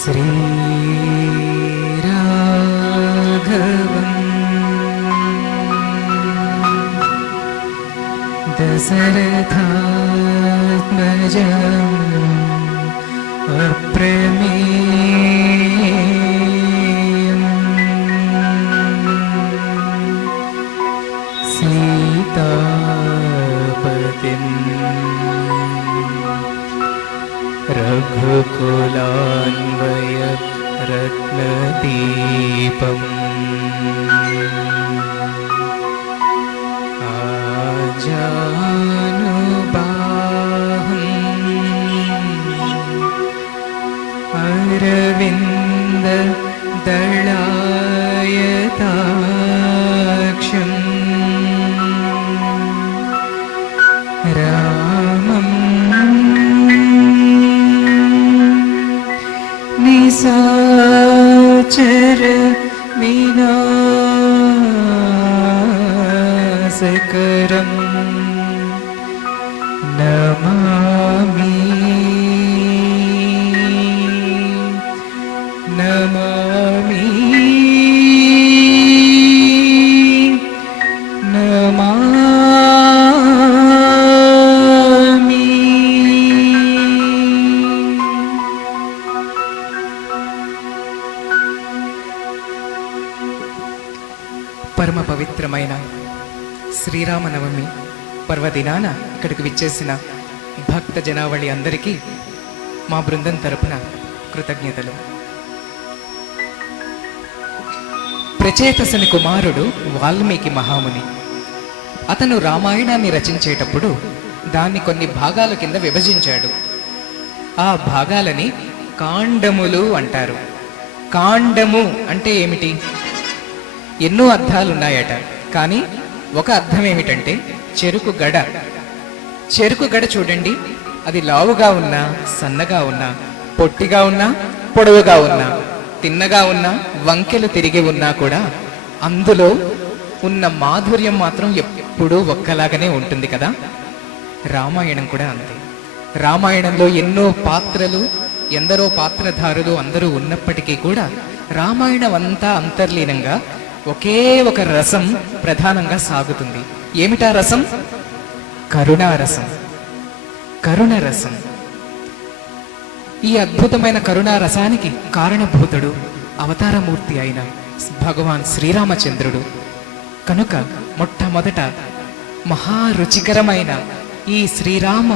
श्रीराघवम् दशरथात्मजम् अप्रमेयम् सीतापतिम् रघुकुलान्वय रत्नदीपम् अरविन्द दलायताक्षम् रामं निशाचर विनाशकरम् नमामि नमामि नमामि। పరమ పవిత్రమైన శ్రీరామనవమి పర్వదినాన ఇక్కడికి విచ్చేసిన భక్త జనావళి అందరికీ మా బృందం తరపున కృతజ్ఞతలు. ప్రచేతసుని కుమారుడు వాల్మీకి మహాముని. అతను రామాయణాన్ని రచించేటప్పుడు దాన్ని కొన్ని భాగాల కింద విభజించాడు. ఆ భాగాలని కాండములు అంటారు. కాండము అంటే ఏమిటి? ఎన్నో అర్థాలున్నాయట. కానీ ఒక అర్థం ఏమిటంటే చెరుకు గడ. చెరుకు గడ చూడండి, అది లావుగా ఉన్నా, సన్నగా ఉన్నా, పొట్టిగా ఉన్నా, పొడవుగా ఉన్నా, తిన్నగా ఉన్నా, వంకెలు తిరిగి ఉన్నా కూడా అందులో ఉన్న మాధుర్యం మాత్రం ఎప్పుడూ ఒక్కలాగానే ఉంటుంది కదా. రామాయణం కూడా అంతే. రామాయణంలో ఎన్నో పాత్రలు, ఎందరో పాత్రధారులు అందరూ ఉన్నప్పటికీ కూడా రామాయణం అంతా అంతర్లీనంగా ఒకే ఒక రసం ప్రధానంగా సాగుతుంది. ఏమిటా రసం? కరుణారసం, కరుణరసం. ఈ అద్భుతమైన కరుణారసానికి కారణభూతుడు అవతారమూర్తి అయిన భగవాన్ శ్రీరామచంద్రుడు. కనుక మొట్టమొదట మహారుచికరమైన ఈ శ్రీరామ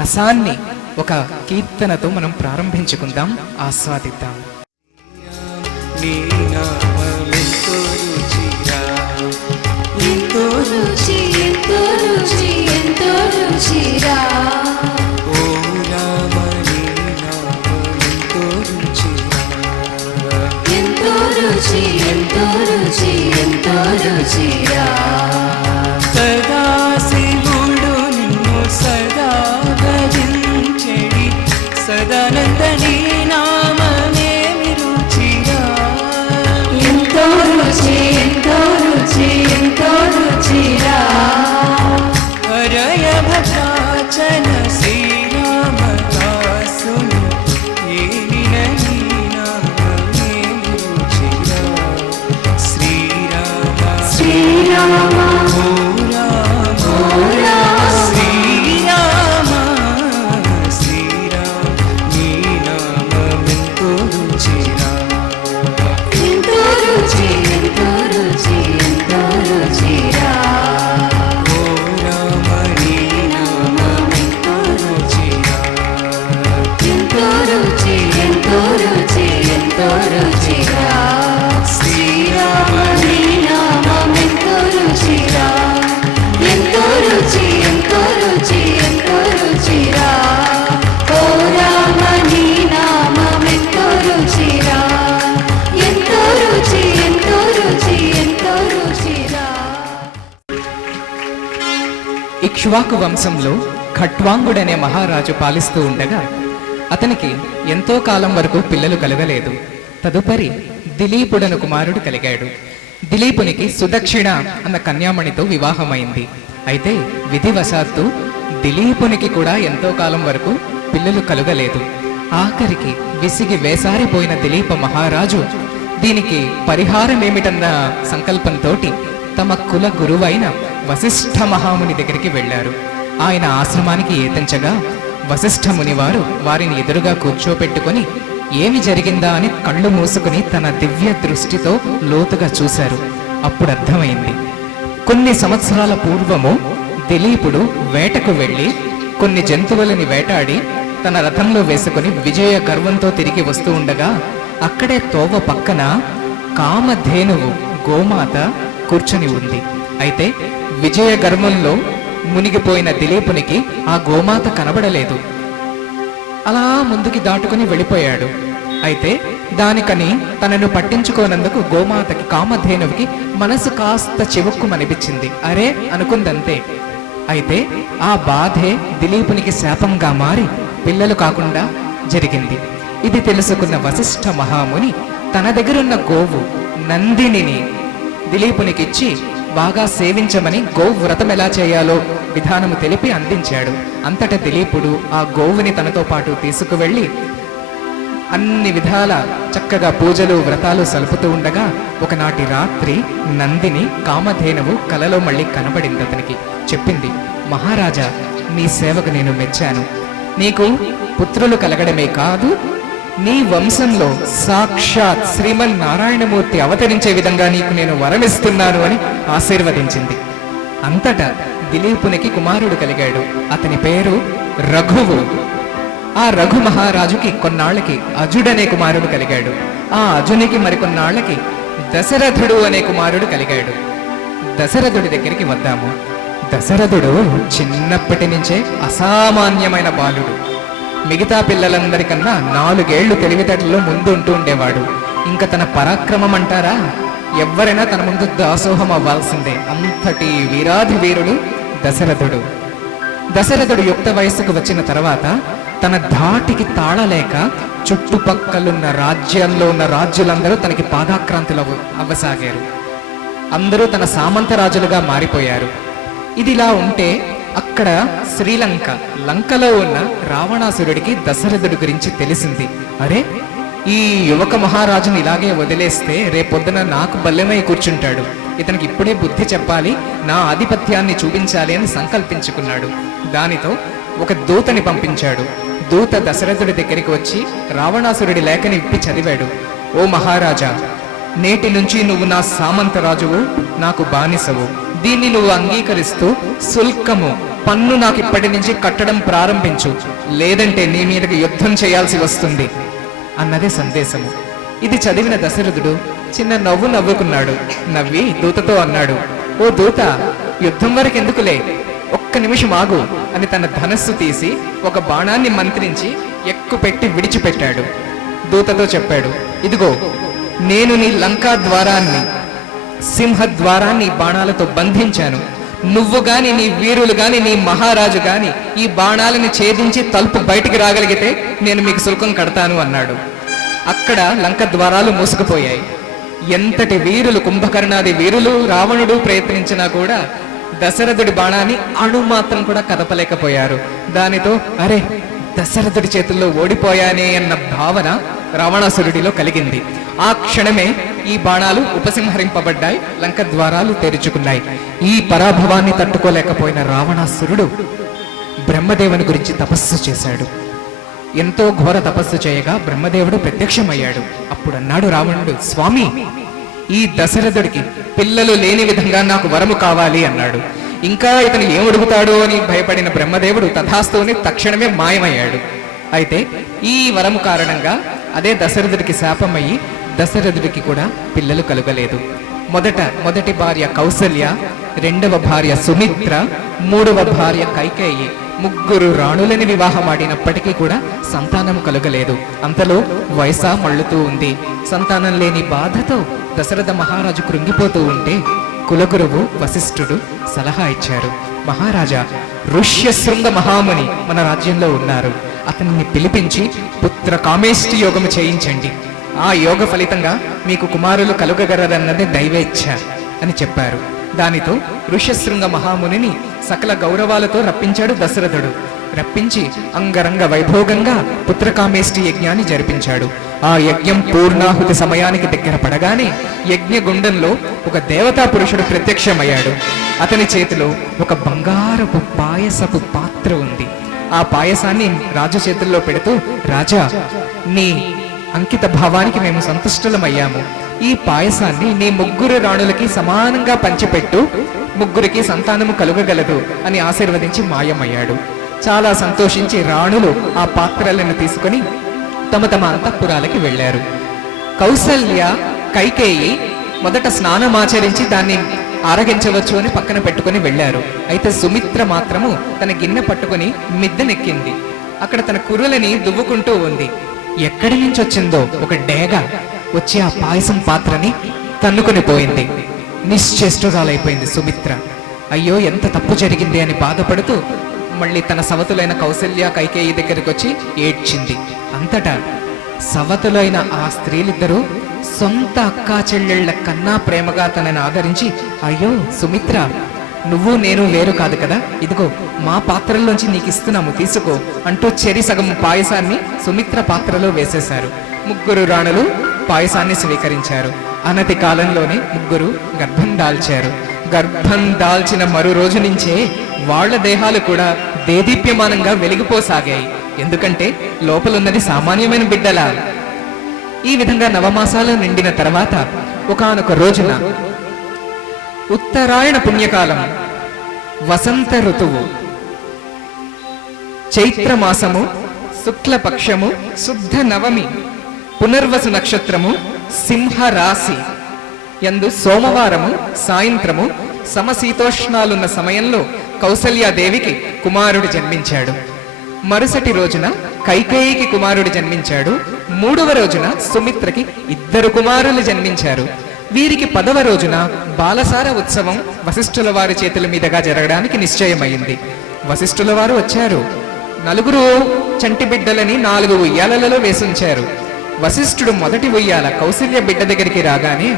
రసాన్ని ఒక కీర్తనతో మనం ప్రారంభించుకుందాం, ఆస్వాదిద్దాం. సదా శివుడు నిన్ను సదా భజించెడి సదానందని నామమేమి రుచిరా. ఎంతో రుచి ఎంతో రుచి ఎంతో రుచిరా. హరయ భక్తాచన శ్రీరామదాసుని ఏలిన నీ నామమేమి రుచిరా. శ్రీరామ శ్రీరామ ఇక్ష్వాకు వంశంలో ఖట్వాంగుడనే మహారాజు పాలిస్తూ ఉండగా అతనికి ఎంతో కాలం వరకు పిల్లలు కలగలేదు. తదుపరి దిలీపుడను కుమారుడు కలిగాడు. దిలీపునికి సుదక్షిణ అన్న కన్యామణితో వివాహమైంది. అయితే విధివశాత్తు దిలీపునికి కూడా ఎంతో కాలం వరకు పిల్లలు కలుగలేదు. ఆఖరికి విసిగి వేసారిపోయిన దిలీప మహారాజు దీనికి పరిహారమేమిటన్న సంకల్పంతో తమ కుల గురువైన వశిష్ఠ మహాముని దగ్గరికి వెళ్ళారు. ఆయన ఆశ్రమానికి ఏతించగా వశిష్ఠ మునివారు వారిని ఎదురుగా కూర్చోపెట్టుకొని ఏమి జరిగిందా అని కళ్ళు మూసుకుని తన దివ్య దృష్టితో లోతుగా చూశారు. అప్పుడు అర్థమైంది. కొన్ని సంవత్సరాల పూర్వము దిలీపుడు వేటకు వెళ్ళి కొన్ని జంతువులని వేటాడి తన రథంలో వేసుకుని విజయ గర్వంతో తిరిగి వస్తూ ఉండగా అక్కడే తోవ పక్కన కామధేనువు గోమాత కూర్చొని ఉంది. అయితే విజయ గర్వంలో మునిగిపోయిన దిలీపునికి ఆ గోమాత కనబడలేదు. అలా ముందుకి దాటుకుని వెళ్ళిపోయాడు. అయితే దానికని తనను పట్టించుకోనందుకు గోమాతకి కామధేనువుకి మనసు కాస్త చివుక్కుమనిపించింది. అరే అనుకుందంతే. అయితే ఆ బాధే దిలీపునికి శాపంగా మారి పిల్లలు కాకుండా జరిగింది. ఇది తెలుసుకున్న వశిష్ఠ మహాముని తన దగ్గరున్న గోవు నందినిని దిలీపునికిచ్చి బాగా సేవించమని గోవు వ్రతం ఎలా చేయాలో విధానము తెలిపి అందించాడు. అంతటా దిలీపుడు ఆ గోవుని తనతో పాటు తీసుకువెళ్ళి అన్ని విధాల చక్కగా పూజలు వ్రతాలు సలుపుతూ ఉండగా ఒకనాటి రాత్రి నందిని కామధేనువు కలలో మళ్ళీ కనబడింది. అతనికి చెప్పింది, మహారాజా, నీ సేవకు నేను మెచ్చాను. నీకు పుత్రులు కలగడమే కాదు, నీ వంశంలో సాక్షాత్ శ్రీమన్నారాయణమూర్తి అవతరించే విధంగా నీకు నేను వరమిస్తున్నాను అని ఆశీర్వదించింది. అంతటా దిలీపునికి కుమారుడు కలిగాడు. అతని పేరు రఘువు. ఆ రఘు మహారాజుకి కొన్నాళ్ళకి అజుడనే కుమారుడు కలిగాడు. ఆ అజునికి మరికొన్నాళ్ళకి దశరథుడు అనే కుమారుడు కలిగాడు. దశరథుడి దగ్గరికి వద్దాము. దశరథుడు చిన్నప్పటి నుంచే అసామాన్యమైన బాలుడు. మిగతా పిల్లలందరికన్నా 4 ఏళ్లు తెలివితేటల్లో ముందు ఉంటూ ఉండేవాడు. ఇంకా తన పరాక్రమం అంటారా, ఎవరైనా తన ముందు దాసోహం అవ్వాల్సిందే. అంతటి వీరాధి వీరుడు దశరథుడు. దశరథుడు యుక్త వయస్సుకు వచ్చిన తర్వాత తన ధాటికి తాళలేక చుట్టుపక్కలున్న రాజ్యాల్లో ఉన్న రాజులందరూ తనకి పాదాక్రాంతులు అవ్వసాగారు. అందరూ తన సామంత రాజులుగా మారిపోయారు. ఇదిలా ఉంటే అక్కడ శ్రీలంక లంకలో ఉన్న రావణాసురుడికి దశరథుడి గురించి తెలిసింది. అరే, ఈ యువక మహారాజుని ఇలాగే వదిలేస్తే రేపొద్దున నాకు బల్లెమై కూర్చుంటాడు. ఇతనికి ఇప్పుడే బుద్ధి చెప్పాలి, నా ఆధిపత్యాన్ని చూపించాలి అని సంకల్పించుకున్నాడు. దానితో ఒక దూతని పంపించాడు. దూత దశరథుడి దగ్గరికి వచ్చి రావణాసురుడి లేఖని విప్పి చదివాడు. ఓ మహారాజా, నేటి నుంచి నువ్వు నా సామంతరాజువు, నాకు బానిసవు. దీన్ని నువ్వు అంగీకరిస్తూ శుల్కము పన్ను నాకు ఇప్పటి నుంచి కట్టడం ప్రారంభించు, లేదంటే నీ మీదకి యుద్ధం చేయాల్సి వస్తుంది అన్నదే సందేశము. ఇది చదివిన దశరథుడు చిన్న నవ్వు నవ్వుకున్నాడు. నవ్వి దూతతో అన్నాడు, ఓ దూత, యుద్ధం వరకు ఎందుకులే, ఒక్క నిమిషం ఆగు అని తన ధనస్సు తీసి ఒక బాణాన్ని మంత్రించి ఎక్కుపెట్టి విడిచిపెట్టాడు. దూతతో చెప్పాడు, ఇదిగో నేను నీ లంకా ద్వారాన్ని సింహద్వారాన్ని బాణాలతో బంధించాను. నువ్వు గాని, నీ వీరులు గాని, నీ మహారాజు గాని ఈ బాణాలను ఛేదించి తలుపు బయటికి రాగలిగితే నేను మీకు శుల్కం కడతాను అన్నాడు. అక్కడ లంక ద్వారాలు మూసుకుపోయాయి. ఎంతటి వీరులు, కుంభకర్ణాది వీరులు, రావణుడు ప్రయత్నించినా కూడా దశరథుడి బాణాన్ని అణు మాత్రం కూడా కదపలేకపోయారు. దానితో అరే, దశరథుడి చేతుల్లో ఓడిపోయానే అన్న భావన రావణాసురుడిలో కలిగింది. ఆ క్షణమే ఈ బాణాలు ఉపసంహరింపబడ్డాయి, లంక ద్వారాలు తెరుచుకున్నాయి. ఈ పరాభవాన్ని తట్టుకోలేకపోయిన రావణాసురుడు బ్రహ్మదేవుని గురించి తపస్సు చేశాడు. ఎంతో ఘోర తపస్సు చేయగా బ్రహ్మదేవుడు ప్రత్యక్షమయ్యాడు. అప్పుడు అన్నాడు రావణుడు, స్వామి, ఈ దశరథుడికి పిల్లలు లేని విధంగా నాకు వరము కావాలి అన్నాడు. ఇంకా ఇతను ఏం అడుగుతాడో అని భయపడిన బ్రహ్మదేవుడు తథాస్తుని తక్షణమే మాయమయ్యాడు. అయితే ఈ వరము కారణంగా అదే దశరథుడికి శాపమయ్యి దశరథుడికి కూడా పిల్లలు కలుగలేదు. మొదటి భార్య కౌసల్య, రెండవ భార్య సుమిత్ర, మూడవ భార్య కైకేయి, 3 రాణులని వివాహమాడినప్పటికీ కూడా సంతానం కలుగలేదు. అంతలో వయసా మళ్ళుతూ ఉంది. సంతానం లేని బాధతో దశరథ మహారాజు కృంగిపోతూ ఉంటే కులగురువు వశిష్ఠుడు సలహా ఇచ్చారు. మహారాజా, ఋష్యశృంగ మహాముని మన రాజ్యంలో ఉన్నారు. అతన్ని పిలిపించి పుత్ర కామేష్టి యోగము చేయించండి. ఆ యోగ ఫలితంగా మీకు కుమారులు కలుగగలరన్నది దైవేచ్ఛ అని చెప్పారు. దానితో ఋష్యశృంగ మహామునిని సకల గౌరవాలతో రప్పించాడు దశరథుడు. రప్పించి అంగరంగ వైభోగంగా పుత్రకామేష్టి యజ్ఞాన్ని జరిపించాడు. ఆ యజ్ఞం పూర్ణాహుతి సమయానికి దగ్గర పడగానే యజ్ఞగుండంలో ఒక దేవతా పురుషుడు ప్రత్యక్షమయ్యాడు. అతని చేతిలో ఒక బంగారపు పాయసపు పాత్ర ఉంది. ఆ పాయసాన్ని రాజు చేతుల్లో పెడుతూ, రాజా, నీ అంకిత భావానికి మేము సంతుష్టలమయ్యాము. ఈ పాయసాన్ని నీ 3 రాణులకి సమానంగా పంచిపెట్టు, 3కి సంతానము కలుగగలదు అని ఆశీర్వదించి మాయమయ్యాడు. చాలా సంతోషించి రాణులు ఆ పాత్రలను తీసుకొని తమ తమ అంతఃపురాలకి వెళ్ళారు. కౌసల్య, కైకేయి మొదట స్నానమాచరించి దాన్ని ఆరగించవచ్చు అని పక్కన పెట్టుకుని వెళ్ళారు. అయితే సుమిత్ర మాత్రము తన గిన్నె పట్టుకుని మిద్దెనెక్కింది. అక్కడ తన కుర్రలని దువ్వుకుంటూ ఉంది. ఎక్కడి నుంచి వచ్చిందో ఒక డేగ వచ్చి ఆ పాయసం పాత్రని తన్నుకొని పోయింది. నిశ్చేష్టురాలైపోయింది సుమిత్ర. అయ్యో, ఎంత తప్పు జరిగింది అని బాధపడుతూ మళ్ళీ తన సవతులైన కౌసల్య, కైకేయి దగ్గరికి వచ్చి ఏడ్చింది. అంతటా సవతులైన ఆ స్త్రీలిద్దరూ సొంత అక్కా చెల్లెళ్ల కన్నా ప్రేమగా తనని ఆదరించి, అయ్యో సుమిత్ర, నువ్వు నేను వేరు కాదు కదా, ఇదిగో మా పాత్రల్లోంచి నీకు ఇస్తున్నాము, తీసుకో అంటూ చెరి సగం పాయసాన్ని సుమిత్ర పాత్రలో వేసేశారు. 3 రాణులు పాయసాన్ని స్వీకరించారు. అనతి కాలంలోనే 3 గర్భం దాల్చారు. గర్భం దాల్చిన మరో రోజు నుంచే వాళ్ళ దేహాలు కూడా దేదీప్యమానంగా వెలిగిపోసాగాయి. ఎందుకంటే లోపలున్నది సామాన్యమైన బిడ్డలా. ఈ విధంగా నవమాసాలు నిండిన తర్వాత ఒకానొక రోజున ఉత్తరాయణ పుణ్యకాలం, వసంత ఋతువు, చైత్రమాసము, శుక్లపక్షము, శుద్ధ నవమి, పునర్వసు నక్షత్రము, సింహరాశి యందు సోమవారము సాయంత్రము సమశీతోష్ణాలున్న సమయంలో కౌసల్యాదేవికి కుమారుడు జన్మించాడు. మరుసటి రోజున కైకేయికి కుమారుడు జన్మించాడు. 3వ రోజున సుమిత్రకి 2 కుమారులు జన్మించారు. వీరికి 10వ రోజున బాలసార ఉత్సవం వశిష్ఠుల వారి చేతుల మీదుగా జరగడానికి నిశ్చయమైంది. వశిష్ఠుల వారు వచ్చారు. 4 చంటి బిడ్డలని 4 ఉయ్యాలలో వేసుంచారు. వశిష్ఠుడు మొదటి ఉయ్యాల కౌసల్య బిడ్డ దగ్గరికి రాగానే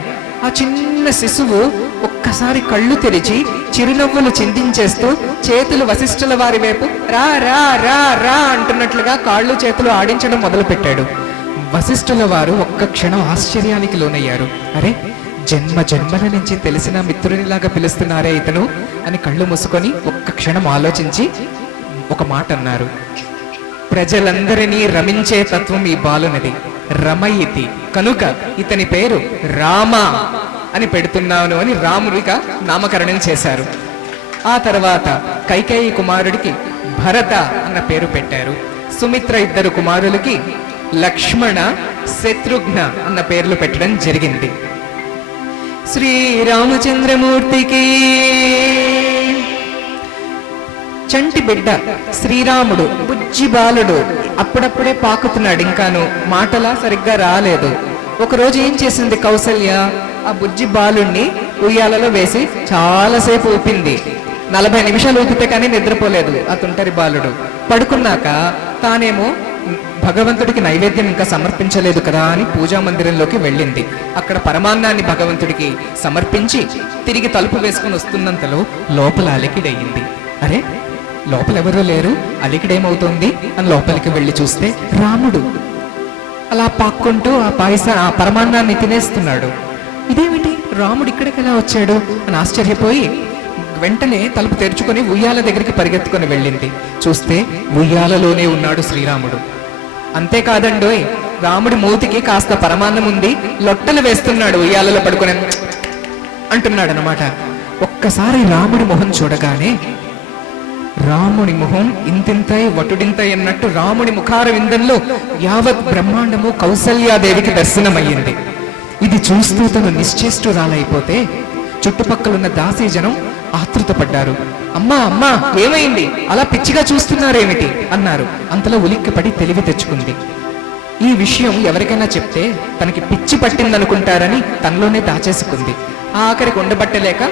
ఆ చిన్న శిశువు ఒక్కసారి కళ్ళు తెరిచి చిరునవ్వులు చిందించేస్తూ చేతులు వశిష్ఠుల వారి వైపు రా రా రా రా అంటున్నట్లుగా కాళ్ళు చేతులు ఆడించడం మొదలుపెట్టాడు. వశిష్ఠుల వారు ఒక్క క్షణం ఆశ్చర్యానికి లోనయ్యారు. అరే, జన్మల నుంచి తెలిసిన మిత్రునిలాగా పిలుస్తున్నారే ఇతను అని కళ్ళు మూసుకొని ఒక్క క్షణం ఆలోచించి ఒక మాట అన్నారు. ప్రజలందరినీ రమించే తత్వం ఈ బాలునది, రమయితి, కనుక ఇతని పేరు రామ అని పెడుతున్నాను అని రాముడిగా నామకరణం చేశారు. ఆ తర్వాత కైకేయి కుమారుడికి భరత అన్న పేరు పెట్టారు. సుమిత్ర 2 కుమారులకి లక్ష్మణ, శత్రుఘ్న అన్న పేర్లు పెట్టడం జరిగింది. శ్రీరామచంద్రమూర్తికి. చంటి బిడ్డ శ్రీరాముడు బుజ్జి బాలుడు, అప్పుడప్పుడే పాకుతున్నాడు, ఇంకాను మాటలా సరిగ్గా రాలేదు. ఒకరోజు ఏం చేసింది కౌసల్య, ఆ బుజ్జి బాలుణ్ణి ఉయ్యాలలో వేసి చాలాసేపు ఊపింది. 40 నిమిషాలు ఊపితే కానీ నిద్రపోలేదు ఆ తుంటరి బాలుడు. పడుకున్నాక తానేమో భగవంతుడికి నైవేద్యం ఇంకా సమర్పించలేదు కదా అని పూజా మందిరంలోకి వెళ్ళింది. అక్కడ పరమాన్నాన్ని భగవంతుడికి సమర్పించి తిరిగి తలుపు వేసుకుని వస్తున్నంతలో లోపల అలికిడయింది. అరే, లోపలెవరూ లేరు, అలికిడేమవుతోంది అని లోపలికి వెళ్ళి చూస్తే రాముడు అలా పాక్కుంటూ ఆ పరమాన్నాన్ని తినేస్తున్నాడు. ఇదేమిటి, రాముడు ఇక్కడికి ఎలా వచ్చాడు అని ఆశ్చర్యపోయి వెంటనే తలుపు తెరుచుకొని ఉయ్యాల దగ్గరికి పరిగెత్తుకొని వెళ్ళింది. చూస్తే ఉయ్యాలలోనే ఉన్నాడు శ్రీరాముడు. అంతేకాదండోయ్, రాముడి మూతికి కాస్త పరమాన్నం ఉంది, లొట్టలు వేస్తున్నాడు, ఉయ్యాలలో పడుకుని అంటున్నాడు అనమాట. ఒక్కసారి రాముడి మొహం చూడగానే రాముడి మొహం ఇంతింతై వటుడింతై అన్నట్టు రాముడి ముఖార విందంలో యావత్ బ్రహ్మాండము కౌసల్యాదేవికి దర్శనమయ్యింది. ఇది చూస్తూ తను నిశ్చేష్టురాలైపోతే చుట్టుపక్కలున్న దాసీజనం ఆతృతపడ్డారు. అమ్మా అమ్మా, ఏమైంది, అలా పిచ్చిగా చూస్తున్నారేమిటి అన్నారు. అంతలో ఉలిక్కిపడి తెలివి తెచ్చుకుంది. ఈ విషయం ఎవరికైనా చెప్తే తనకి పిచ్చి పట్టిందనుకుంటారని తనలోనే దాచేసుకుంది. ఆఖరికి ఉండబట్టలేక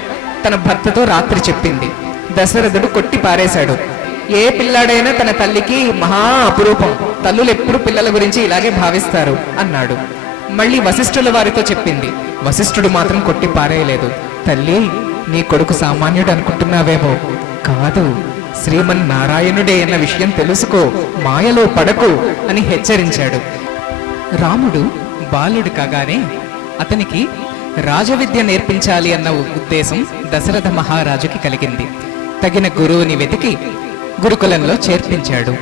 తన భర్తతో రాత్రి చెప్పింది. దశరథుడు కొట్టి పారేశాడు. ఏ పిల్లాడైనా తన తల్లికి మహా అపురూపం, తల్లులు ఎప్పుడు పిల్లల గురించి ఇలాగే భావిస్తారు అన్నాడు. మళ్ళీ వశిష్ఠుల వారితో చెప్పింది. వశిష్ఠుడు మాత్రం కొట్టి పారేయలేదు. తల్లి, నీ కొడుకు సామాన్యుడు అనుకుంటున్నావేమో, కాదు, శ్రీమన్నారాయణుడే అన్న విషయం తెలుసుకో, మాయలో పడకు అని హెచ్చరించాడు. రాముడు బాలుడు కాగానే అతనికి రాజవిద్య నేర్పించాలి అన్న ఉద్దేశం దశరథ మహారాజుకి కలిగింది. తగిన గురువుని వెతికి గురుకులంలో చేర్పించాడు.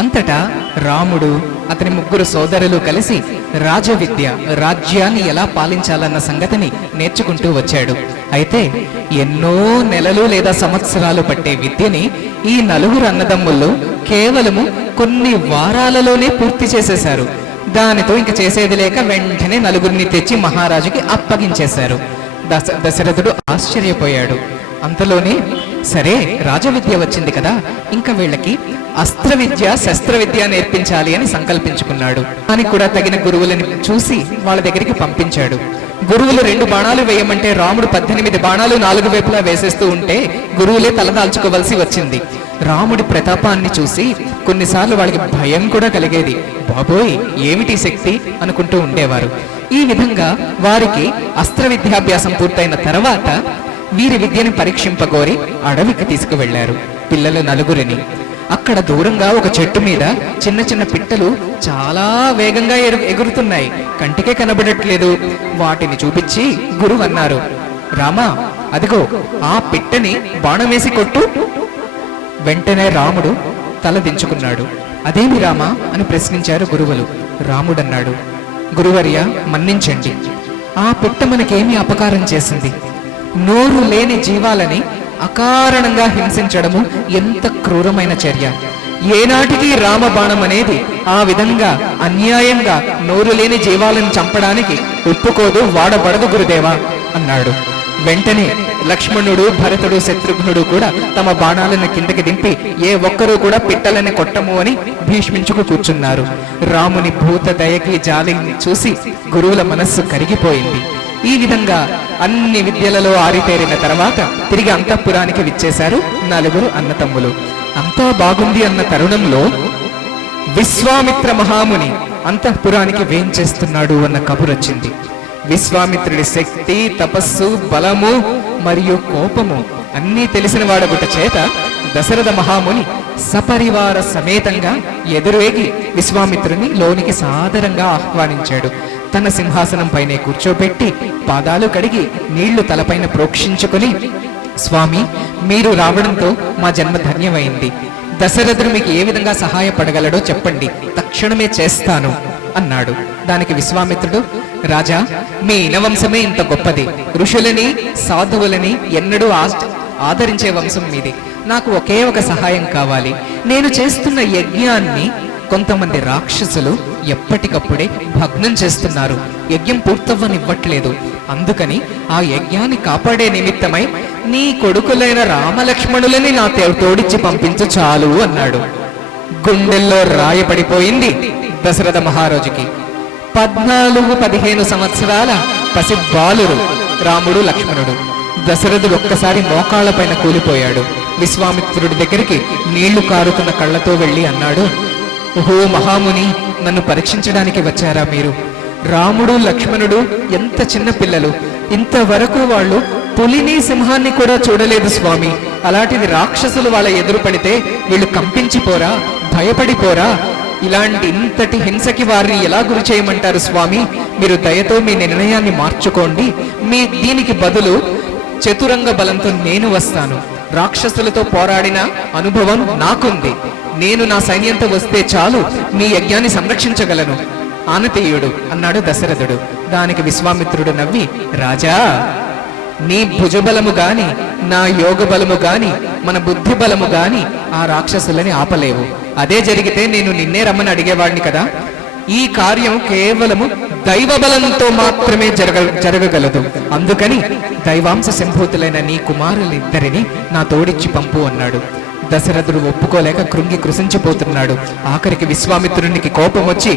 అంతటా రాముడు అతని ముగ్గురు సోదరులు కలిసి రాజవిద్య, రాజ్యాన్ని ఎలా పాలించాలన్న సంగతిని నేర్చుకుంటూ వచ్చాడు. అయితే ఎన్నో నెలలు లేదా సంవత్సరాలు పట్టే విద్యని ఈ నలుగురు అన్నదమ్ముళ్ళు కేవలము కొన్ని వారాలలోనే పూర్తి చేసేశారు. దానితో ఇంక చేసేది లేక వెంటనే నలుగురిని తెచ్చి మహారాజుకి అప్పగించేశారు. దశరథుడు ఆశ్చర్యపోయాడు. అంతలోనే సరే, రాజవిద్య వచ్చింది కదా, ఇంకా వీళ్ళకి అస్త్ర విద్య, శస్త్ర విద్య నేర్పించాలి అని సంకల్పించుకున్నాడు. అని కూడా తగిన గురువులని చూసి వాళ్ళ దగ్గరికి పంపించాడు. గురువులు 2 బాణాలు వేయమంటే రాముడు 18 బాణాలు 4 వైపులా వేసేస్తూ ఉంటే గురువులే తలదాల్చుకోవలసి వచ్చింది. రాముడి ప్రతాపాన్ని చూసి కొన్నిసార్లు వాళ్ళకి భయం కూడా కలిగేది. బాబోయ్, ఏమిటి శక్తి అనుకుంటూ ఉండేవారు. ఈ విధంగా వారికి అస్త్ర విద్యాభ్యాసం పూర్తయిన తర్వాత వీరి విద్యని పరీక్షింపగోరి అడవికి తీసుకువెళ్లారు పిల్లలు నలుగురిని. అక్కడ దూరంగా ఒక చెట్టు మీద చిన్న చిన్న పిట్టలు చాలా వేగంగా ఎగురుతున్నాయి, కంటికే కనబడట్లేదు. వాటిని చూపించి గురువు అన్నారు, రామా, అదిగో ఆ పిట్టని బాణం వేసి కొట్టు. వెంటనే రాముడు తల దించుకున్నాడు. అదేమి రామా అని ప్రశ్నించారు గురువులు. రాముడన్నాడు, గురువర్య, మన్నించండి, ఆ పిట్ట మనకేమి అపకారం చేసింది? నోరు లేని జీవాలని అకారణంగా హింసించడము ఎంత క్రూరమైన చర్య! ఏనాటికి రామబాణం అనేది ఆ విధంగా అన్యాయంగా నోరు లేని జీవాలను చంపడానికి ఒప్పుకోదు, వాడబడదు గురుదేవా అన్నాడు. వెంటనే లక్ష్మణుడు, భరతుడు, శత్రుఘ్నుడు కూడా తమ బాణాలను కిందకి దింపి ఏ ఒక్కరూ కూడా పిట్టలని కొట్టము అని భీష్మించుకు కూర్చున్నారు. రాముని భూత దయకి జాలిని చూసి గురువుల మనస్సు కరిగిపోయింది. ఈ విధంగా అన్ని విద్యలలో ఆరితేరిన తర్వాత తిరిగి అంతఃపురానికి విచ్చేశారు నలుగురు అన్నతమ్ములు. అంతా బాగుంది అన్న తరుణంలో విశ్వామిత్ర మహాముని అంతఃపురానికి వేంచేస్తున్నాడు అన్న కబురొచ్చింది. విశ్వామిత్రుడి శక్తి, తపస్సు, బలము మరియు కోపము అన్నీ తెలిసిన వాడగుట చేత దశరథ మహాముని సపరివార సమేతంగా ఎదురేగి విశ్వామిత్రుని లోనికి సాదరంగా ఆహ్వానించాడు. తన సింహాసనం పైనే కూర్చోబెట్టి పాదాలు కడిగి నీళ్లు తలపైన ప్రోక్షించుకుని, స్వామి, మీరు రావడంతో మా జన్మ ధన్యమైంది. దశరథుడు మీకు ఏ విధంగా సహాయపడగలడో చెప్పండి, తక్షణమే చేస్తాను అన్నాడు. దానికి విశ్వామిత్రుడు, రాజా, మీ ఇనవంశమే ఇంత గొప్పది. ఋషులని, సాధువులని ఎన్నడూ ఆదరించే వంశం మీది. నాకు ఒకే ఒక సహాయం కావాలి. నేను చేస్తున్న యజ్ఞాన్ని కొంతమంది రాక్షసులు ఎప్పటికప్పుడే భగ్నం చేస్తున్నారు, యజ్ఞం పూర్తవ్వనివ్వట్లేదు. అందుకని ఆ యజ్ఞాన్ని కాపాడే నిమిత్తమై నీ కొడుకులైన రామలక్ష్మణులని నా తోడిచ్చి పంపించు చాలు అన్నాడు. గుండెల్లో రాయపడిపోయింది దశరథ మహారాజుకి. 14-15 సంవత్సరాల పసి బాలురు రాముడు, లక్ష్మణుడు. దశరథుడు ఒక్కసారి మోకాళ్లపైన కూలిపోయాడు. విశ్వామిత్రుడి దగ్గరికి నీళ్లు కారుతున్న కళ్ళతో వెళ్ళి అన్నాడు, ఓహో మహాముని, నన్ను పరీక్షించడానికి వచ్చారా మీరు? రాముడు, లక్ష్మణుడు ఎంత చిన్న పిల్లలు, ఇంతవరకు వాళ్ళు పులిని, సింహాన్ని కూడా చూడలేదు స్వామి. అలాంటిది రాక్షసులు వాళ్ళ ఎదురు పడితే వీళ్ళు కంపించిపోరా, భయపడిపోరా? ఇలాంటి ఇంతటి హింసకి వారిని ఎలా గురి చేయమంటారు స్వామి? మీరు దయతో మీ నిర్ణయాన్ని మార్చుకోండి. దీనికి బదులు చతురంగ బలంతో నేను వస్తాను. రాక్షసులతో పోరాడిన అనుభవం నాకుంది. నేను నా సైన్యంతో వస్తే చాలు, మీ యజ్ఞాన్ని సంరక్షించగలను ఆనతీయుడు అన్నాడు దశరథుడు. దానికి విశ్వామిత్రుడు నవ్వి, రాజా, నీ భుజబలము గాని, నా యోగ బలము గాని, మన బుద్ధి బలము గాని ఆ రాక్షసులని ఆపలేవు. అదే జరిగితే నేను నిన్నే రమ్మని అడిగేవాడిని కదా. ఈ కార్యం కేవలము దైవ బలంతో మాత్రమే జరగగలదు. అందుకని దైవాంశ సంభూతులైన నీ కుమారులిద్దరిని నా తోడిచ్చి పంపు అన్నాడు. దశరథుడు ఒప్పుకోలేక కృంగి కృశించిపోతున్నాడు. ఆఖరికి విశ్వామిత్రునికి కోపం వచ్చి,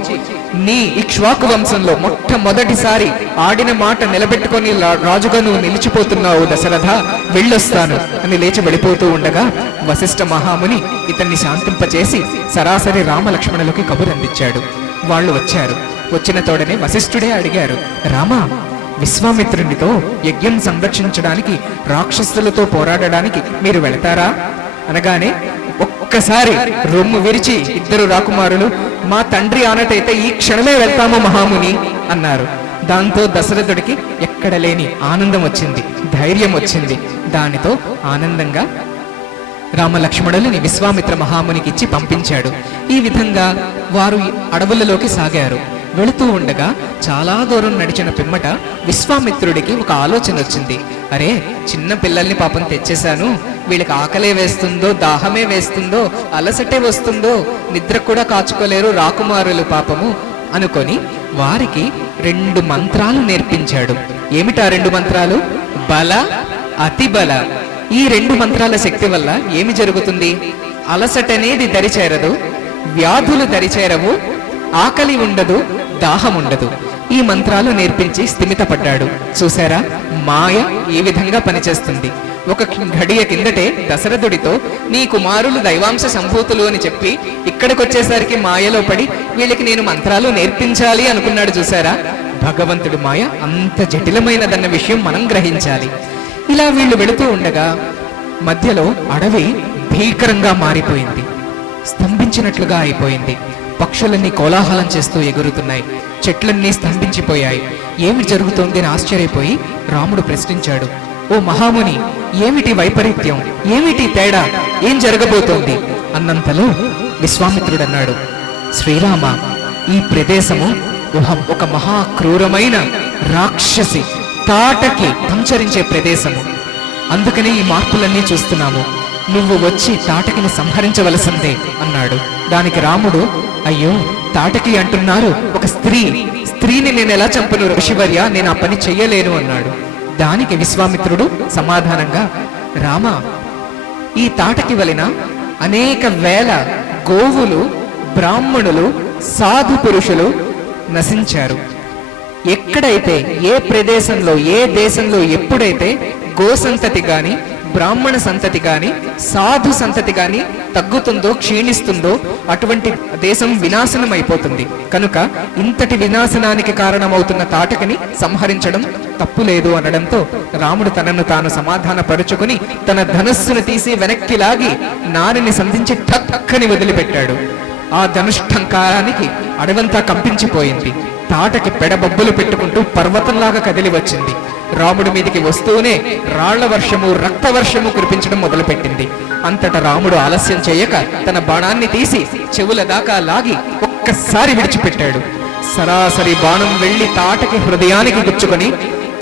నీ ఇక్ష్వాకు వంశంలో మొట్టమొదటిసారి ఆడిన మాట నిలబెట్టుకొని రాజుగా నువ్వు నిలిచిపోతున్నావు దశరథ, వెళ్ళొస్తాను అని లేచి వెళ్ళిపోతూ ఉండగా వశిష్ఠ మహాముని ఇతన్ని శాంతింపచేసి సరాసరి రామలక్ష్మణులకి కబురందించాడు. వాళ్ళు వచ్చారు. వచ్చిన తోడనే వశిష్ఠుడే అడిగారు, రామా, విశ్వామిత్రునితో యజ్ఞం సంరక్షించడానికి, రాక్షసులతో పోరాడడానికి మీరు వెళతారా అనగానే ఒక్కసారి రొమ్ము విరిచి ఇద్దరు రాకుమారులు, మా తండ్రి ఆనటైతే ఈ క్షణమే వెళ్తాము మహాముని అన్నారు. దాంతో దశరథుడికి ఎక్కడ లేని ఆనందం వచ్చింది, ధైర్యం వచ్చింది. దానితో ఆనందంగా రామలక్ష్మణులని విశ్వామిత్ర మహామునికి ఇచ్చి పంపించాడు. ఈ విధంగా వారు అడవులలోకి సాగారు. వెళుతూ ఉండగా చాలా దూరం నడిచిన పిమ్మట విశ్వామిత్రుడికి ఒక ఆలోచన వచ్చింది. అరే, చిన్న పిల్లల్ని పాపం తెచ్చేశాను, వీళ్ళకి ఆకలే వేస్తుందో, దాహమే వేస్తుందో, అలసటే వస్తుందో, నిద్ర కూడా కాచుకోలేరు రాకుమారులు పాపము అనుకొని వారికి 2 మంత్రాలు నేర్పించాడు. ఏమిటా 2 మంత్రాలు? బల, అతి బల. ఈ 2 మంత్రాల శక్తి వల్ల ఏమి జరుగుతుంది? అలసటనేది దరిచేరదు, వ్యాధులు దరిచేరవు, ఆకలి ఉండదు, దాహం ఉండదు. ఈ మంత్రాలు నేర్పించి స్థిమితపడ్డాడు. చూసారా, మాయ ఏ విధంగా పనిచేస్తుంది. ఒక ఘడియ కిందటే దశరథుడితో నీ కుమారులు దైవాంశ సంభూతులు అని చెప్పి ఇక్కడికొచ్చేసరికి మాయలో పడి వీళ్ళకి నేను మంత్రాలు నేర్పించాలి అనుకున్నాడు. చూసారా, భగవంతుడి మాయ అంత జటిలమైనదన్న విషయం మనం గ్రహించాలి. ఇలా వీళ్ళు వెళుతూ ఉండగా మధ్యలో అడవి భీకరంగా మారిపోయింది, స్తంభించినట్లుగా అయిపోయింది. పక్షులన్నీ కోలాహలం చేస్తూ ఎగురుతున్నాయి, చెట్లన్నీ స్తంభించిపోయాయి. ఏమి జరుగుతోంది అని ఆశ్చర్యపోయి రాముడు ప్రశ్నించాడు, ఓ మహాముని, ఏమిటి వైపరీత్యం, ఏమిటి తేడా, ఏం జరగబోతోంది అన్నంతలో విశ్వామిత్రుడు అన్నాడు, శ్రీరామ, ఈ ప్రదేశము ఒక మహా క్రూరమైన రాక్షసి తాటకి సంచరించే ప్రదేశము. అందుకనే ఈ మార్పులన్నీ చూస్తున్నాము. నువ్వు వచ్చి తాటకిని సంహరించవలసిందే అన్నాడు. దానికి రాముడు, అయ్యో, తాటకి అంటున్నారు, ఒక స్త్రీని నేను ఎలా చంపను ఋషివర్య, నేను ఆ పని చెయ్యలేను అన్నాడు. దానికి విశ్వామిత్రుడు సమాధానంగా, రామ, ఈ తాటకి వలన అనేక వేల గోవులు, బ్రాహ్మణులు, సాధు పురుషులు నశించారు. ఎక్కడైతే, ఏ ప్రదేశంలో, ఏ దేశంలో ఎప్పుడైతే గో సంతతి గాని, బ్రాహ్మణ సంతతి గాని, సాధు సంతతి గాని తగ్గుతుందో, క్షీణిస్తుందో అటువంటి దేశం వినాశనం అయిపోతుంది. కనుక ఇంతటి వినాశనానికి కారణమవుతున్న తాటకిని సంహరించడం తప్పులేదు అనడంతో రాముడు తనను తాను సమాధానపరుచుకుని తన ధనస్సును తీసి వెనక్కి లాగి నారిని సంధించి టక్కని వదిలిపెట్టాడు. ఆ ధనుష్టంకారానికి అడవంతా కంపించిపోయింది. తాటకి పెడబొబ్బులు పెట్టుకుంటూ పర్వతంలాగా కదిలి వచ్చింది. రాముడి మీదికి వస్తూనే రాళ్ల వర్షము, రక్త వర్షము కురిపించడం మొదలుపెట్టింది. అంతటా రాముడు ఆలస్యం చేయక తన బాణాన్ని తీసి చెవుల దాకా లాగి ఒక్కసారి విడిచిపెట్టాడు. సరాసరి బాణం వెళ్లి తాటకి హృదయానికి గుచ్చుకొని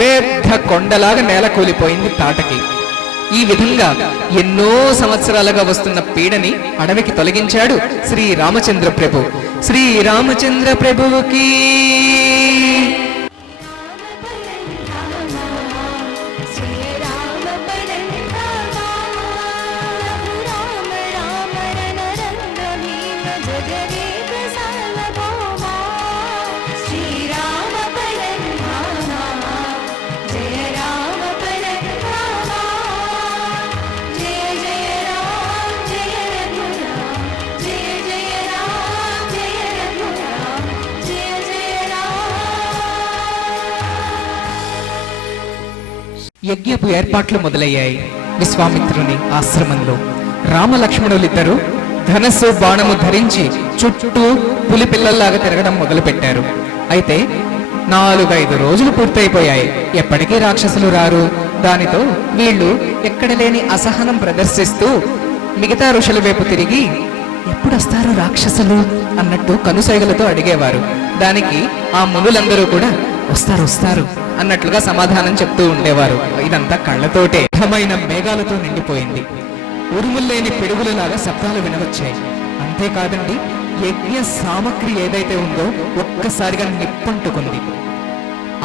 పెద్ద కొండలాగా నేల కూలిపోయింది తాటకి. ఈ విధంగా ఎన్నో సంవత్సరాలుగా వస్తున్న పీడని అడవికి తొలగించాడు శ్రీ రామచంద్ర ప్రభు. శ్రీ రామచంద్ర ప్రభువుకి యజ్ఞపు ఏర్పాట్లు మొదలయ్యాయి. విశ్వామిత్రుని ఆశ్రమంలో రామలక్ష్మణులిద్దరూ ధనస్సు, బాణము ధరించి చుట్టూ పులి పిల్లల్లాగా తిరగడం మొదలు పెట్టారు. అయితే 4-5 రోజులు పూర్తయిపోయాయి. ఎప్పటికీ రాక్షసులు రారు. దానితో వీళ్ళు ఎక్కడ లేని అసహనం ప్రదర్శిస్తూ మిగతా ఋషుల వైపు తిరిగి ఎప్పుడొస్తారు రాక్షసులు అన్నట్టు కనుసైగలతో అడిగేవారు. దానికి ఆ మునులందరూ కూడా వస్తారు అన్నట్లుగా సమాధానం చెప్తూ ఉండేవారు. ఇదంతా కళ్ళతోటే. ఘనమైన మేఘాలతో నిండిపోయింది. ఉరుముల్లేని పిడుగులలాగా శబ్దాలు వినవచ్చాయి. అంతేకాదండి, యజ్ఞ సామగ్రి ఏదైతే ఉందో ఒక్కసారిగా నిప్పంటుకుంది.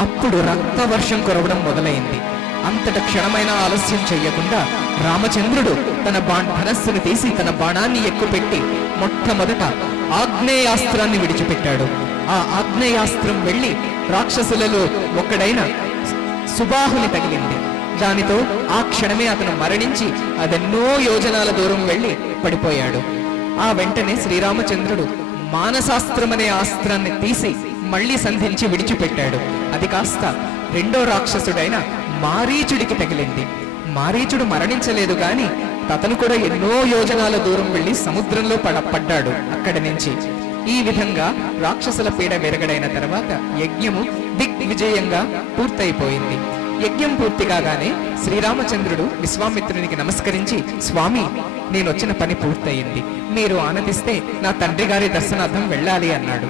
అప్పుడు రక్త వర్షం కురవడం మొదలైంది. అంతట క్షణమైన ఆలస్యం చెయ్యకుండా రామచంద్రుడు తన ధనస్సును తీసి తన బాణాన్ని ఎక్కుపెట్టి మొట్టమొదట ఆగ్నేయాస్త్రాన్ని విడిచిపెట్టాడు. ఆ ఆగ్నేయాస్త్రం వెళ్లి రాక్షసులలో ఒక్కడైన సుబాహుని తగిలింది. దానితో ఆ క్షణమే అతను మరణించి అదెన్నో యోజనాల దూరం వెళ్లి పడిపోయాడు. ఆ వెంటనే శ్రీరామచంద్రుడు మానసాస్త్రమనే అస్త్రాన్ని తీసి మళ్లీ సంధించి విడిచిపెట్టాడు. అది కాస్త రెండో రాక్షసుడైన మారీచుడికి తగిలింది. మారీచుడు మరణించలేదు గాని అతను కూడా ఎన్నో యోజనాల దూరం వెళ్లి సముద్రంలో పడ్డాడు అక్కడి నుంచి. ఈ విధంగా రాక్షసుల పీడ విరగడైన తర్వాత యజ్ఞము దిగ్విజయంగా పూర్తయిపోయింది. యజ్ఞం పూర్తి కాగానే శ్రీరామచంద్రుడు విశ్వామిత్రునికి నమస్కరించి, స్వామి, నేను వచ్చిన పని పూర్తయింది, మీరు ఆనందిస్తే నా తండ్రి గారి దర్శనార్థం వెళ్ళాలి అన్నాడు.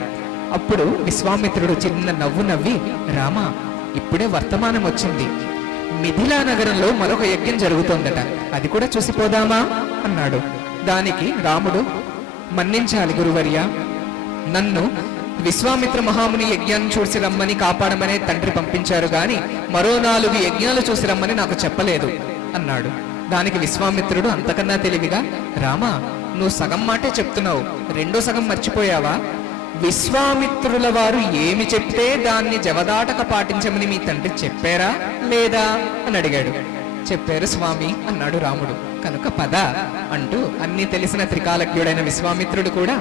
అప్పుడు విశ్వామిత్రుడు చిన్న నవ్వు నవ్వి, రామ, ఇప్పుడే వర్తమానం వచ్చింది, మిథిలా నగరంలో మరొక యజ్ఞం జరుగుతోందట, అది కూడా చూసిపోదామా అన్నాడు. దానికి రాముడు, మన్నించాలి గురువర్య, నన్ను విశ్వామిత్ర మహాముని యజ్ఞాన్ని చూసి రమ్మని కాపాడమనే తండ్రి పంపించారు గాని మరో 4 యజ్ఞాలు చూసి రమ్మని నాకు చెప్పలేదు అన్నాడు. దానికి విశ్వామిత్రుడు అంతకన్నా తెలివిగా, రామా, నువ్వు సగం మాటే చెప్తున్నావు, రెండో సగం మర్చిపోయావా? విశ్వామిత్రుల వారు ఏమి చెప్తే దాన్ని జవదాటక పాటించమని మీ తండ్రి చెప్పారా లేదా అని అడిగాడు. చెప్పారు స్వామి అన్నాడు రాముడు. కనుక పద అంటూ అన్ని తెలిసిన త్రికాలజ్ఞుడైన విశ్వామిత్రుడు కూడా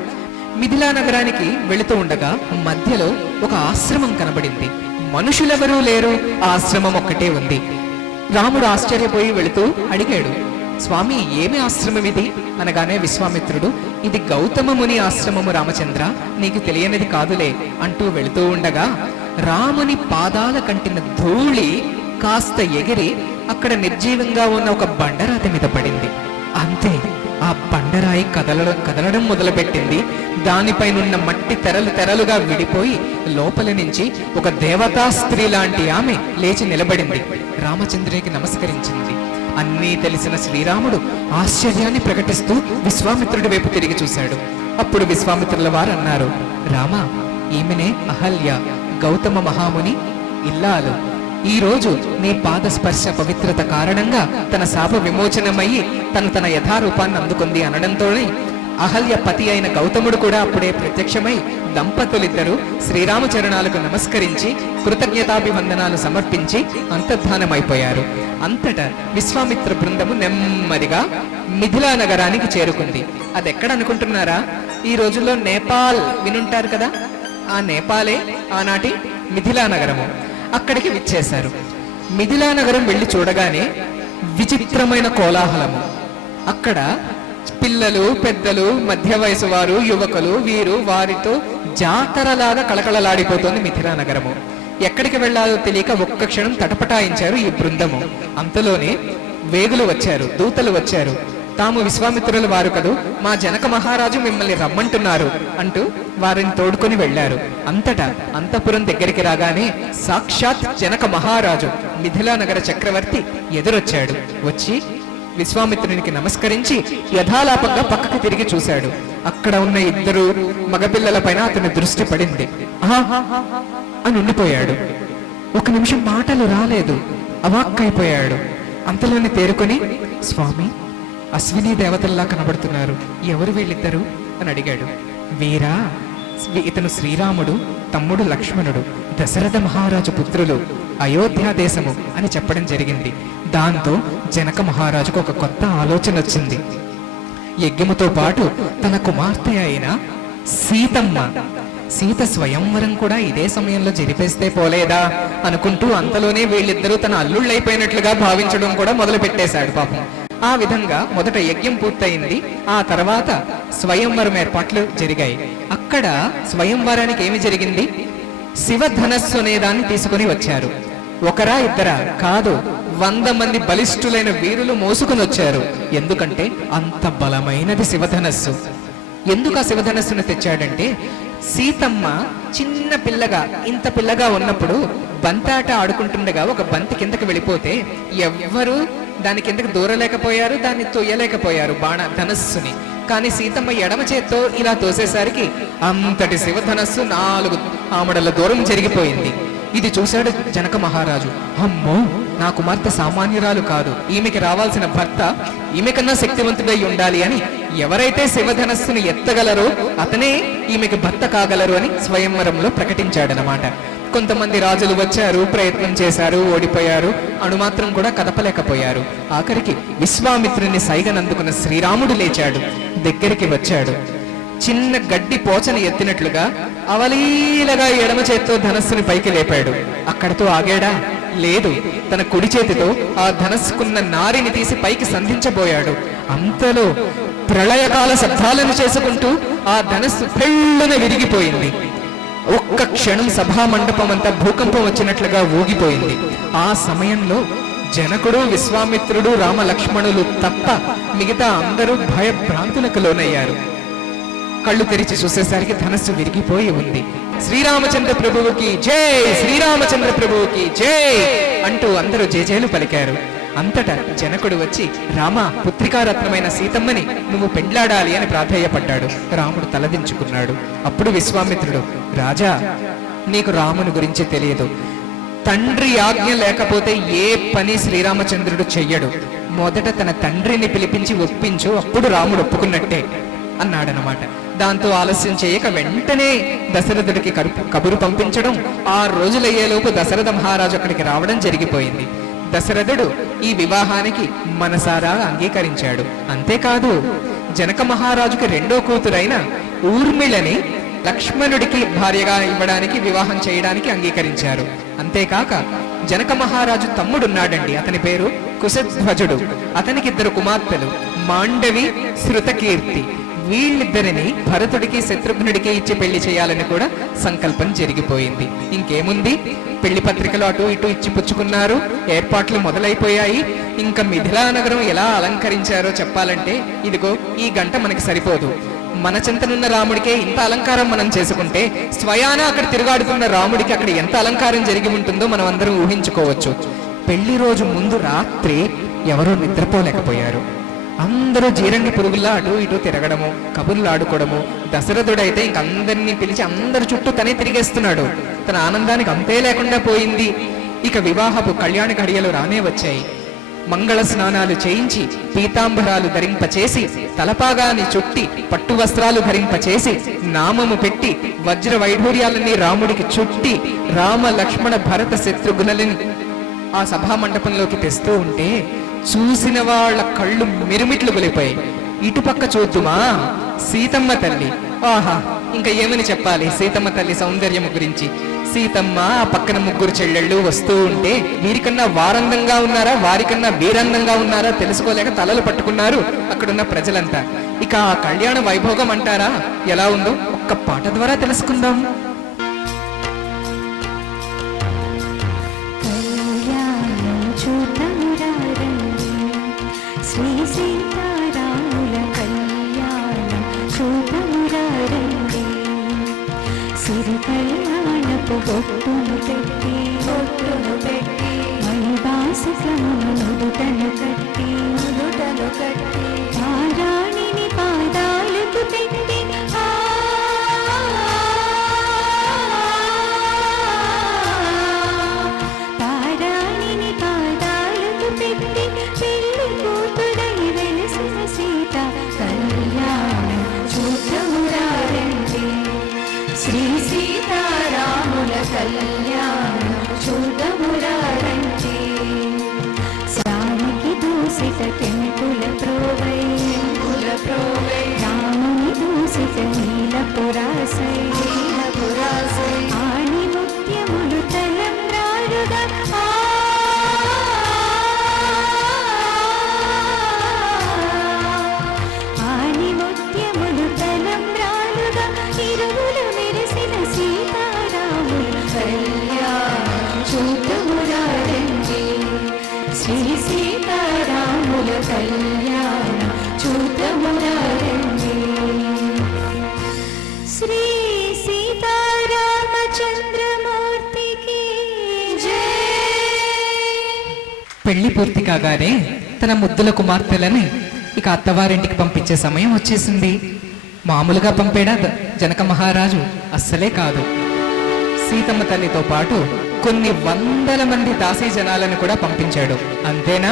మిథిలా నగరానికి వెళుతూ ఉండగా మధ్యలో ఒక ఆశ్రమం కనబడింది. మనుషులెవరూ లేరు, ఆశ్రమం ఒక్కటే ఉంది. రాముడు ఆశ్చర్యపోయి వెళుతూ అడిగాడు, స్వామి, ఏమి ఆశ్రమం ఇది అనగానే విశ్వామిత్రుడు, ఇది గౌతమ ముని ఆశ్రమము రామచంద్ర, నీకు తెలియనిది కాదులే అంటూ వెళుతూ ఉండగా రాముని పాదాల కంటిన ధూళి కాస్త ఎగిరి అక్కడ నిర్జీవంగా ఉన్న ఒక బండరాతి మీద పడింది. అంతే, ఆ బండరాయి కదలడం మొదలుపెట్టింది. దానిపైనున్న మట్టి తెరలుగా విడిపోయి లోపల నుంచి ఒక దేవతా స్త్రీ లాంటి ఆమె లేచి నిలబడింది. రామచంద్రునికి నమస్కరించింది. అన్నీ తెలిసిన శ్రీరాముడు ఆశ్చర్యాన్ని ప్రకటిస్తూ విశ్వామిత్రుడి వైపు తిరిగి చూశాడు. అప్పుడు విశ్వామిత్రుల వారు అన్నారు, రామ, ఈమెనే అహల్య, గౌతమ మహాముని ఇల్లాలు. ఈ రోజు నీ పాద స్పర్శ పవిత్రత కారణంగా తన శాప విమోచనమయ్యి తన యథారూపాన్ని అందుకుంది అనడంతోనే అహల్య పతి అయిన గౌతముడు కూడా అప్పుడే ప్రత్యక్షమై దంపతులిద్దరూ శ్రీరామచరణాలకు నమస్కరించి కృతజ్ఞతాభివందనాలు సమర్పించి అంతర్ధానమైపోయారు. అంతటా విశ్వామిత్ర బృందము నెమ్మదిగా మిథిలా నగరానికి చేరుకుంది. అది ఎక్కడ అనుకుంటున్నారా? ఈ రోజుల్లో నేపాల్ వినుంటారు కదా, ఆ నేపాలే ఆనాటి మిథిలా నగరము. అక్కడికి విచ్చేశారు. మిథిలా నగరం వెళ్ళి చూడగానే విచిత్రమైన కోలాహలము. అక్కడ పిల్లలు, పెద్దలు, మధ్య వయసు వారు, యువకులు, వీరు వారితో జాతరలాగా కళకళలాడిపోతోంది మిథిలా నగరము. ఎక్కడికి వెళ్లాలో తెలియక ఒక్క క్షణం తటపటాయించారు ఈ బృందము. అంతలోనే వేగులు వచ్చారు, దూతలు వచ్చారు. తాము విశ్వామిత్రుల వారు కదూ, మా జనక మహారాజు మిమ్మల్ని రమ్మంటున్నారు అంటూ వారిని తోడుకొని వెళ్లారు. అంతటా అంతఃపురం దగ్గరికి రాగానే సాక్షాత్ జనక మహారాజు మిథిలా నగర చక్రవర్తి ఎదురొచ్చాడు. వచ్చి విశ్వామిత్రునికి నమస్కరించి యథాలాపంగా పక్కకి తిరిగి చూశాడు. అక్కడ ఉన్న 2 మగపిల్లల పైన అతని దృష్టి పడింది. అని ఉండిపోయాడు. ఒక నిమిషం మాటలు రాలేదు, అవాక్కైపోయాడు. అంతలోనే తేరుకొని, స్వామి, అశ్విని దేవతల్లా కనబడుతున్నారు, ఎవరు వీళ్ళిద్దరు అని అడిగాడు. వీరా, ఇతను శ్రీరాముడు, తమ్ముడు లక్ష్మణుడు, దశరథ మహారాజు పుత్రులు, అయోధ్య దేశము అని చెప్పడం జరిగింది. దాంతో జనక మహారాజుకు ఒక కొత్త ఆలోచన వచ్చింది. యజ్ఞముతో పాటు తన కుమార్తె అయిన సీత స్వయంవరం కూడా ఇదే సమయంలో జరిపేస్తే పోలేదా అనుకుంటూ అంతలోనే వీళ్ళిద్దరూ తన అల్లుళ్ళైపోయినట్లుగా భావించడం కూడా మొదలు పెట్టేశాడు పాపం. ఆ విధంగా మొదట యజ్ఞం పూర్తయింది. ఆ తర్వాత స్వయంవరం ఏర్పాట్లు జరిగాయి. అక్కడ స్వయంవరానికి ఏమి జరిగింది? శివధనస్సు అనే దాన్ని తీసుకుని వచ్చారు. ఒకరా ఇద్దరా కాదు, 100 మంది బలిష్ఠులైన వీరులు మోసుకుని వచ్చారు. ఎందుకంటే అంత బలమైనది శివధనస్సు. ఎందుకు ఆ శివధనస్సును తెచ్చాడంటే, సీతమ్మ చిన్న పిల్లగా, ఇంత పిల్లగా ఉన్నప్పుడు బంతాట ఆడుకుంటుండగా ఒక బంతి కిందకి వెళ్ళిపోతే ఎవ్వరూ దాని కిందకి దూరలేకపోయారు, దాన్ని తొయ్యలేకపోయారు ధనస్సుని. కానీ సీతమ్మ ఎడమ చేత్తో ఇలా తోసేసరికి అంతటి శివధనస్సు 4 ఆమడల దూరం జరిగిపోయింది. ఇది చూశాడు జనక మహారాజు. అమ్మో, నా కుమార్తె సామాన్యురాలు కాదు, ఈమెకి రావాల్సిన భర్త ఈమె కన్నా శక్తివంతుడై ఉండాలి అని ఎవరైతే శివధనస్సును ఎత్తగలరో అతనే ఈమెకి భర్త కాగలరు అని స్వయంవరంలో ప్రకటించాడనమాట. కొంతమంది రాజులు వచ్చారు, ప్రయత్నం చేశారు, ఓడిపోయారు, అణుమాత్రం కూడా కదపలేకపోయారు. ఆఖరికి విశ్వామిత్రుని సైగనందుకున్న శ్రీరాముడు లేచాడు, దగ్గరికి వచ్చాడు. చిన్న గడ్డి పోచని ఎత్తినట్లుగా అవలీలగా ఎడమ చేత్తో ధనస్సుని పైకి లేపాడు. అక్కడతో ఆగాడా? లేదు. తన కుడి చేతితో ఆ ధనస్సుకున్న నారిని తీసి పైకి సంధించబోయాడు. అంతలో ప్రళయకాల శబ్దాలను చేసుకుంటూ ఆ ధనస్సు పెళ్ళున విరిగిపోయింది. ఒక్క క్షణం సభా మండపం అంతా భూకంపం వచ్చినట్లుగా ఊగిపోయింది. ఆ సమయంలో జనకుడు, విశ్వామిత్రుడు, రామ లక్ష్మణులు తప్ప మిగతా అందరూ భయభ్రాంతులకు లోనయ్యారు. కళ్ళు తెరిచి చూసేసరికి ధనస్సు విరిగిపోయి ఉంది. శ్రీరామచంద్ర ప్రభువుకి జై, శ్రీరామచంద్ర ప్రభువుకి జై అంటూ అందరూ జేజేలు పలికారు. అంతటా జనకుడు వచ్చి, రామ, పుత్రికారత్నమైన సీతమ్మని నువ్వు పెండ్లాడాలి అని ప్రాధేయపడ్డాడు. రాముడు తలదించుకున్నాడు. అప్పుడు విశ్వామిత్రుడు, రాజా, నీకు రాముని గురించి తెలియదు. తండ్రి ఆజ్ఞ లేకపోతే ఏ పని శ్రీరామచంద్రుడు చెయ్యడు. మొదట తన తండ్రిని పిలిపించి ఒప్పించు, అప్పుడు రాముడు ఒప్పుకున్నట్టే అన్నాడనమాట. దాంతో ఆలస్యం చేయక వెంటనే దశరథుడికి కబురు పంపించడం, 6 రోజులయ్యేలోపు దశరథ మహారాజు అక్కడికి రావడం జరిగిపోయింది. దశరథుడు ఈ వివాహానికి మనసారా అంగీకరించాడు. అంతేకాదు, జనక మహారాజుకి 2వ కూతురైన ఊర్మిళని లక్ష్మణుడికి భార్యగా ఇవ్వడానికి, వివాహం చేయడానికి అంగీకరించారు. అంతేకాక జనక మహారాజు తమ్ముడున్నాడండి, అతని పేరు కుశధ్వజుడు. అతనికి 2 కుమార్తెలు, మాండవి, శృతకీర్తి. వీళ్ళిద్దరిని భరతుడికి, శత్రుఘ్నుడికి ఇచ్చి పెళ్లి చేయాలని కూడా సంకల్పం జరిగిపోయింది. ఇంకేముంది, పెళ్లి పత్రికలు అటు ఇటు ఇచ్చి పుచ్చుకున్నారు. ఏర్పాట్లు మొదలైపోయాయి. ఇంకా మిథిలా నగరం ఎలా అలంకరించారో చెప్పాలంటే ఇదిగో ఈ గంట మనకి సరిపోదు. మన చింతనున్న రాముడికే ఇంత అలంకారం మనం చేసుకుంటే, స్వయాన అక్కడ తిరుగాడుతున్న రాముడికి అక్కడ ఎంత అలంకారం జరిగి ఉంటుందో మనం అందరం ఊహించుకోవచ్చు. పెళ్లి రోజు ముందు రాత్రి ఎవరూ నిద్రపోలేకపోయారు. అందరూ జీరణి పురుగుల్లా అటు ఇటు తిరగడము, కబుర్లు ఆడుకోవడము. దశరథుడైతే ఇంక అందరినీ పిలిచి అందరి చుట్టూ తనే తిరిగేస్తున్నాడు. తన ఆనందానికి అంతే లేకుండా పోయింది. ఇక వివాహపు కళ్యాణ ఘడియలు రానే వచ్చాయి. మంగళ స్నానాలు చేయించి, పీతాంబరాలు ధరింపచేసి, తలపాగాని చుట్టి, పట్టు వస్త్రాలు ధరింపచేసి, నామము పెట్టి, వజ్ర వైఢూర్యాలన్నీ రాముడికి చుట్టి, రామ లక్ష్మణ భరత శత్రుఘ్నులని ఆ సభా మండపంలోకి తెస్తూ ఉంటే చూసిన వాళ్ళ కళ్ళు మిరుమిట్లు గొలిపోయాయి. ఇటుపక్క చూద్దుమా, సీతమ్మ తల్లి. ఆహా, ఇంకా ఏమని చెప్పాలి సీతమ్మ తల్లి సౌందర్యం గురించి. సీతమ్మ, ఆ పక్కన 3 చెల్లెళ్ళు వస్తూ ఉంటే వీరికన్నా వారందంగా ఉన్నారా, వారికన్నా వీరందంగా ఉన్నారా తెలుసుకోలేక తలలు పట్టుకున్నారు అక్కడున్న ప్రజలంతా. ఇక ఆ కళ్యాణ వైభోగం అంటారా ఎలా ఉందో ఒక్క పాట ద్వారా తెలుసుకుందాం. శ్రీ సీతారాముల కళ్యాణం చూడమురారండి. సిరి కళ్యాణపు బొట్టును పెట్టి మణివాసికమును నుదుటను కట్టి పారాణిని పాదాలకు పెట్టి పారాణిని పాదాలకు పెట్టి పెళ్లి కూతుడై వెలిసిన సీత కళ్యాణం చూడమురారండి. శ్రీ సీతారాముల కళ్యాణం చూడమురారండి. సానికి దూసిత కెంపుల ప్రోవై రాముని దూసిత నీలపురాసై ఆని ముత్యములు తలంబ్రాలుగా ఆని ముత్యములు తలంబ్రాలుగా ఇరువుల మెరిసిన సీతారాముల కళ్యాణం చూడమురారండి. శ్రీ సీతారాముల కళ్యాణం చూడమురారండి. శ్రీ సీతారామచంద్రమూర్తికి జై. పెళ్లి పూర్తి కాగానే తన ముద్దుల కుమార్తెలని ఇక అత్తవారింటికి పంపించే సమయం వచ్చేసింది. మామూలుగా పంపేడా జనక మహారాజు? అస్సలే కాదు. సీతమ్మ తల్లితో పాటు కొన్ని వందల మంది దాసీ జనాలను కూడా పంపించాడు. అంతేనా,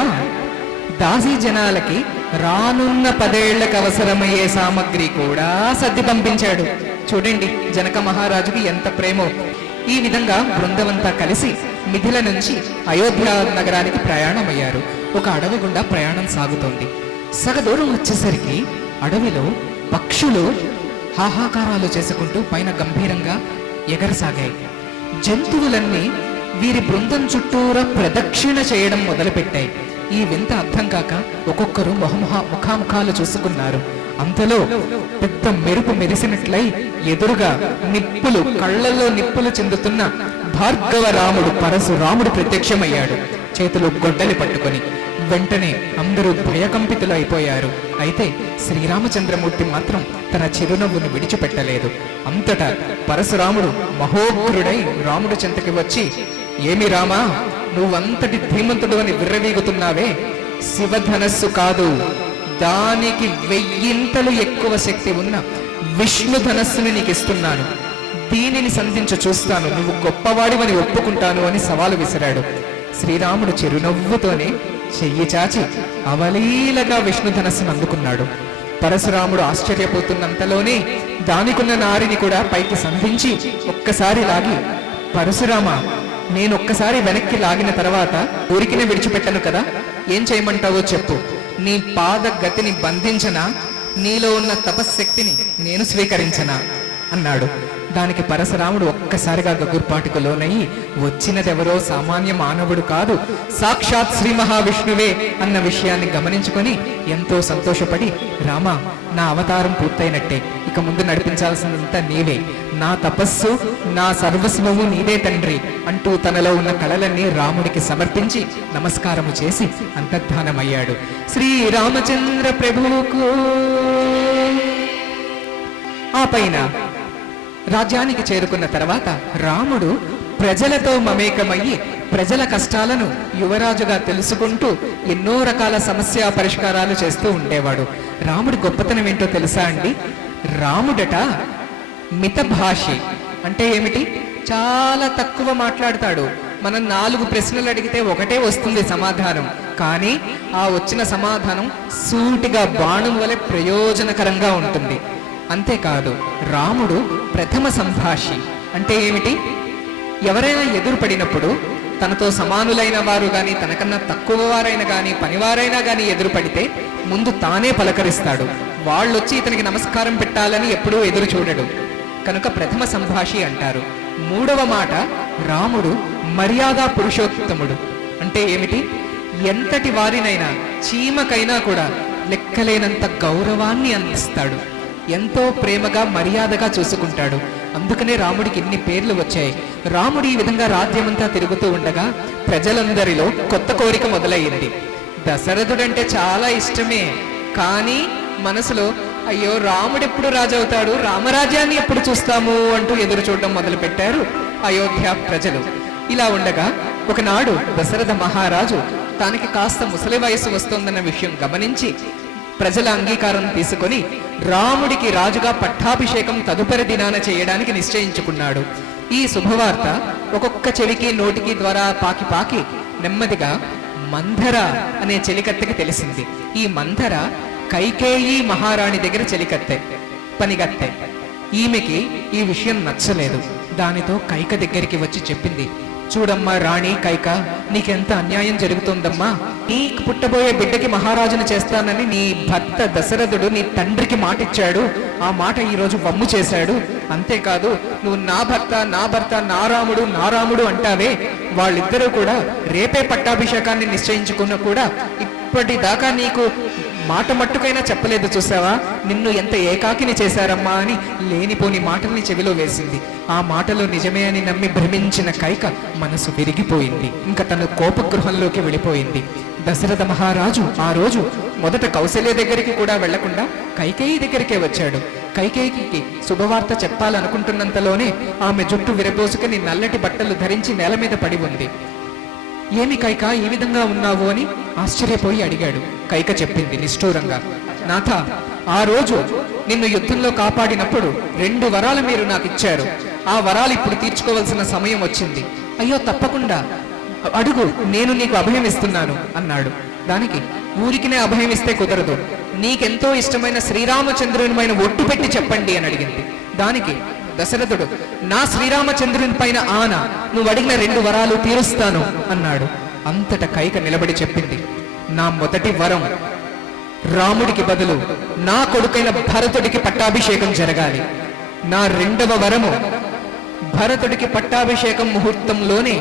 దాసీ జనాలకి రానున్న 10 ఏళ్లకు అవసరమయ్యే సామగ్రి కూడా సర్ది పంపించాడు. చూడండి జనక మహారాజుకి ఎంత ప్రేమో. ఈ విధంగా బృందమంతా కలిసి మిథిల నుంచి అయోధ్య నగరానికి ప్రయాణమయ్యారు. ఒక అడవి గుండా ప్రయాణం సాగుతోంది. సగ దూరం వచ్చేసరికి అడవిలో పక్షులు హాహాకారాలు చేసుకుంటూ పైన గంభీరంగా ఎగరసాగాయి. జంతువులన్నీ వీరి బృందం చుట్టూరా ప్రదక్షిణ చేయడం మొదలుపెట్టాయి. ఈ వింత అర్థం కాక ఒక్కొక్కరు ముఖాముఖాలు చూసుకున్నారు. అంతలో పెద్ద మెరుపు మెరిసినట్లయి ఎదురుగా నిప్పులు, కళ్ళల్లో నిప్పులు చెందుతున్న భార్గవ రాముడు, పరశురాముడు ప్రత్యక్షమయ్యాడు, చేతులు గొడ్డలి పట్టుకొని. వెంటనే అందరూ భయకంపితులు అయిపోయారు. అయితే శ్రీరామచంద్రమూర్తి మాత్రం తన చిరునవ్వును విడిచిపెట్టలేదు. అంతటా పరశురాముడు మహోగ్రుడై రాముడి చెంతకి వచ్చి, ఏమి రామా, నువ్వంతటి ధీమంతుడు అని విర్రవీగుతున్నావే, శివధనస్సు కాదు, దానికి 1000 ఎక్కువ శక్తి ఉన్న విష్ణు ధనస్సుని నీకు ఇస్తున్నాను, దీనిని సంధించి చూస్తాను, నువ్వు గొప్పవాడివని ఒప్పుకుంటాను అని సవాలు విసిరాడు. శ్రీరాముడు చిరునవ్వుతోనే చెయ్యి చాచి అవలీలగా విష్ణు ధనస్సును అందుకున్నాడు. పరశురాముడు ఆశ్చర్యపోతున్నంతలోనే దానికున్న నారిని కూడా పైకి సంధించి ఒక్కసారి లాగి, పరశురామ, నేనొక్కసారి వెనక్కి లాగిన తర్వాత ఊరికినే విడిచిపెట్టను కదా, ఏం చేయమంటావో చెప్పు, నీ పాద గతిని బంధించనా, నీలో ఉన్న తపశ్శక్తిని నేను స్వీకరించనా అన్నాడు. దానికి పరశురాముడు ఒక్కసారిగా గగుర్పాటుకు లోనయ్యి, వచ్చినదెవరో సామాన్య మానవుడు కాదు, సాక్షాత్ శ్రీ మహావిష్ణువే అన్న విషయాన్ని గమనించుకొని ఎంతో సంతోషపడి, రామా, నా అవతారం పూర్తయినట్టే, ఇక ముందు నడిపించాల్సినంత నీవే, నా తపస్సు, నా సర్వస్వము నీదే తండ్రి అంటూ తనలో ఉన్న కళలన్నీ రాముడికి సమర్పించి నమస్కారము చేసి అంతర్ధానమయ్యాడు. శ్రీరామచంద్ర ప్రభువుకు. ఆ పైన రాజ్యానికి చేరుకున్న తర్వాత రాముడు ప్రజలతో మమేకమయ్యి ప్రజల కష్టాలను యువరాజుగా తెలుసుకుంటూ ఎన్నో రకాల సమస్య పరిష్కారాలు చేస్తూ ఉండేవాడు. రాముడి గొప్పతనం ఏంటో తెలుసా అండి? రాముడట మితభాషి. అంటే ఏమిటి? చాలా తక్కువ మాట్లాడతాడు. మనం 4 ప్రశ్నలు అడిగితే ఒకటే వస్తుంది సమాధానం, కానీ ఆ వచ్చిన సమాధానం సూటిగా బాణం వలె ప్రయోజనకరంగా ఉంటుంది. అంతేకాదు, రాముడు ప్రథమ సంభాషి. అంటే ఏమిటి? ఎవరైనా ఎదురుపడినప్పుడు తనతో సమానులైన వారు గాని, తనకన్నా తక్కువ వారైనా గాని, పనివారైనా గాని ఎదురుపడితే ముందు తానే పలకరిస్తాడు. వాళ్ళొచ్చి ఇతనికి నమస్కారం పెట్టాలని ఎప్పుడూ ఎదురు చూడడు. కనుక ప్రథమ సంభాషి అంటారు. 3వ మాట, రాముడు మర్యాదా పురుషోత్తముడు. అంటే ఏమిటి? ఎంతటి వారినైనా, చీమకైనా కూడా లెక్కలేనంత గౌరవాన్ని అందిస్తాడు. ఎంతో ప్రేమగా మర్యాదగా చూసుకుంటాడు. అందుకనే రాముడికి ఇన్ని పేర్లు వచ్చాయి. రాముడు ఈ విధంగా రాజ్యమంతా తిరుగుతూ ఉండగా ప్రజలందరిలో కొత్త కోరిక మొదలయ్యింది. దశరథుడంటే చాలా ఇష్టమే, కానీ మనసులో అయ్యో రాముడు ఎప్పుడు రాజవుతాడు, రామరాజ్యాన్ని ఎప్పుడు చూస్తాము అంటూ ఎదురు చూడడం మొదలు పెట్టారు అయోధ్య ప్రజలు. ఇలా ఉండగా ఒకనాడు దశరథ మహారాజు తనకి కాస్త ముసలి వయసు వస్తోందన్న విషయం గమనించి ప్రజల అంగీకారం తీసుకొని రాముడికి రాజుగా పట్టాభిషేకం తదుపరి దినాన చేయడానికి నిశ్చయించుకున్నాడు. ఈ శుభవార్త ఒక్కొక్క చెవికి నోటికి ద్వారా పాకి పాకి నెమ్మదిగా మంధర అనే చెలికత్తెకి తెలిసింది. ఈ మంధర కైకేయి మహారాణి దగ్గర చెలికత్తె, పనిగత్తె. ఈమెకి ఈ విషయం నచ్చలేదు. దానితో కైక దగ్గరికి వచ్చి చెప్పింది, చూడమ్మా రాణి కైక, నీకెంత అన్యాయం జరుగుతోందమ్మా. నీకు పుట్టబోయే బిడ్డకి మహారాజును చేస్తానని నీ భర్త దశరథుడు నీ తండ్రికి మాట ఇచ్చాడు. ఆ మాట ఈరోజు వమ్ము చేశాడు. అంతేకాదు, నువ్వు నా భర్త నా రాముడు అంటావే, వాళ్ళిద్దరూ కూడా రేపే పట్టాభిషేకాన్ని నిశ్చయించుకున్న కూడా ఇప్పటిదాకా నీకు మాట మట్టుకైనా చెప్పలేదు, చూసావా, నిన్ను ఎంత ఏకాకిని చేశారమ్మా అని లేనిపోని మాటల్ని చెవిలో వేసింది. ఆ మాటలు నిజమే అని నమ్మి భ్రమించిన కైక మనసు విరిగిపోయింది. ఇంకా తన కోపగృహంలోకి వెళ్ళిపోయింది. దశరథ మహారాజు ఆ రోజు మొదట కౌశల్య దగ్గరికి కూడా వెళ్లకుండా కైకేయి దగ్గరికే వచ్చాడు. కైకేయికి శుభవార్త చెప్పాలనుకుంటున్నంతలోనే ఆమె జుట్టు విరబోసుకుని నల్లటి బట్టలు ధరించి నేల మీద పడి ఉంది. ఏమి కైక, ఈ విధంగా ఉన్నావు అని ఆశ్చర్యపోయి అడిగాడు. కైక చెప్పింది నిష్ఠూరంగా, నాథ, ఆ రోజు నిన్ను యుద్ధంలో కాపాడినప్పుడు 2 వరాలు మీరు నాకు ఇచ్చారు. ఆ వరాలు ఇప్పుడు తీర్చుకోవాల్సిన సమయం వచ్చింది. అయ్యో తప్పకుండా అడుగు, నేను నీకు అభయం ఇస్తున్నాను అన్నాడు. దానికి, ఊరికినే అభయం ఇస్తే కుదరదు, నీకెంతో ఇష్టమైన శ్రీరామచంద్రునిపైన ఒట్టు పెట్టి చెప్పండి అని అడిగింది. దానికి దశరథుడు, నా శ్రీరామచంద్రుని పైన ఆన, నువ్వు అడిగిన 2 వరాలు తీరుస్తాను అన్నాడు. అంతట కైక నిలబడి చెప్పింది, నా మొదటి వరం, రాముడికి బదులు నా కొడుకైన భరతుడికి పట్టాభిషేకం జరగాలి. నా 2వ వరము, భరతుడికి పట్టాభిషేకం ముహూర్తంలోనే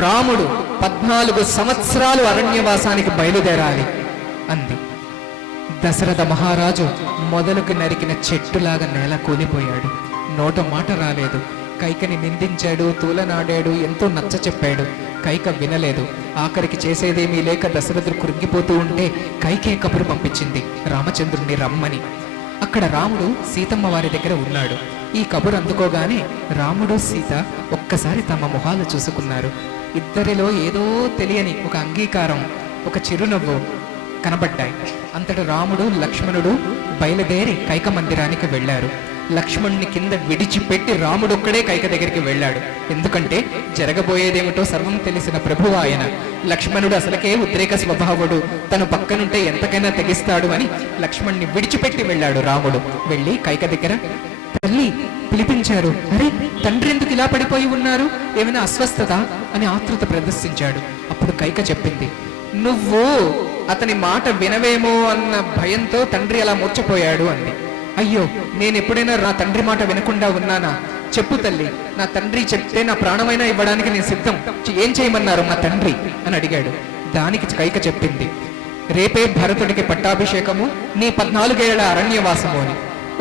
రాముడు 14 సంవత్సరాలు అరణ్యవాసానికి బయలుదేరాలి అంది. దశరథ మహారాజు మొదలుకు నరికిన చెట్టులాగా నేల కూలిపోయాడు. నోట మాట రాలేదు. కైకని నిందించాడు, తూలనాడాడు, ఎంతో నచ్చ చెప్పాడు. కైక వినలేదు. ఆఖరికి చేసేదేమీ లేక దశరథుడు కృంగిపోతూ ఉంటే కైకే కబురు పంపించింది రామచంద్రుణ్ణి రమ్మని. అక్కడ రాముడు సీతమ్మ వారి దగ్గర ఉన్నాడు. ఈ కబురు అందుకోగానే రాముడు సీత ఒక్కసారి తమ మొహాలు చూసుకున్నారు. ఇద్దరిలో ఏదో తెలియని ఒక అంగీకారం, ఒక చిరునవ్వు కనబడ్డాయి. అంతటి రాముడు లక్ష్మణుడు బయలుదేరి కైక మందిరానికి వెళ్ళారు. లక్ష్మణుని కింద విడిచిపెట్టి రాముడు ఒక్కడే కైక దగ్గరికి వెళ్ళాడు. ఎందుకంటే జరగబోయేదేమిటో సర్వం తెలిసిన ప్రభువు ఆయన. లక్ష్మణుడు అసలకే ఉద్రేక స్వభావుడు, తను పక్కనుంటే ఎంతకైనా తెగిస్తాడు అని లక్ష్మణ్ణి విడిచిపెట్టి వెళ్ళాడు రాముడు. వెళ్ళి కైక దగ్గర తల్లి పిలిపించారు. అరే, తండ్రి ఎందుకు ఇలా పడిపోయి ఉన్నారు? ఏమైనా అస్వస్థత అని ఆతృత ప్రదర్శించాడు. అప్పుడు కైక చెప్పింది, నువ్వు అతని మాట వినవేమో అన్న భయంతో తండ్రి అలా మూర్చపోయాడు అంది. అయ్యో, నేను ఎప్పుడైనా నా తండ్రి మాట వినకుండా ఉన్నానా? చెప్పు తల్లి, నా తండ్రి చెప్తే నా ప్రాణమైనా ఇవ్వడానికి నేను సిద్ధం. ఏం చేయమన్నారు మా తండ్రి అని అడిగాడు. దానికి కైక చెప్పింది, రేపే భరతుడికి పట్టాభిషేకము, నీ 14 ఏళ్ల అరణ్యవాసము అని.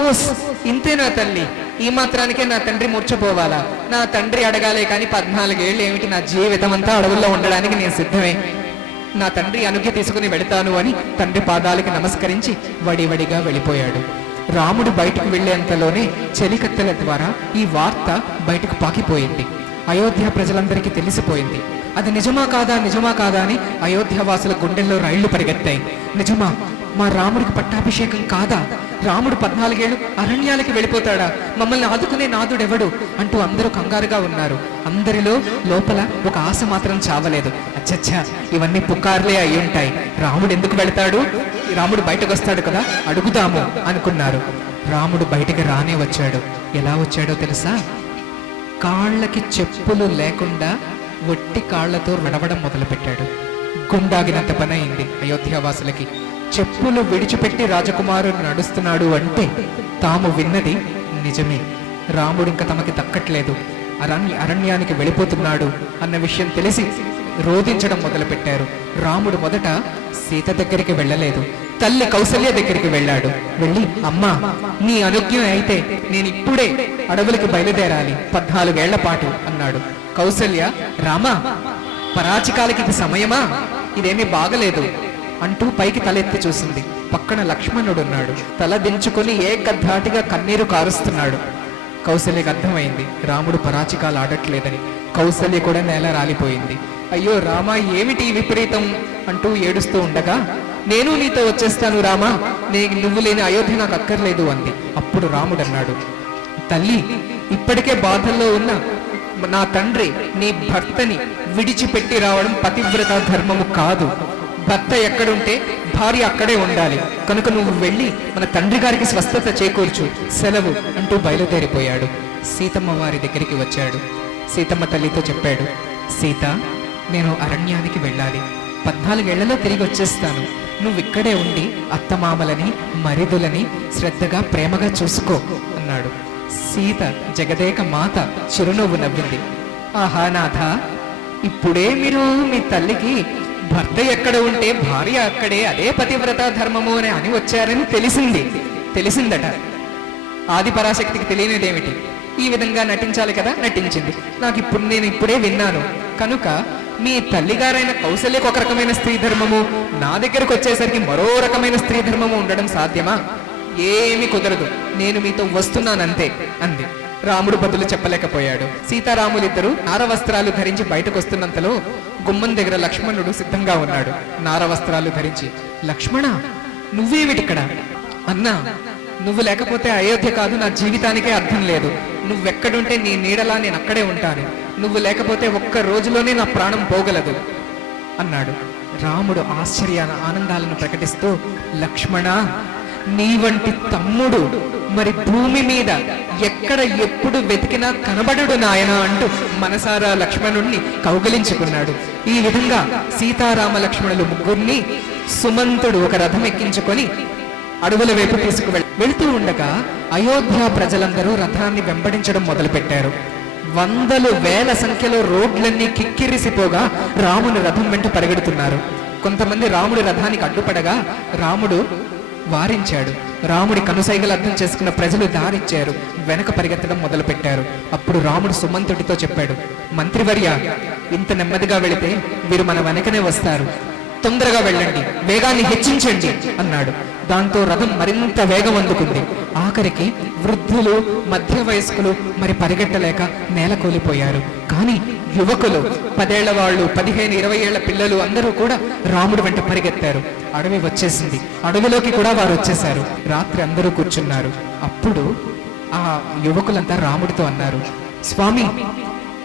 ఓస్, ఇంతేనా తల్లి? ఈ మాత్రానికే నా తండ్రి మూర్చపోవాలా? నా తండ్రి అడగాలే కానీ 14 ఏళ్ళు ఏమిటి? నా జీవితం అంతా అడవుల్లో ఉండడానికి నేను సిద్ధమే. నా తండ్రి అనుజ్ఞ తీసుకుని వెళతాను అని తండ్రి పాదాలకి నమస్కరించి వడివడిగా వెళ్ళిపోయాడు. రాముడు బయటకు వెళ్లేంతలోనే చెలికత్తెల ద్వారా ఈ వార్త బయటకు పాకిపోయింది. అయోధ్య ప్రజలందరికీ తెలిసిపోయింది. అది నిజమా కాదా నిజమా కాదా అని అయోధ్యవాసుల గుండెల్లో రైళ్లు పరిగెత్తాయి. నిజమా? మా రాముడికి పట్టాభిషేకం కాదా? రాముడు 14 ఏళ్ళు అరణ్యాలకి వెళ్ళిపోతాడా? మమ్మల్ని ఆదుకునే నాదుడెవడు అంటూ అందరూ కంగారుగా ఉన్నారు. అందరిలో లోపల ఒక ఆశ మాత్రం చావలేదు. అచ్చచ్చా, ఇవన్నీ పుకార్లే అయి ఉంటాయి. రాముడు ఎందుకు వెళతాడు? రాముడు బయటకు వస్తాడు కదా, అడుగుదాము అనుకున్నారు. రాముడు బయటికి రానే వచ్చాడు. ఎలా వచ్చాడో తెలుసా? కాళ్ళకి చెప్పులు లేకుండా ఒట్టి కాళ్లతో నడవడం మొదలుపెట్టాడు. గుండాగినంత పని అయింది అయోధ్యవాసులకి. చెప్పులు విడిచిపెట్టి రాజకుమారుడు నడుస్తున్నాడు అంటే తాము విన్నది నిజమే. రాముడు ఇంకా తమకి దక్కట్లేదు, అరణ్యానికి వెళ్ళిపోతున్నాడు అన్న విషయం తెలిసి రోధించడం మొదలుపెట్టారు. రాముడు మొదట సీత దగ్గరికి వెళ్ళలేదు, తల్లి కౌసల్య దగ్గరికి వెళ్ళాడు. వెళ్ళి, అమ్మా, నీ అనుజ్ఞ అయితే నేను ఇప్పుడే అడవులకి బయలుదేరాలి 14 ఏళ్ల పాటు అన్నాడు. కౌసల్య, రామా, పరాచికాలకి ఇది సమయమా? ఇదేమీ బాగలేదు అంటూ పైకి తలెత్తి చూసింది. పక్కన లక్ష్మణుడున్నాడు. తల దించుకొని ఏకధాటిగా కన్నీరు కారుస్తున్నాడు. కౌసల్యకి అర్థమైంది రాముడు పరాచికాలు ఆడట్లేదని. కౌసల్య కూడా నేల రాలిపోయింది. అయ్యో రామా, ఏమిటి విపరీతం అంటూ ఏడుస్తూ ఉండగా, నేను నీతో వచ్చేస్తాను రామా, నువ్వు లేని అయోధ్య నాకు అక్కర్లేదు అంది. అప్పుడు రాముడు అన్నాడు, తల్లి, ఇప్పటికే బాధల్లో ఉన్న నా తండ్రి నీ భర్తని విడిచిపెట్టి రావడం పతివ్రత ధర్మము కాదు. భర్త ఎక్కడుంటే భార్య అక్కడే ఉండాలి. కనుక నువ్వు వెళ్ళి మన తండ్రి గారికి స్వస్థత చేకూర్చు, సెలవు అంటూ బయలుదేరిపోయాడు. సీతమ్మ వారి దగ్గరికి వచ్చాడు. సీతమ్మ తల్లితో చెప్పాడు, సీత, నేను అరణ్యానికి వెళ్ళాలి. 14 ఏళ్లలో తిరిగి వచ్చేస్తాను. నువ్వు ఇక్కడే ఉండి అత్తమామలని మరిదులని శ్రద్ధగా ప్రేమగా చూసుకో అన్నాడు. సీత జగదేక మాత చిరునవ్వు నవ్వింది. ఆహా నాథ, ఇప్పుడే మీరు మీ తల్లికి భర్త ఎక్కడ ఉంటే భార్య అక్కడే, అదే పతివ్రత ధర్మము అని వచ్చారని తెలిసిందట. ఆది పరాశక్తికి తెలియనిదేమిటి? ఈ విధంగా నటించాలి కదా, నటించింది. నేను ఇప్పుడే విన్నాను. కనుక మీ తల్లిగారైన కౌసల్యకు ఒక రకమైన స్త్రీ ధర్మము, నా దగ్గరకు వచ్చేసరికి మరో రకమైన స్త్రీ ధర్మము ఉండడం సాధ్యమా? ఏమీ కుదరదు, నేను మీతో వస్తున్నానంతే అంది. రాముడు బదులు చెప్పలేకపోయాడు. సీతారాములిద్దరూ నారవస్త్రాలు ధరించి బయటకు వస్తున్నంతలో గుమ్మం దగ్గర లక్ష్మణుడు సిద్ధంగా ఉన్నాడు. నారవస్త్రాలు ధరించి, లక్ష్మణ, నువ్వేమిటిక్కడ? అన్నా, నువ్వు లేకపోతే అయోధ్య కాదు, నా జీవితానికే అర్థం లేదు. నువ్వెక్కడుంటే నీ నీడలా నేను అక్కడే ఉంటాను. నువ్వు లేకపోతే ఒక్క రోజులోనే నా ప్రాణం పోగలదు అన్నాడు. రాముడు ఆనందాలను ప్రకటిస్తూ, లక్ష్మణ, నీ వంటి తమ్ముడు మరి భూమి మీద ఎక్కడ ఎప్పుడు వెతికినా కనబడుడు నాయన అంటూ మనసారా లక్ష్మణుణ్ణి కౌగలించుకున్నాడు. ఈ విధంగా సీతారామ లక్ష్మణులు ముగ్గురిని సుమంతుడు ఒక రథం ఎక్కించుకొని అడవుల వైపు వెళుతూ ఉండగా అయోధ్య ప్రజలందరూ రథాన్ని వెంబడించడం మొదలుపెట్టారు. వందలు వేల సంఖ్యలో రోడ్లన్నీ కిక్కిరిసిపోగా రాముని రథం వెంట పరిగెడుతున్నారు. కొంతమంది రాముడి రథానికి అడ్డుపడగా రాముడు వారించాడు. రాముడి కనుసైగలు అర్థం చేసుకున్న ప్రజలు దారిచ్చారు, వెనక పరిగెత్తడం మొదలుపెట్టారు. అప్పుడు రాముడు సుమంతుడితో చెప్పాడు, మంత్రివర్య, ఇంత నెమ్మదిగా వెళితే వీరు మన వెనకనే వస్తారు, తొందరగా వెళ్ళండి, వేగాన్ని హెచ్చించండి అన్నాడు. దాంతో రథం మరింత వేగం అందుకుంది. ఆఖరికి వృద్ధులు, మధ్య వయస్కులు మరి పరిగెట్టలేక నేల కూలిపోయారు. కానీ యువకులు, 10 ఏళ్ల వాళ్ళు, 15, 20 ఏళ్ల పిల్లలు అందరూ కూడా రాముడు వెంట పరిగెత్తారు. అడవి వచ్చేసింది. అడవిలోకి కూడా వారు వచ్చేశారు. రాత్రి అందరూ కూర్చున్నారు. అప్పుడు ఆ యువకులంతా రాముడితో అన్నారు, స్వామి,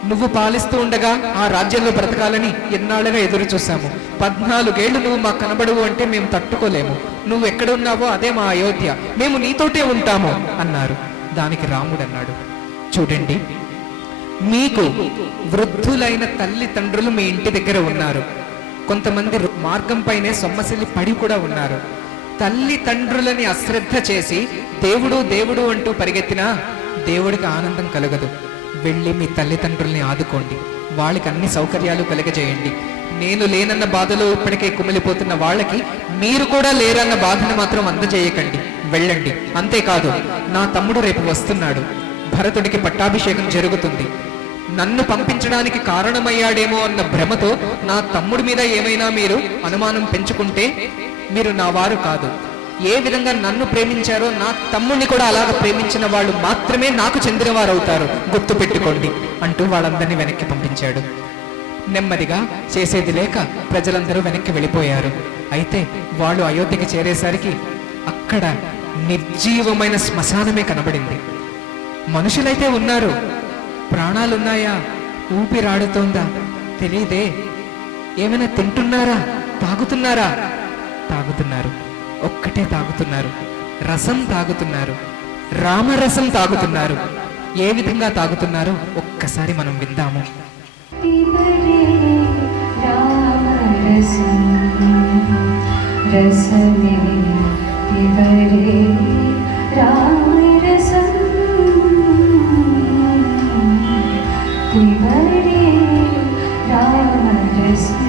నువ్వు పాలిస్తూ ఉండగా ఆ రాజ్యంలో బ్రతకాలని ఎన్నాళ్ళుగా ఎదురు చూసాము. 14 ఏళ్ళు నువ్వు మాకు కనబడవు అంటే మేము తట్టుకోలేము. నువ్వు ఎక్కడున్నావో అదే మా అయోధ్య, మేము నీతోటే ఉంటాము అన్నారు. దానికి రాముడు అన్నాడు, చూడండి, మీకు వృద్ధులైన తల్లిదండ్రులు మీ ఇంటి దగ్గర ఉన్నారు. కొంతమంది మార్గం పైనే సొమ్మసిల్లి పడి కూడా ఉన్నారు. తల్లిదండ్రులని అశ్రద్ధ చేసి దేవుడు దేవుడు అంటూ పరిగెత్తినా దేవుడికి ఆనందం కలగదు. వెళ్ళి మీ తల్లిదండ్రుల్ని ఆదుకోండి, వాళ్ళకి అన్ని సౌకర్యాలు కలగజేయండి. నేను లేనన్న బాధలో ఇప్పటికే కుమిలిపోతున్న వాళ్ళకి మీరు కూడా లేరన్న బాధను మాత్రం అందజేయకండి, వెళ్ళండి. అంతేకాదు, నా తమ్ముడు రేపు వస్తున్నాడు, భరతుడికి పట్టాభిషేకం జరుగుతుంది. నన్ను పంపించడానికి కారణమయ్యాడేమో అన్న భ్రమతో నా తమ్ముడి మీద ఏమైనా మీరు అనుమానం పెంచుకుంటే మీరు నా వారు కాదు. ఏ విధంగా నన్ను ప్రేమించారో నా తమ్ముడిని కూడా అలాగ ప్రేమించిన వాళ్ళు మాత్రమే నాకు చెందినవారు అవుతారు, గుర్తు పెట్టుకోండి అంటూ వాళ్ళందరినీ వెనక్కి పంపించాడు. నెమ్మదిగా చేసేది లేక ప్రజలందరూ వెనక్కి వెళ్ళిపోయారు. అయితే వాళ్ళు అయోధ్యకి చేరేసరికి అక్కడ నిర్జీవమైన శ్మశానమే కనబడింది. మనుషులైతే ఉన్నారు, ప్రాణాలున్నాయా, ఊపిరాడుతోందా తెలియదే. ఏమైనా తింటున్నారా, తాగుతున్నారా? తాగుతున్నారు, ఒక్కటే తాగుతున్నారు, రసం తాగుతున్నారు, రామరసం తాగుతున్నారు. ఏ విధంగా తాగుతున్నారో ఒక్కసారి మనం విందాము. పిబరే రామరసం రసమే పిబరే రామరసం పిబరే రామరసం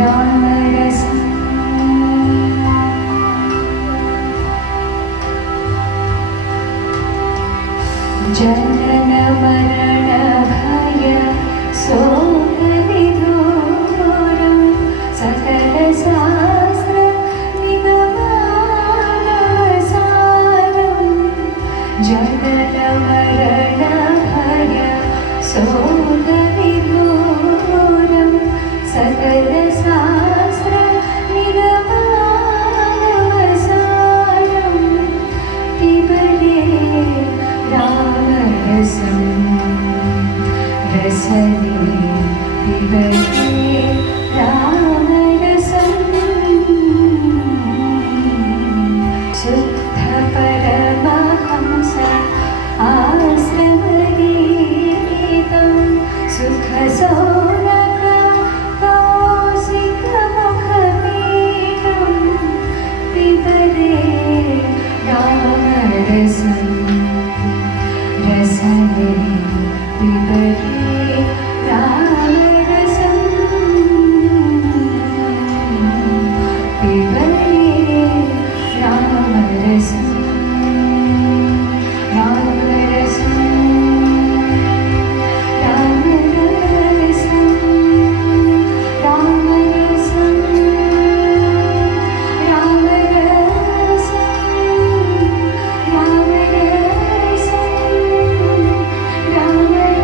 రామరసం जनन मरण भय शोक विदूरं सकल शास्त्र निगमानसारं जनन मरण भय शोक विदूरं सकल शास्त्र निगमानसारं पिबरे रामरसं रसने पिबरे रामरसं शुद्ध परमहंस आश्रमगीतं सुखसौनक कौशिकमुखपीठं पिबरे रामरसं रसने पिबरे रामरसं पिबरे रामरसं रामरसं रामरसं रामरसं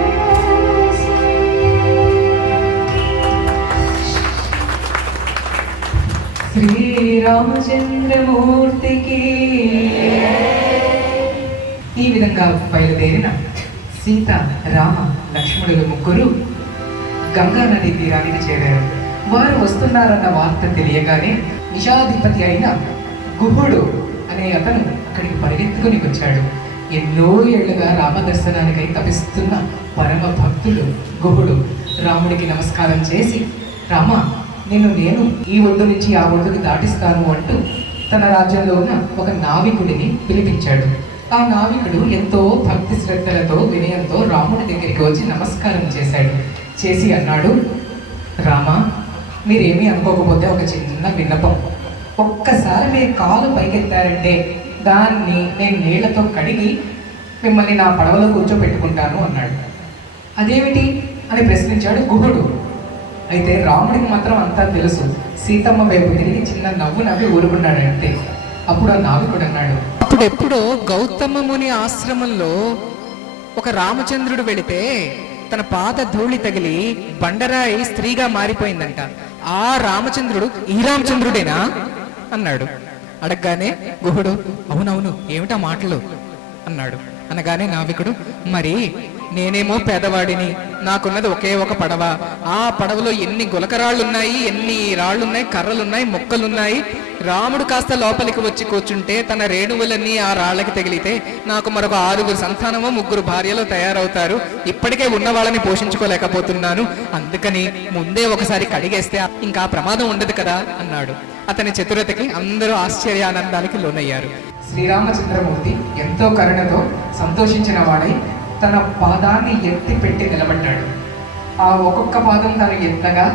శ్రీరామచంద్రమూర్తికి. ఈ విధంగా బయలుదేరిన సీత, రామ, లక్ష్మణులు ముగ్గురు గంగా నది తీరానికి చేరారు. వారు వస్తున్నారన్న వార్త తెలియగానే నిషాధిపతి అయిన గుహుడు అనే అతను అక్కడికి పరిగెత్తుకుని వచ్చాడు. ఎన్నో ఏళ్లుగా రామదర్శనానికై తపిస్తున్న పరమ భక్తుడు గుహుడు రాముడికి నమస్కారం చేసి, రామ, నేను ఈ ఒడ్డు నుంచి ఆ ఒడ్డుకి దాటిస్తాను అంటూ తన రాజ్యంలో ఉన్న ఒక నావికుడిని పిలిపించాడు. ఆ నావికుడు ఎంతో భక్తి శ్రద్ధలతో వినయంతో రాముడి దగ్గరికి వచ్చి నమస్కారం చేశాడు. చేసి అన్నాడు, రామా, మీరేమీ అనుకోకపోతే ఒక చిన్న విన్నపం. ఒక్కసారి మీరు కాలు పైకెత్తారంటే దాన్ని నేను నీళ్లతో కడిగి మిమ్మల్ని నా పడవలో కూర్చోపెట్టుకుంటాను అన్నాడు. అదేమిటి అని ప్రశ్నించాడు గుహుడు. అయితే రాముడికి మాత్రం అంతా తెలుసు. సీతమ్మ వైపు తిరిగి చిన్న నవ్వు నవ్వి ఊరుకున్నాడంటే. అప్పుడు ఆ నావికుడు అన్నాడు, అప్పుడెప్పుడో గౌతమ ముని ఆశ్రమంలో ఒక రామచంద్రుడు వెళితే తన పాద ధూళి తగిలి బండరాయి స్త్రీగా మారిపోయిందంట. ఆ రామచంద్రుడు ఈ రామచంద్రుడేనా అన్నాడు. అడగగానే గుహుడు, అవునవును, ఏమిటా మాటలు అన్నాడు. అనగానే నావికుడు, మరి నేనేమో పేదవాడిని, నాకున్నది ఒకే ఒక పడవ. ఆ పడవలో ఎన్ని గులకరాళ్ళున్నాయి, ఎన్ని రాళ్ళున్నాయి, కర్రలున్నాయి, మొక్కలున్నాయి. రాముడు కాస్త లోపలికి వచ్చి కూర్చుంటే తన రేణువులన్నీ ఆ రాళ్ళకి తగిలితే నాకు మరొక 6 సంతానమో 3 భార్యలు తయారవుతారు. ఇప్పటికే ఉన్న వాళ్ళని పోషించుకోలేకపోతున్నాను. అందుకని ముందే ఒకసారి కడిగేస్తే ఇంకా ప్రమాదం ఉండదు కదా అన్నాడు. అతని చతురతకి అందరూ ఆశ్చర్యానందానికి లోనయ్యారు. శ్రీరామచంద్రమూర్తి ఎంతో కరుణతో సంతోషించిన వాడై తన పాదాన్ని ఎత్తి పెట్టి నిలబడ్డాడు. ఆ ఒక్కొక్క పాదం తను ఎత్తగా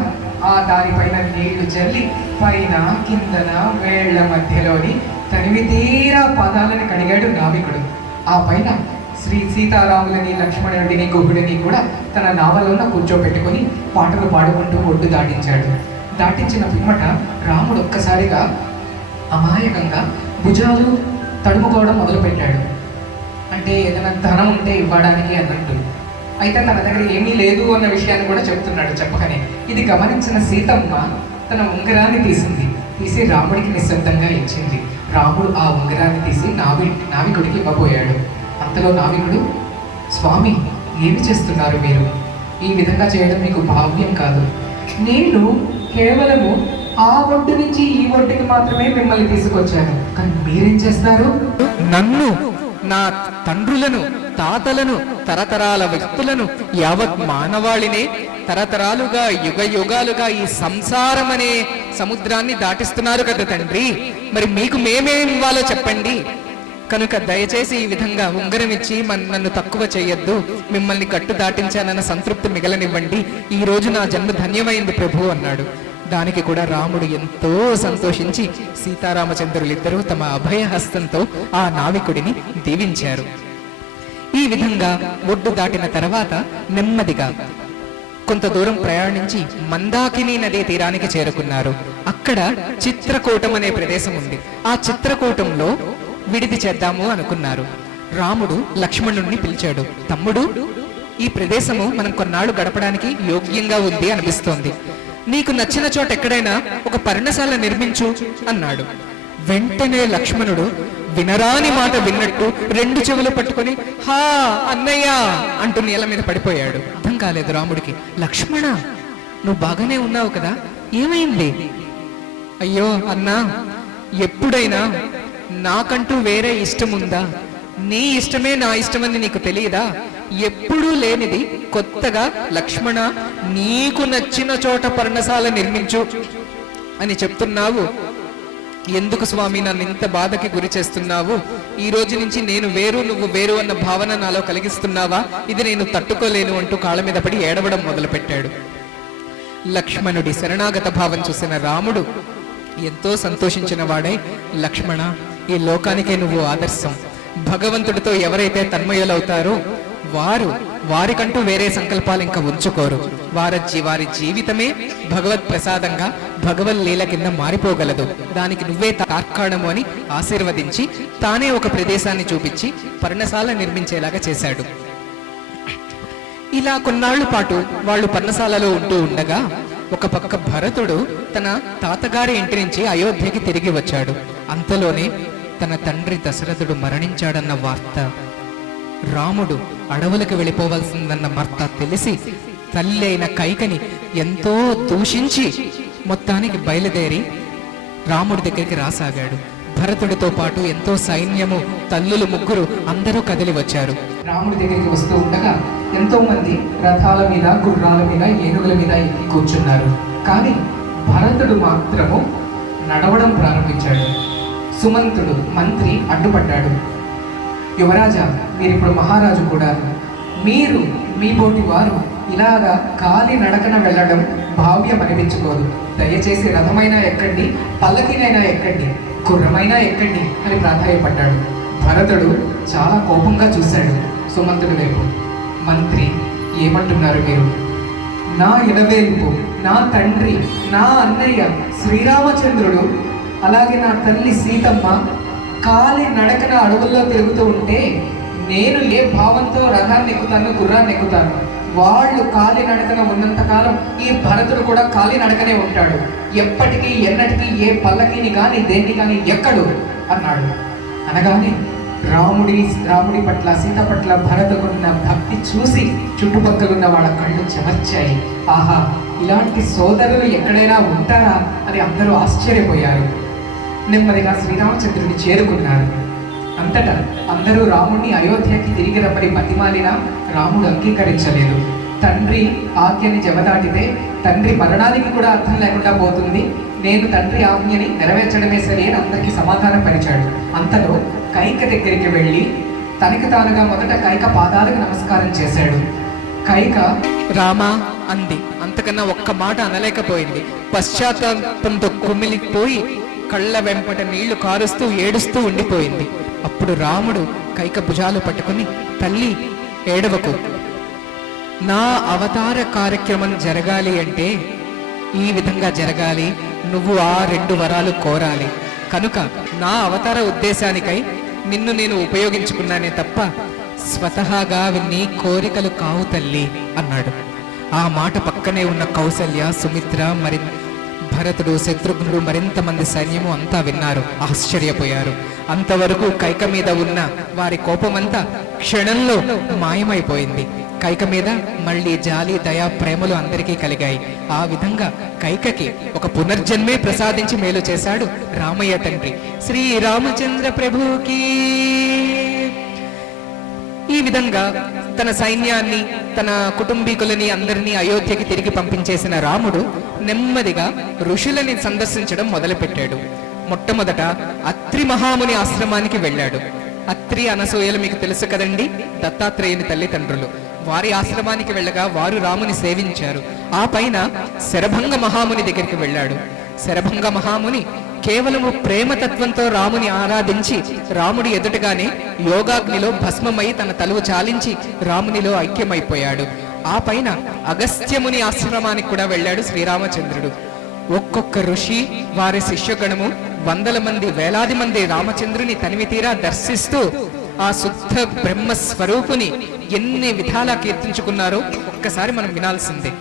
ఆ దానిపైన నీళ్లు జల్లి పైన కిందన వేళ్ల మధ్యలోని తనివి తీరా పాదాలని కడిగాడు నావికుడు. ఆ పైన శ్రీ సీతారాములని, లక్ష్మణుడిని, గుహుడిని కూడా తన నావలోన కూర్చోబెట్టుకుని పాటలు పాడుకుంటూ ఒడ్డు దాటించాడు. దాటించిన పిమ్మట రాముడు ఒక్కసారిగా అమాయకంగా భుజాలు తడుముకోవడం మొదలుపెట్టాడు. అంటే ఏదైనా ధనం ఉంటే ఇవ్వడానికి అన్నట్టు. అయితే తన దగ్గర ఏమీ లేదు అన్న విషయాన్ని కూడా చెప్తున్నాడు. చెప్పకనే ఇది గమనించిన సీతమ్మ తన ఉంగరాన్ని తీసి రాముడికి నిశ్శబ్దంగా ఇచ్చింది. రాముడు ఆ ఉంగరాన్ని తీసి నావికుడికి ఇవ్వబోయాడు. అంతలో నావికుడు, స్వామి, ఏమి చేస్తున్నారు మీరు? ఈ విధంగా చేయడం మీకు భావ్యం కాదు. నేను కేవలము ఆ ఒడ్డు నుంచి ఈ ఒడ్డుకి మాత్రమే మిమ్మల్ని తీసుకొచ్చాను. కానీ మీరేం చేస్తారు? నన్ను, నా తండ్రులను, తాతలను, తరతరాల వ్యక్తులను, యావత్ మానవాళినే తరతరాలుగా యుగ యుగాలుగా ఈ సంసారం అనే సముద్రాన్ని దాటిస్తున్నారు కదా తండ్రి. మరి మీకు మేమేం ఇవ్వాలో చెప్పండి. కనుక దయచేసి ఈ విధంగా ఉంగరం ఇచ్చి నన్ను తక్కువ చేయొద్దు. మిమ్మల్ని కట్టు దాటించానన్న సంతృప్తి మిగలనివ్వండి. ఈ రోజు నా జన్మ ధన్యమైంది ప్రభు అన్నాడు. దానికి కూడా రాముడు ఎంతో సంతోషించి సీతారామచంద్రులిద్దరూ తమ అభయహస్తంతో ఆ నావికుడిని దీవించారు. ఈ విధంగా ఒడ్డు దాటిన తర్వాత నెమ్మదిగా కొంత దూరం ప్రయాణించి మందాకిని నదీ తీరానికి చేరుకున్నారు. అక్కడ చిత్రకూటం అనే ప్రదేశం ఉంది. ఆ చిత్రకూటంలో విడిది చేద్దాము అనుకున్నారు. రాముడు లక్ష్మణుణ్ణి పిలిచాడు. తమ్ముడు, ఈ ప్రదేశము మనం కొన్నాళ్ళు గడపడానికి యోగ్యంగా ఉంది అనిపిస్తోంది. నీకు నచ్చిన చోట ఎక్కడైనా ఒక పర్ణశాల నిర్మించు అన్నాడు. వెంటనే లక్ష్మణుడు వినరాని మాట విన్నట్టు 2 చెవులు పట్టుకొని హా అన్నయ్య అంటూ నేల మీద పడిపోయాడు. అర్థం కాలేదు రాముడికి. లక్ష్మణ, నువ్వు బాగానే ఉన్నావు కదా, ఏమైంది? అయ్యో అన్నా, ఎప్పుడైనా నాకంటూ వేరే ఇష్టం ఉందా? నీ ఇష్టమే నా ఇష్టమని నీకు తెలియదా? ఎప్పుడూ లేనిది కొత్తగా లక్ష్మణ, నీకు నచ్చిన చోట పర్ణశాల నిర్మించు అని చెప్తున్నావు. ఎందుకు స్వామి నన్ను ఇంత బాధకి గురి చేస్తున్నావు? ఈ రోజు నుంచి నేను వేరు, నువ్వు వేరు అన్న భావన నాలో కలిగిస్తున్నావా? ఇది నేను తట్టుకోలేను అంటూ కాళ్ళ మీద పడి ఏడవడం మొదలుపెట్టాడు. లక్ష్మణుడి శరణాగత భావం చూసిన రాముడు ఎంతో సంతోషించిన వాడై, లక్ష్మణ, ఈ లోకానికే నువ్వు ఆదర్శం. భగవంతుడితో ఎవరైతే తన్మయులవుతారో వారికంటూ వేరే సంకల్పాలు ఇంకా ఉంచుకోరు. వారి జీవితమే భగవత్ ప్రసాదంగా భగవత్ లీల కింద మారిపోగలదు. దానికి నువ్వే తార్కాణము అని ఆశీర్వదించి తానే ఒక ప్రదేశాన్ని చూపించి పర్ణశాల నిర్మించేలాగా చేశాడు. ఇలా కొన్నాళ్ల పాటు వాళ్ళు పర్ణశాలలో ఉంటూ ఉండగా ఒక పక్క భరతుడు తన తాతగారి ఇంటి నుంచి అయోధ్యకి తిరిగి వచ్చాడు. అంతలోనే తన తండ్రి దశరథుడు మరణించాడన్న వార్త, రాముడు అడవులకు వెళ్ళిపోవలసిందన్న వార్త తెలిసి తల్లి అయిన కైకని ఎంతో దూషించి మొత్తానికి బయలుదేరి రాముడి దగ్గరికి రాసాగాడు. భరతుడితో పాటు ఎంతో సైన్యము, తల్లులు 3 అందరూ కదిలి వచ్చారు. రాముడి దగ్గరికి వస్తూ ఉండగా ఎంతో మంది రథాల మీద, గుర్రాల మీద, ఏనుగుల మీద ఎక్కి కూర్చున్నారు. కానీ భరతుడు మాత్రము నడవడం ప్రారంభించాడు. సుమంతుడు మంత్రి అడ్డుపడ్డాడు. యువరాజా, మీరిప్పుడు మహారాజు కూడా. మీరు మీ బోటి వారు ఇలాగా కాలి నడకన వెళ్ళడం భావ్యం అనిపించుకోదు. దయచేసి రథమైనా ఎక్కండి, పల్లకినైనా ఎక్కండి, గుర్రమైనా ఎక్కండి అని ప్రాధాయపడ్డాడు. భరతుడు చాలా కోపంగా చూశాడు సుమంతుడి వైపు. మంత్రి, ఏమంటున్నారు మీరు? నా ఇలవేల్పు, నా తండ్రి, నా అన్నయ్య శ్రీరామచంద్రుడు, అలాగే నా తల్లి సీతమ్మ కాలి నడకన అడవుల్లో తిరుగుతూ ఉంటే నేను ఏ భావంతో రథాన్ని ఎక్కుతాను, గుర్రాన్ని ఎక్కుతాను? వాళ్ళు కాలి నడకన ఉన్నంతకాలం ఈ భరతుడు కూడా కాలి నడకనే ఉంటాడు. ఎప్పటికీ ఎన్నటికీ ఏ పల్లకిని కానీ దేన్ని కానీ ఎక్కడు అన్నాడు. అనగానే రాముడి పట్ల, సీత పట్ల భరతుకున్న భక్తి చూసి చుట్టుపక్కలున్న వాళ్ళ కళ్ళు చెమర్చాయి. ఆహా, ఇలాంటి సోదరులు ఎక్కడైనా ఉంటారా అని అందరూ ఆశ్చర్యపోయారు. నెమ్మదిగా శ్రీరామచంద్రుని చేరుకున్నారు. అంతటా అందరూ రాముడిని అయోధ్యకి తిరిగి రమ్మని బతిమాలినా రాముడు అంగీకరించలేదు. తండ్రి ఆజ్ఞని జవదాటితే తండ్రి మరణానికి కూడా అర్థం లేకుండా పోతుంది, నేను తండ్రి ఆజ్ఞని నెరవేర్చడమే సరి అని అందరికీ సమాధానం పరిచాడు. అంతలో కైక దగ్గరికి వెళ్ళి తనకి తానుగా మొదట కైక పాదాలకు నమస్కారం చేశాడు. కైక రామా అంది. అంతకన్నా ఒక్క మాట అనలేకపోయింది. పశ్చాత్తాపంతో కుమిలిపోయి కళ్ళ వెంపట నీళ్లు కారుస్తూ ఏడుస్తూ ఉండిపోయింది. అప్పుడు రాముడు కైక భుజాలు పట్టుకుని, తల్లి ఏడవకు, నా అవతార కార్యక్రమం జరగాలి అంటే ఈ విధంగా జరగాలి, నువ్వు ఆ 2 వరాలు కోరాలి. కనుక నా అవతార ఉద్దేశానికై నిన్ను నేను ఉపయోగించుకున్నానే తప్ప స్వతహాగా అవి నీ కోరికలు కావు తల్లి అన్నాడు. ఆ మాట పక్కనే ఉన్న కౌసల్య, సుమిత్ర, మరి భరతుడు, శత్రుఘ్నుడు, మరింత మంది సైన్యము అంతా విన్నారు, ఆశ్చర్యపోయారు. అంతవరకు కైక మీద ఉన్న వారి కోపమంతా క్షణంలో మాయమైపోయింది. కైక మీద మళ్ళీ జాలి, దయ, ప్రేమలు అందరికీ కలిగాయి. ఆ విధంగా కైకకి ఒక పునర్జన్మే ప్రసాదించి మేలు చేశాడు రామయ్య తండ్రి శ్రీరామచంద్ర ప్రభుకి. ఈ విధంగా తన సైన్యాన్ని, తన కుటుంబీకులని అందరినీ అయోధ్యకి తిరిగి పంపించేసిన రాముడు నెమ్మదిగా ఋషులని సందర్శించడం మొదలుపెట్టాడు. మొట్టమొదట అత్రి మహాముని ఆశ్రమానికి వెళ్ళాడు. అత్రి, అనసూయలు మీకు తెలుసు కదండి, దత్తాత్రేయుని తల్లిదండ్రులు. వారి ఆశ్రమానికి వెళ్ళగా వారు రాముని సేవించారు. ఆ పైన శరభంగ మహాముని దగ్గరికి వెళ్ళాడు. శరభంగ మహాముని కేవలము ప్రేమతత్వంతో రాముని ఆరాధించి రాముడి ఎదుటగానే యోగాగ్నిలో భస్మమై తన తలువు చాలించి రామునిలో ఐక్యమైపోయాడు. ఆ పైన అగస్త్యముని ఆశ్రమానికి కూడా వెళ్ళాడు శ్రీరామచంద్రుడు. ఒక్కొక్క ఋషి, వారి శిష్యగణము, వందల మంది, వేలాది మంది రామచంద్రుని తనివి తీరా దర్శిస్తూ ఆ శుద్ధ బ్రహ్మ స్వరూపుని ఎన్ని విధాలా కీర్తించుకున్నారో ఒక్కసారి మనం వినాల్సిందే.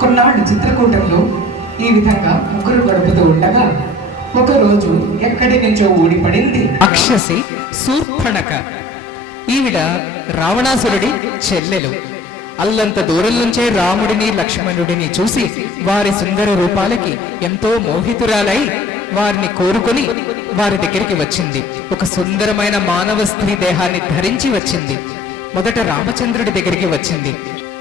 కొన్నాళ్ళు చిత్రకూటంలో ఈ విధంగా ముగ్గురు గడుపుతూ ఉండగా ఒకరోజు ఎక్కడి నుంచో ఊడిపడింది అక్షసి శూర్పణఖ. ఈవిడ రావణాసురుడి చెల్లెలు. అల్లంత దూరం నుంచే రాముడిని, లక్ష్మణుడిని చూసి వారి సుందర రూపాలకి ఎంతో మోహితురాలై వారిని కోరుకొని వారి దగ్గరికి వచ్చింది. ఒక సుందరమైన మానవ స్త్రీ దేహాన్ని ధరించి వచ్చింది. మొదట రామచంద్రుడి దగ్గరికి వచ్చింది.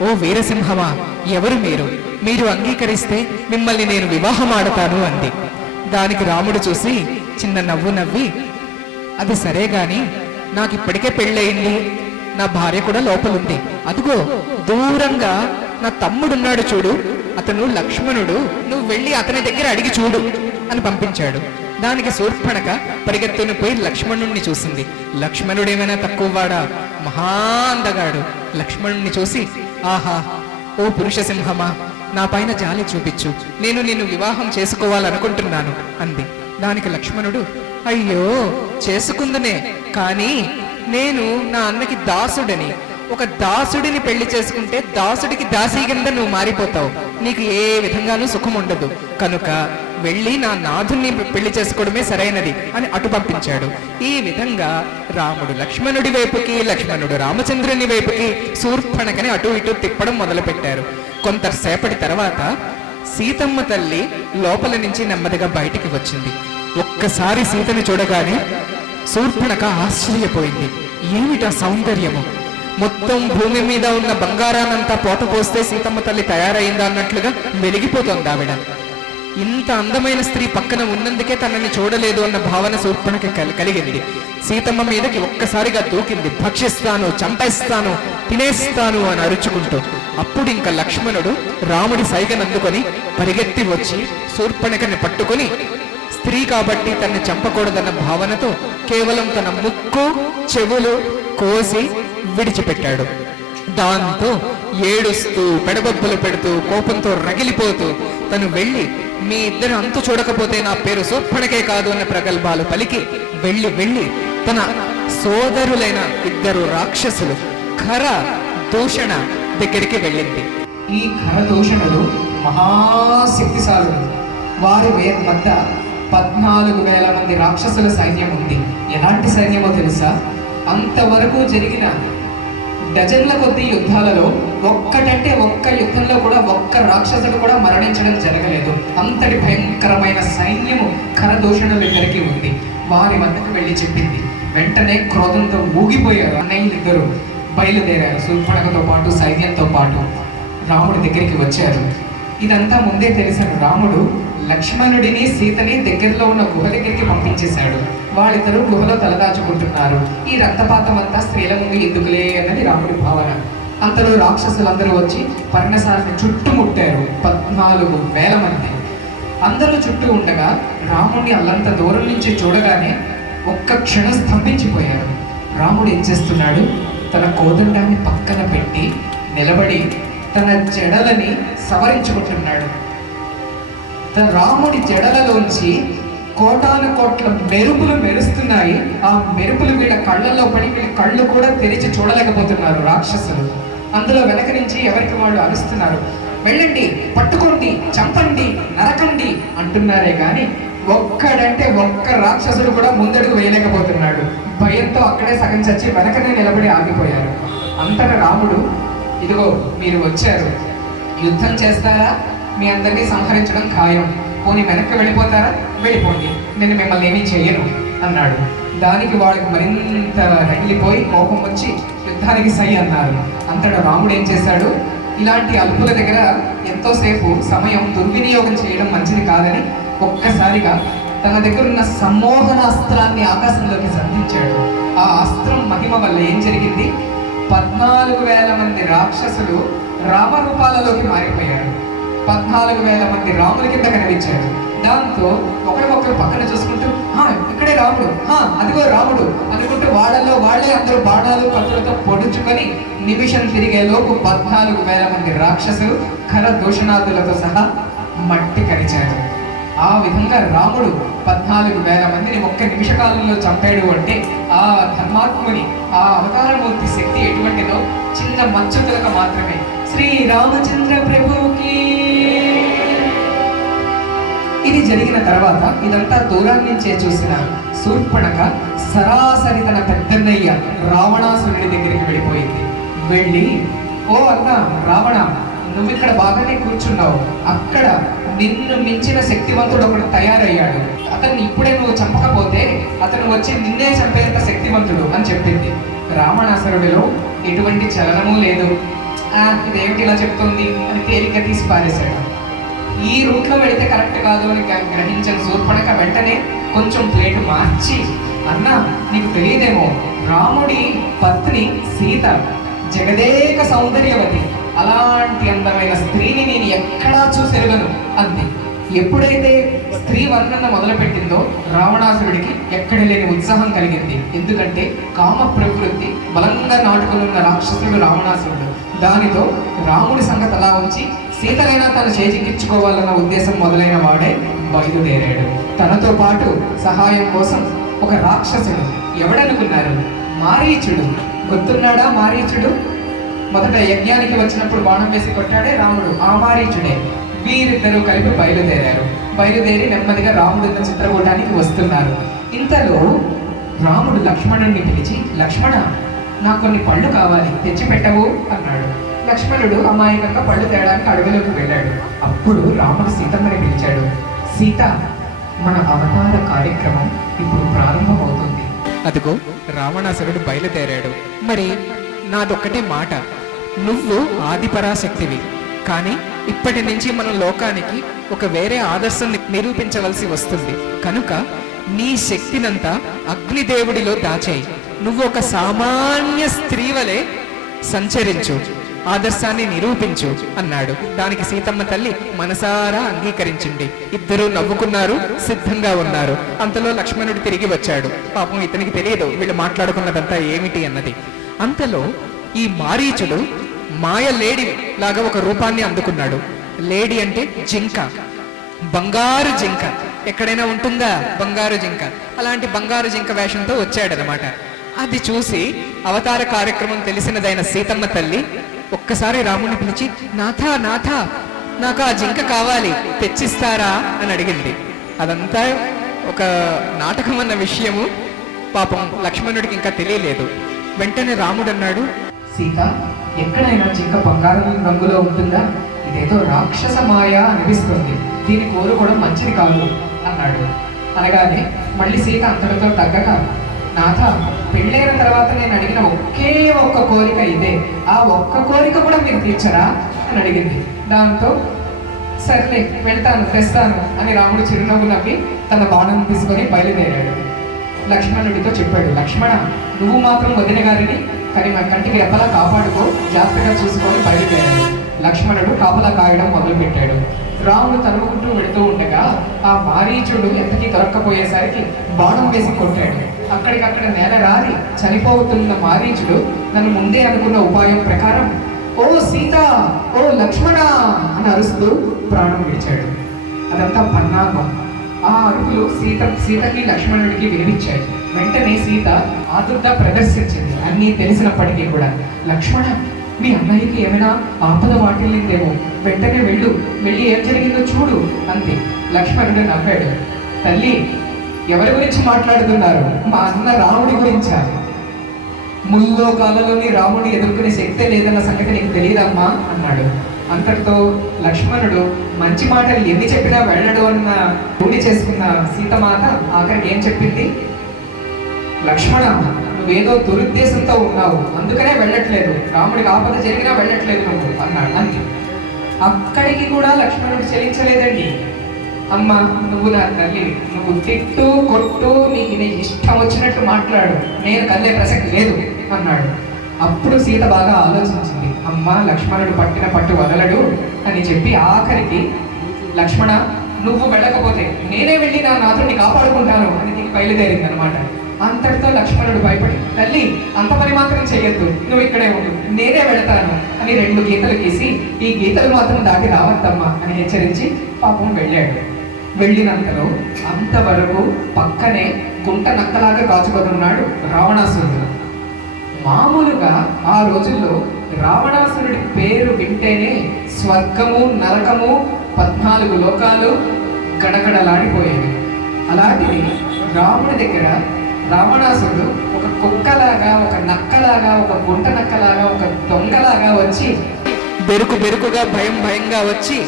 ఓ వీరసింహమా, ఎవరు మీరు? మీరు అంగీకరిస్తే మిమ్మల్ని నేను వివాహం ఆడతాను అంది. దానికి రాముడు చూసి చిన్న నవ్వు నవ్వి, అది సరే గాని నాకు ఇప్పటికే పెళ్ళయింది, నా భార్య కూడా లోపలుంది, అదిగో దూరంగా నా తమ్ముడున్నాడు చూడు, అతను లక్ష్మణుడు, నువ్వు వెళ్ళి అతని దగ్గర అడిగి చూడు అని పంపించాడు. దానికి శూర్పణఖ పరిగెత్తుని పోయి లక్ష్మణుణ్ణి చూసింది. లక్ష్మణుడేమైనా తక్కువవాడా? మహా అందగాడు. లక్ష్మణుణ్ణి చూసి, ఆహా ఓ పురుష సింహమా, నా పైన జాలి చూపించు, నేను నిన్ను వివాహం చేసుకోవాలనుకుంటున్నాను అంది. దానికి లక్ష్మణుడు, అయ్యో చేసుకుందునే, కానీ నేను నా అన్నకి దాసుడని, ఒక దాసుడిని పెళ్లి చేసుకుంటే దాసుడికి దాసి కింద నువ్వు మారిపోతావు, నీకు ఏ విధంగానూ సుఖం ఉండదు, కనుక వెళ్ళి నా నాథుణ్ణి పెళ్లి చేసుకోవడమే సరైనది అని అటు పంపించాడు. ఈ విధంగా రాముడు లక్ష్మణుడి వైపుకి, లక్ష్మణుడు రామచంద్రుని వైపుకి శూర్పణఖని అటు ఇటు తిప్పడం మొదలు పెట్టారు. కొంతసేపటి తర్వాత సీతమ్మ తల్లి లోపల నుంచి నెమ్మదిగా బయటికి వచ్చింది. ఒక్కసారి సీతని చూడగానే శూర్పణఖ ఆశ్చర్యపోయింది. ఏమిటా సౌందర్యము! మొత్తం భూమి మీద ఉన్న బంగారానంతా పోత పోస్తే సీతమ్మ తల్లి తయారైందా అన్నట్లుగా వెలిగిపోతోంది ఆవిడ. ఇంత అందమైన స్త్రీ పక్కన ఉన్నందుకే తనని చూడలేదు అన్న భావన శూర్పణఖకి కలిగింది. సీతమ్మ మీదకి ఒక్కసారిగా దూకింది. భక్షిస్తాను, చంపేస్తాను, తినేస్తాను అని అరుచుకుంటూ. అప్పుడు ఇంకా లక్ష్మణుడు రాముడి సైగనందుకొని పరిగెత్తి వచ్చి శూర్పణఖని పట్టుకొని, స్త్రీ కాబట్టి తనని చంపకూడదన్న భావనతో కేవలం తన ముక్కు చెవులు కోసి విడిచిపెట్టాడు. దాంతో ఏడుస్తూ పెడబొబ్బలు పెడుతూ కోపంతో రగిలిపోతూ తను వెళ్ళి, మీ ఇద్దరు అంతు చూడకపోతే నా పేరు శూర్పణఖే కాదు అన్న ప్రగల్భాలు పలికి వెళ్ళి తన సోదరులైన ఇద్దరు రాక్షసులు ఖర దూషణ దగ్గరికి వెళ్ళింది. ఈ ఖర దూషణలు మహాశక్తిశాలులు. వారి మధ్య 14,000 మంది రాక్షసుల సైన్యం ఉంది. ఎలాంటి సైన్యమో తెలుసా? అంతవరకు జరిగిన డజన్ల కొద్ది యుద్ధాలలో ఒక్కటంటే ఒక్క యుద్ధంలో కూడా ఒక్క రాక్షసుడు కూడా మరణించడం జరగలేదు. అంతటి భయంకరమైన సైన్యము ఖరదూషణులు ఇద్దరికి ఉంది. వారి వద్దకు వెళ్ళి చెప్పింది. వెంటనే క్రోధంతో ఊగిపోయారు. అన్నయ్యలు ఇద్దరు బయలుదేరారు. శూర్పణఖతో పాటు సైన్యంతో పాటు రాముడి దగ్గరికి వచ్చారు. ఇదంతా ముందే తెలిసిన రాముడు లక్ష్మణుడిని సీతని దగ్గరలో ఉన్న గుహ దగ్గరికి పంపించేశాడు. వాళ్ళిద్దరూ గుహలో తలదాచుకుంటున్నారు. ఈ రక్తపాతం అంతా స్త్రీల ముందు ఎందుకులే అన్నది రాముడి భావన. అంతలో రాక్షసులందరూ వచ్చి పర్ణశాలని చుట్టుముట్టారు. 14,000 మంది. అందరూ చుట్టూ ఉండగా రాముడిని అల్లంత దూరం నుంచి చూడగానే ఒక్క క్షణం స్తంభించిపోయారు. రాముడు ఏం చేస్తున్నాడు? తన కోదండాన్ని పక్కన పెట్టి నిలబడి తన జడలని సవరించుకుంటున్నాడు. రాముడి జడలలోంచి కోటాను కోట్ల మెరుపులు మెరుస్తున్నాయి. ఆ మెరుపులు వీళ్ళ కళ్ళల్లో పడి వీళ్ళ కళ్ళు కూడా తెరిచి చూడలేకపోతున్నారు రాక్షసులు. అందులో వెనక నుంచి ఎవరికి వాళ్ళు అరుస్తున్నారు. వెళ్ళండి, పట్టుకోండి, చంపండి, నరకండి అంటున్నారే కానీ ఒక్కడంటే ఒక్క రాక్షసుడు కూడా ముందడుగు వేయలేకపోతున్నాడు. భయంతో అక్కడే సగం చచ్చి వెనకనే నిలబడి ఆగిపోయారు. అంతటా రాముడు, ఇదిగో మీరు వచ్చారు, యుద్ధం చేస్తారా? మీ అందరినీ సంహరించడం ఖాయం. పోనీ వెనక్కి వెళ్ళిపోతారా? వెళ్ళిపోండి, నేను మిమ్మల్ని ఏమీ చెయ్యను అన్నాడు. దానికి వాళ్ళకి మరింత రగిలిపోయి కోపం వచ్చి యుద్ధానికి సై అన్నారు. అంతటా రాముడు ఏం చేశాడు? ఇలాంటి అల్పుల దగ్గర ఎంతోసేపు సమయం దుర్వినియోగం చేయడం మంచిది కాదని ఒక్కసారిగా తన దగ్గర ఉన్న సమ్మోహన అస్త్రాన్ని ఆకాశంలోకి సంధించాడు. ఆ అస్త్రం మహిమ వల్ల ఏం జరిగింది? 14,000 మంది రాక్షసులు రామరూపాలలోకి మారిపోయారు. 14,000 మంది రాముల కింద కనిపించారు. దాంతో ఒకరికొకరు పక్కన చూసుకుంటూ, ఇక్కడే రాముడు, అదిగో రాముడు అనుకుంటూ వాళ్ళలో వాళ్ళే అందరూ బాణాలు కత్తులతో పొడుచుకొని నిమిషం తిరిగేలోపు 14,000 మంది రాక్షసులు ఖర దూషణాదులతో సహా మట్టి కరిచారు. ఆ విధంగా రాముడు 14,000 మందిని ఒక్క నిమిష కాలంలో చంపాడు అంటే ఆ ధర్మాత్ముని, ఆ అవతారమూర్తి శక్తి ఎటువంటిదో చిన్న మచ్చుతులక మాత్రమే. శ్రీరామచంద్ర ప్రభుకి. ఇది జరిగిన తర్వాత ఇదంతా దూరం నుంచే చూసిన శూర్పణఖ సరాసరి తన పెద్దన్నయ్య రావణాసురుడి దగ్గరికి వెళ్ళిపోయింది. వెళ్ళి, ఓ అన్న రావణ, నువ్వు ఇక్కడ బాగానే కూర్చున్నావు, అక్కడ నిన్ను మించిన శక్తివంతుడు ఒకడు తయారయ్యాడు, అతన్ని ఇప్పుడే నువ్వు చంపకపోతే అతను వచ్చి నిన్నే చంపేంత శక్తివంతుడు అని చెప్పింది. రావణాసురుడిలో ఎటువంటి చలనము లేదు. ఇదేమిటి ఇలా చెప్తుంది అని తేలిక తీసి పారేశాడు. ఈ రూట్లో వెళితే కరెక్ట్ కాదు అని గ్రహించిన శూర్పణఖ వెంటనే కొంచెం ప్లేట్ మార్చి, అన్నా నీకు తెలియదేమో, రాముడి పత్ని సీత జగదేక సౌందర్యవతి, అలాంటి అందమైన స్త్రీని నేను ఎక్కడా చూసెరుగను అంది. ఎప్పుడైతే స్త్రీ వర్ణన మొదలుపెట్టిందో రావణాసురుడికి ఎక్కడ లేని ఉత్సాహం కలిగింది. ఎందుకంటే కామ ప్రవృత్తి బలంగా నాటుకున్న రాక్షసుడు రావణాసురుడు. దానితో రాముడి సంగతి అలా ఉంచి సీతనైనా తను చేజిక్కించుకోవాలన్న ఉద్దేశం మొదలైన వాడే బయలుదేరాడు. తనతో పాటు సహాయం కోసం ఒక రాక్షసుడు, ఎవడనుకున్నారు, మారీచుడు. గుర్తున్నాడా మారీచుడు? మొదట యజ్ఞానికి వచ్చినప్పుడు బాణం వేసి కొట్టాడే రాముడు, ఆ మారీచుడే. వీరిద్దరూ కలిపి బయలుదేరి నెమ్మదిగా రాముడున్న చిత్రకూటానికి వస్తున్నారు. ఇంతలో రాముడు లక్ష్మణుడిని పిలిచి, లక్ష్మణ, నాకు కొన్ని పళ్ళు కావాలి, తెచ్చిపెట్టవు అన్నాడు. లక్ష్మణుడు అమాయకంగా పళ్ళు తేడానికి అడవిలోకి వెళ్ళాడు. అప్పుడు రాముడు సీతమ్మని పిలిచాడు. సీత, మన అవతార కార్యక్రమం ఇప్పుడు ప్రారంభమవుతుంది. అదిగో రావణాసురుడు బయలుదేరాడు. మరి నాదొక్కటే మాట, నువ్వు ఆదిపరాశక్తివి, కానీ ఇప్పటి నుంచి మన లోకానికి ఒక వేరే ఆదర్శం నిరూపించవలసి వస్తుంది. కనుక నీ శక్తినంతా అగ్నిదేవుడిలో దాచేయి. నువ్వు ఒక సామాన్య స్త్రీ వలె సంచరించు, ఆదర్శాన్ని నిరూపించు అన్నాడు. దానికి సీతమ్మ తల్లి మనసారా అంగీకరించింది. ఇద్దరూ నవ్వుకున్నారు, సిద్ధంగా ఉన్నారు. అంతలో లక్ష్మణుడు తిరిగి వచ్చాడు. పాపం ఇతనికి తెలియదు వీళ్ళు మాట్లాడుకున్నదంతా ఏమిటి అన్నది. అంతలో ఈ మారీచుడు మాయ లేడి లాగా ఒక రూపాన్ని అందుకున్నాడు. లేడి అంటే జింక, బంగారు జింక. ఎక్కడైనా ఉంటుందా బంగారు జింక? అలాంటి బంగారు జింక వేషంతో వచ్చాడనమాట. అది చూసి అవతార కార్యక్రమం తెలిసినదైన సీతమ్మ తల్లి ఒక్కసారి రాముడిని పిలిచి, నాథా నాథా, నాకు ఆ జింక కావాలి, తెచ్చిస్తారా అని అడిగింది. అదంతా ఒక నాటకం అన్న విషయము పాపం లక్ష్మణుడికి ఇంకా తెలియలేదు. వెంటనే రాముడు అన్నాడు, సీత, ఎక్కడైనా జింక బంగారం రంగులో ఉంటుందా? ఇదేదో రాక్షస మాయ అనిపిస్తుంది, దీన్ని కోరుకోవడం మంచిది కాదు అన్నాడు. అనగానే మళ్ళీ సీత అంతటితో తగ్గక, నాథ, పెళ్ళైన తర్వాత నేను అడిగిన ఒకే ఒక్క కోరిక ఇదే, ఆ ఒక్క కోరిక కూడా మీరు తీర్చరా అని అడిగింది. దాంతో సర్లే వెళ్తాను, తెస్తాను అని రాముడు చిరునవ్వు నవ్వి తన బాణం తీసుకొని బయలుదేరాడు. లక్ష్మణుడితో చెప్పాడు, లక్ష్మణ, నువ్వు మాత్రం వదిన గారిని కంటికి రెప్పలా కాపాడుకో, జాగ్రత్తగా చూసుకొని బయలుదేరాడు. లక్ష్మణుడు కాపలా కాయడం మొదలుపెట్టాడు. రాముడు తనుకుంటూ వెళుతూ ఉండగా ఆ మారీచుడు ఎంతకీ దొరక్కపోయేసరికి బాణం వేసి కొట్టాడు. అక్కడికక్కడ నేల రాలి చనిపోతున్న మారీచుడు నన్ను ముందే అనుకున్న ఉపాయం ప్రకారం, ఓ సీత, ఓ లక్ష్మణ అని అరుస్తూ ప్రాణం విడిచాడు. అదంతా పన్నాగం. ఆ అరుపులు సీతకి లక్ష్మణుడికి వినిపించాయి. వెంటనే సీత ఆదుర్ద ప్రదర్శించింది. అన్నీ తెలిసినప్పటికీ కూడా, లక్ష్మణ, మీ అన్నయ్యకి ఏమైనా ఆపద వాటిల్లిందేమో, వెంటనే వెళ్ళి ఏం జరిగిందో చూడు అంది. లక్ష్మణుడు నవ్వాడు. తల్లి, ఎవరి గురించి మాట్లాడుతున్నారు? మా అన్న రాముడి గురించా? ముల్లోకాలలోని రాముడిని ఎదుర్కొనే శక్తే లేదన్న సంగతి నీకు తెలియదమ్మా అన్నాడు. అంతటితో లక్ష్మణుడు మంచి మాటలు ఎన్ని చెప్పినా వెళ్ళడు అన్న రూఢి చేసుకున్న సీతమాత ఆఖరికి ఏం చెప్పింది? లక్ష్మణ, నువ్వేదో దురుద్దేశంతో ఉన్నావు, అందుకనే వెళ్ళట్లేదు, రాముడికి ఆపద జరిగినా వెళ్ళట్లేదు నువ్వు అన్నాడు. అంతే. అక్కడికి కూడా లక్ష్మణుడు చెల్లించలేదండి. అమ్మ, నువ్వు నా తల్లిని, నువ్వు తిట్టు కొట్టు, నీకు నీ ఇష్టం వచ్చినట్టు మాట్లాడు, నేను కదిలే ప్రసక్తి లేదు అన్నాడు. అప్పుడు సీత బాగా ఆలోచించింది. అమ్మ, లక్ష్మణుడు పట్టిన పట్టు వదలడు అని చెప్పి ఆఖరికి, లక్ష్మణ, నువ్వు వెళ్ళకపోతే నేనే వెళ్ళి నా నాథుడిని కాపాడుకుంటాను అని నీకు బయలుదేరింది అనమాట. అంతటితో లక్ష్మణుడు భయపడి, తల్లి, అంత పని మాత్రం చేయొద్దు, నువ్వు ఇక్కడే ఉండు, నేనే వెళతాను అని 2 గీతలు గీసి, ఈ గీతలు మాత్రం దాటి రావద్దమ్మా అని హెచ్చరించి పాపం వెళ్ళాడు. వెళ్ళినంతలో అంతవరకు పక్కనే గుంట నక్కలాగా కాచుకొనున్నాడు రావణాసురుడు. మామూలుగా ఆ రోజుల్లో రావణాసురుడి పేరు వింటేనే స్వర్గము నరకము 14 లోకాలు గడగడలాడిపోయేవి. అలాంటిది రాముడి దగ్గర రావణాసురుడు ఒక కుక్కలాగా, ఒక నక్కలాగా, ఒక గుంట నక్కలాగా, ఒక దొంగలాగా వచ్చి బెరుకుగా భయంగా వచ్చి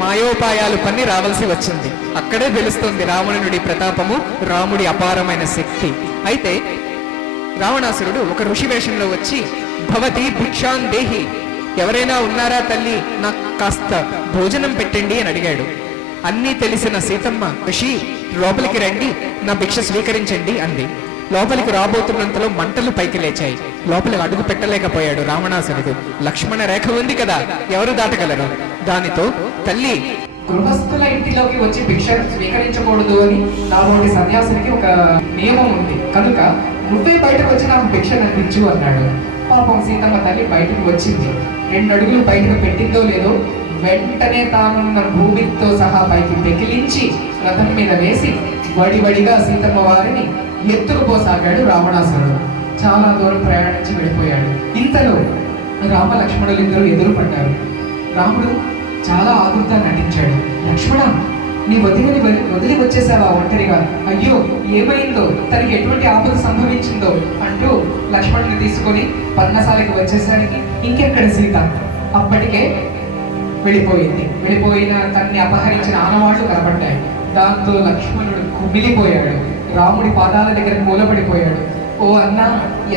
మాయోపాయాలు పన్ని రావాల్సి వచ్చింది. అక్కడే తెలుస్తుంది రావణుడి ప్రతాపము, రాముడి అపారమైన శక్తి. అయితే రావణాసురుడు ఒక ఋషి వేషంలో వచ్చి, భవతి భిక్షాన్ దేహి, ఎవరైనా ఉన్నారా తల్లి, నాకు కాస్త భోజనం పెట్టండి అని అడిగాడు. అన్నీ తెలిసిన సీతమ్మ, ఋషి లోపలికి రండి, నా భిక్ష స్వీకరించండి అంది. లోపలికి రాబోతున్నంతలో మంటలు పైకి లేచాయి. లోపలికి అడుగు పెట్టలేకపోయాడు రావణాసురుడు. లక్ష్మణ రేఖ ఉంది కదా, ఎవరు దాటగలరు? దానితో, తల్లి, గృహస్థుల ఇంటిలోకి వచ్చి భిక్ష స్వీకరించకూడదు అని నాలోని సన్యాసునికి ఒక నియమం ఉంది, కనుక నువ్వే బయటకు వచ్చి నాకు భిక్ష నటించు అన్నాడు. పాపం సీతమ్మ తల్లి బయటకు వచ్చింది. 2 అడుగులు బయటకు పెట్టిందో లేదో వెంటనే తానున్న భూమితో సహా పైకి పెకిలించి రథం మీద వేసి వడివడిగా సీతమ్మ వారిని ఎత్తుకుపోసాగాడు రావణాసురుడు. చాలా దూరం ప్రయాణించి వెళ్ళిపోయాడు. ఇంతలో రామ లక్ష్మణులు ఇద్దరు ఎదురుపడ్డారు. రాముడు చాలా ఆదుర్దా నటించాడు. లక్ష్మణ, నీ వదిలి వచ్చేసావా ఒంటరిగా? అయ్యో, ఏమైందో, తనకి ఎటువంటి ఆపద సంభవించిందో అంటూ లక్ష్మణుని తీసుకొని పర్ణశాలకు వచ్చేసరికి ఇంకెక్కడ సీత అప్పటికే వెళ్ళిపోయిన తన్ని అపహరించిన ఆనవాళ్లు కనబడ్డాయి. దాంతో లక్ష్మణుడు కుమిలిపోయాడు. రాముడి పాదాల దగ్గర మూలపడిపోయాడు. ఓ అన్నా,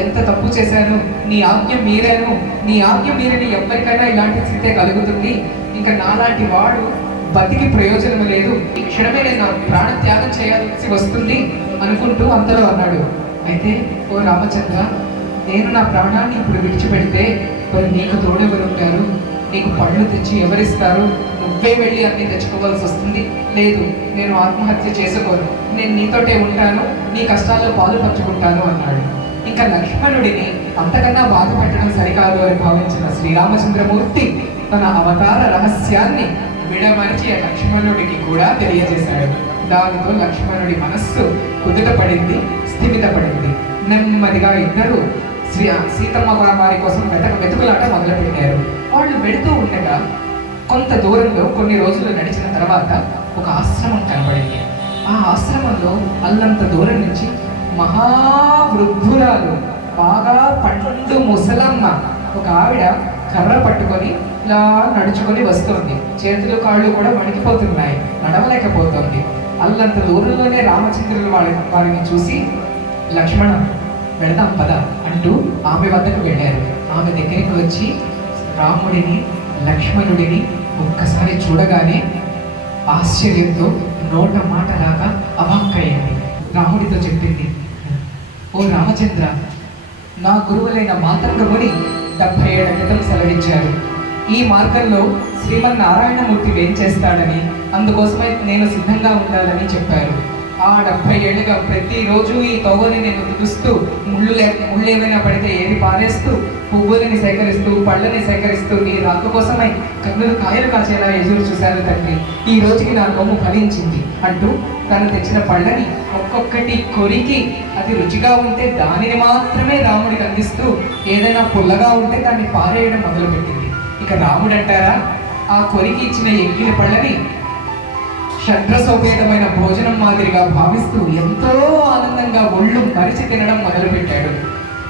ఎంత తప్పు చేశాను, నీ ఆజ్ఞ మీరని ఎవరికైనా ఇలాంటి స్థితే కలుగుతుంది. ఇంకా నాలాంటి వాడు బతికి ప్రయోజనం లేదు, ఈ క్షణమే నేను నా ప్రాణ త్యాగం చేయాల్సి వస్తుంది అనుకుంటూ అంతలో అన్నాడు. అయితే ఓ రామచంద్ర, నేను నా ప్రాణాన్ని ఇప్పుడు విడిచిపెడితే మరి నీకు తోడెవరు ఉంటారు? నీకు పళ్ళు తెచ్చి ఎవరిస్తారు? నువ్వే వెళ్ళి అన్ని తెచ్చుకోవాల్సి వస్తుంది. లేదు, నేను ఆత్మహత్య చేసుకోను, నేను నీతోటే ఉంటాను, నీ కష్టాల్లో పాలు పంచుకుంటాను అన్నాడు. ఇంకా లక్ష్మణుడిని అంతకన్నా బాధపెట్టడం సరికాదు అని భావించిన శ్రీరామచంద్రమూర్తి తన అవతార రహస్యాన్ని విడమర్చి ఆ లక్ష్మణుడికి కూడా తెలియజేశాడు. దానితో లక్ష్మణుడి మనస్సు కుదుటపడింది, స్థిమితపడింది. నెమ్మదిగా ఇద్దరు సీతమ్మ వారి కోసం వెతుకులాట మొదలుపెట్టారు. వాళ్ళు వెళుతూ ఉండగా కొంత దూరంలో కొన్ని రోజులు నడిచిన తర్వాత ఒక ఆశ్రమం కనబడింది. ఆ ఆశ్రమంలో అల్లంత దూరం నుంచి మహావృద్ధురాలు, బాగా పండు ముసలమ్మ ఒక ఆవిడ కర్ర పట్టుకొని ఇలా నడుచుకొని వస్తుంది. చేతులు కాళ్ళు కూడా వణికిపోతున్నాయి, నడవలేకపోతుంది. అల్లంత దూరంలోనే రామచంద్రులు వారిని చూసి, లక్ష్మణ వెళదాం పద అంటూ ఆమె వద్దకు వెళ్ళారు. ఆమె దగ్గరికి వచ్చి రాముడిని లక్ష్మణుడిని ఒక్కసారి చూడగానే ఆశ్చర్యంతో నోట మాటలాగా అవాక్కయ్యింది. రాముడితో చెప్పింది, ఓ రామచంద్ర, నా గురువులైన మాతంగముని 70 ఏళ్ల క్రితం సెలవిచ్చారు. ఈ మార్గంలో శ్రీమన్నారాయణమూర్తి వేంచేస్తాడని, అందుకోసమే నేను సిద్ధంగా ఉండాలని చెప్పారు. ఆ 70 ఏళ్ళుగా ప్రతిరోజు ఈ తోవని నేను తుడుస్తూ, ముళ్ళు ఏమైనా పడితే ఏది పారేస్తూ, పువ్వులని సేకరిస్తూ, పళ్ళని సేకరిస్తూ నీ రాక కోసమై కన్నులు కాయలు కాచేలా ఎదురు చూశాను తండ్రి. ఈ రోజుకి నా కొమ్ము ఫలించింది అంటూ తను తెచ్చిన పళ్ళని ఒక్కొక్కటి కొరికి అది రుచిగా ఉంటే దానిని మాత్రమే రాముడికి అందిస్తూ, ఏదైనా పుల్లగా ఉంటే దాన్ని పారేయడం మొదలుపెట్టింది. ఇక రాముడు అంటారా, ఆ కొరికి ఇచ్చిన ఎంగిలి పళ్ళని షడ్రసోపేతమైన భోజనం మాదిరిగా భావిస్తూ ఎంతో ఆనందంగా ఒళ్ళు మరిచి తినడం మొదలుపెట్టాడు.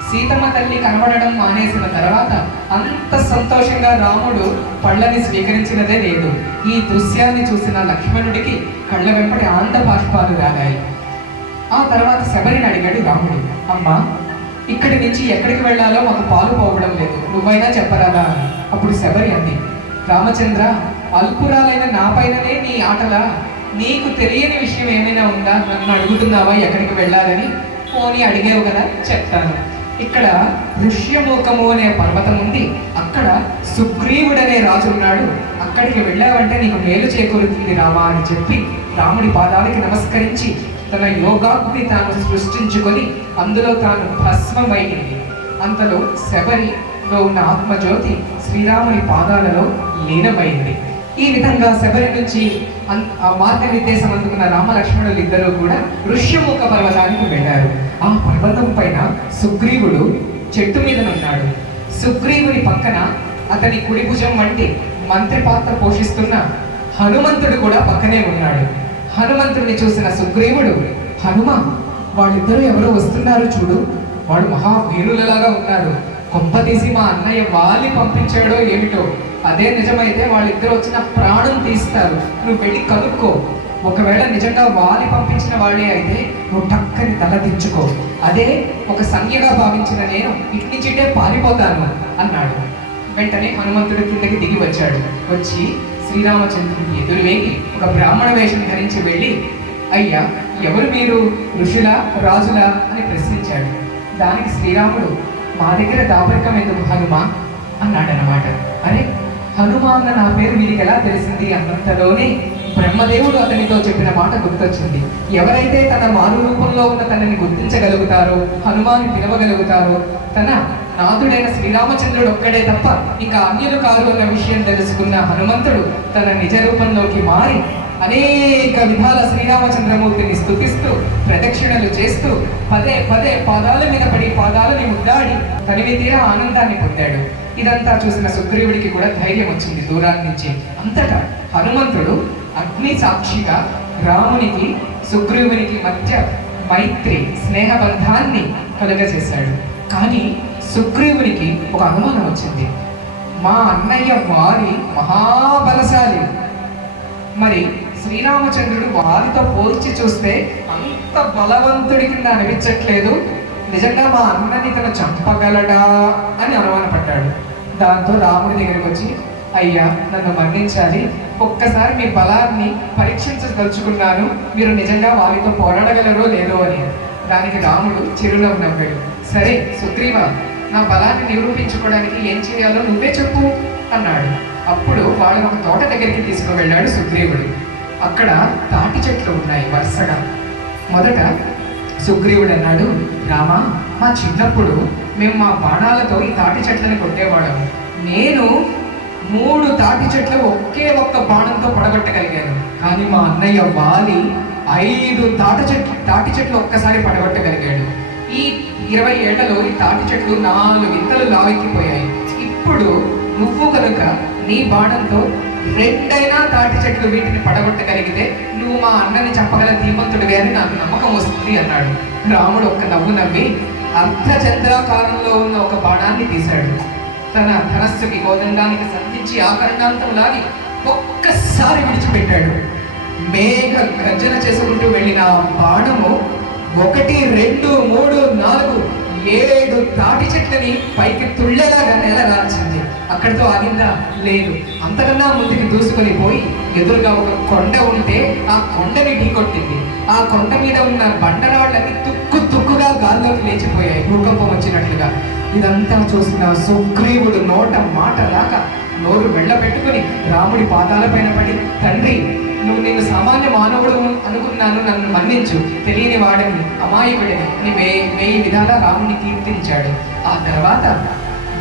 సీతమ్మ తల్లి కనబడడం మానేసిన తర్వాత అంత సంతోషంగా రాముడు పళ్ళని స్వీకరించినదే లేదు. ఈ దృశ్యాన్ని చూసిన లక్ష్మణుడికి కళ్ళ వెంబడి ఆనంద బాష్పాలు రాగాయి. ఆ తర్వాత శబరిని అడిగాడు రాముడు, అమ్మా, ఇక్కడి నుంచి ఎక్కడికి వెళ్ళాలో మాకు పాలు పోవడం లేదు, నువ్వైనా చెప్పరాదా అని. అప్పుడు శబరి అంది, రామచంద్ర, అల్పురాలైన నా పైననే నీ ఆటలా? నీకు తెలియని విషయం ఏమైనా ఉందా? నన్ను అడుగుతున్నావా ఎక్కడికి వెళ్ళాలని? పోనీ అడిగేవు కదా, చెప్తాను. ఇక్కడ ఋష్యమూకము అనే పర్వతం ఉంది, అక్కడ సుగ్రీవుడనే రాజు ఉన్నాడు, అక్కడికి వెళ్ళావంటే నీకు మేలు చేకూరుతుంది రామా అని చెప్పి రాముడి పాదాలకి నమస్కరించి తన యోగాగ్ని తాను సృష్టించుకొని అందులో తాను భస్మమైంది. అంతలో శబరిలో ఉన్న ఆత్మజ్యోతి శ్రీరాముని పాదాలలో లీనమైంది. ఈ విధంగా శబరి నుంచి ఆ మార్గనిర్దేశం అందుకున్న రామలక్ష్మణులు ఇద్దరూ కూడా ఋష్యముఖ పర్వతానికి వెళ్ళారు. ఆ పర్వతం పైన సుగ్రీవుడు చెట్టు మీద ఉన్నాడు. సుగ్రీవుని పక్కన అతని కుడి భుజం వంటి మంత్రి పాత్ర పోషిస్తున్న హనుమంతుడు కూడా పక్కనే ఉన్నాడు. హనుమంతుడిని చూసిన సుగ్రీవుడు, హనుమ, వాళ్ళిద్దరూ ఎవరో వస్తున్నారు చూడు, వాడు మహావీరులలాగా ఉన్నాడు, కొంపతీసి మా అన్నయ్య వాలి పంపించాడో ఏమిటో, అదే నిజమైతే వాళ్ళిద్దరు వచ్చిన ప్రాణం తీస్తారు, నువ్వు వెళ్ళి కనుక్కో, ఒకవేళ నిజంగా వాలి పంపించిన వాళ్ళే అయితే నువ్వు టక్కని తల దించుకో, అదే ఒక సంజ్ఞగా భావించిన నేను ఇట్నించిటే పారిపోతాను అన్నాడు. వెంటనే హనుమంతుడు కిందకి దిగి వచ్చాడు. వచ్చి శ్రీరామచంద్రుడికి ఎదురు వేగి ఒక బ్రాహ్మణ వేషం ధరించి వెళ్ళి, అయ్యా ఎవరు మీరు, ఋషులా రాజులా అని ప్రశ్నించాడు. దానికి శ్రీరాముడు, మా దగ్గర దాపరికం ఎందుకు హనుమా అన్నాడనమాట. అరే హనుమ అన్న నా పేరు వీరికి ఎలా తెలిసింది అన్నంతలోనే బ్రహ్మదేవుడు అతనితో చెప్పిన మాట గుర్తొచ్చింది. ఎవరైతే తన మారు రూపంలో ఉన్న తనని గుర్తించగలుగుతారో, హనుమాన్ని పిలవగలుగుతారో, తన నాథుడైన శ్రీరామచంద్రుడు ఒక్కడే తప్ప ఇంకా అన్యులు కాదు అన్న విషయం తెలుసుకున్న హనుమంతుడు తన నిజ రూపంలోకి మారి అనేక విధాల శ్రీరామచంద్రమూర్తిని స్తుతిస్తూ ప్రదక్షిణలు చేస్తూ పదే పదే పాదాల మీద పడి పాదాలని ముద్దాడి తనివి తీరా ఆనందాన్ని పొందాడు. ఇదంతా చూసిన సుగ్రీవుడికి కూడా ధైర్యం వచ్చింది దూరాన్ని నుంచి. అంతటా హనుమంతుడు అగ్ని సాక్షిగా రామునికి సుగ్రీవునికి మధ్య మైత్రి స్నేహబంధాన్ని కలుగజేశాడు. కానీ సుగ్రీవునికి ఒక అనుమానం వచ్చింది. మా అన్నయ్య వారి మహాబలశాలి, మరి శ్రీరామచంద్రుడు వారితో పోల్చి చూస్తే అంత బలవంతుడి కింద అనిపించట్లేదు, నిజంగా మా అన్నని తను చంపగలడా అని అనుమానపడ్డాడు. దాంతో రాముడి దగ్గరికి వచ్చి, అయ్యా నన్ను మన్నించాలి, ఒక్కసారి మీ బలాన్ని పరీక్షించదలుచుకున్నాను, మీరు నిజంగా వారితో పోరాడగలరో లేదో అని. దానికి రాముడు చిరునవ్వు నవ్వాడు. సరే సుగ్రీవ, నా బలాన్ని నిరూపించుకోవడానికి ఏం చేయాలో నువ్వే చెప్పు అన్నాడు. అప్పుడు వాళ్ళని ఒక తోట దగ్గరికి తీసుకువెళ్ళాడు సుగ్రీవుడు. అక్కడ తాటి చెట్లు ఉన్నాయి వరుసగా. మొదట సుగ్రీవుడు అన్నాడు, రామా మా చిన్నప్పుడు మేము మా బాణాలతో ఈ తాటి చెట్లను కొట్టేవాళ్ళము. నేను 3 తాటి చెట్లు ఒక్క బాణంతో పడగొట్టగలిగాను. కానీ మా అన్నయ్య వాలి 5 తాటి చెట్లు ఒక్కసారి పడగొట్టగలిగాడు. ఈ 20 ఏళ్లలో ఈ తాటి చెట్లు 4 వింతలు లావెక్కిపోయాయి. ఇప్పుడు నువ్వు కనుక నీ బాణంతో 2 తాటి చెట్లు వీటిని పడగొట్టగలిగితే నువ్వు మా అన్నని చంపగల ధీమంతుడిగా అని నాకు నమ్మకం వస్తుంది అన్నాడు. రాముడు ఒక్క నవ్వు నవ్వి అర్ధచంద్రాకారంలో ఉన్న ఒక బాణాన్ని తీశాడు. తన ధనస్సుకి కోదండానికి సంధించి ఆకరణాంతం లాగి ఒక్కసారి విడిచిపెట్టాడు. మేఘ గర్జన చేసుకుంటూ వెళ్ళిన బాణము 1, 2, 3, 4, 7 తాటి చెట్లని పైకి తుళ్ళేలాగా నేలగాల్చింది. అక్కడితో ఆగిందా? లేదు. అంతకన్నా ముందుకి దూసుకొని పోయి ఎదురుగా ఒక కొండ ఉంటే ఆ కొండని ఢీకొట్టింది. ఆ కొండ మీద ఉన్న బండరాళ్ళని తుక్కుగా గాల్లోకి లేచిపోయాయి, భూకంపం వచ్చినట్లుగా. ఇదంతా చూసిన సుగ్రీవుడు నోట మాట రాక నోరు వెళ్ళబెట్టుకుని రాముడి పాదాలపైన పడి, తండ్రి నువ్వు నిన్ను సామాన్య మానవుడు అనుకున్నాను, నన్ను మన్నించు, తెలియని వాడిని, అమాయకుడిని అని 1000 విధాలా రాముడిని కీర్తించాడు. ఆ తర్వాత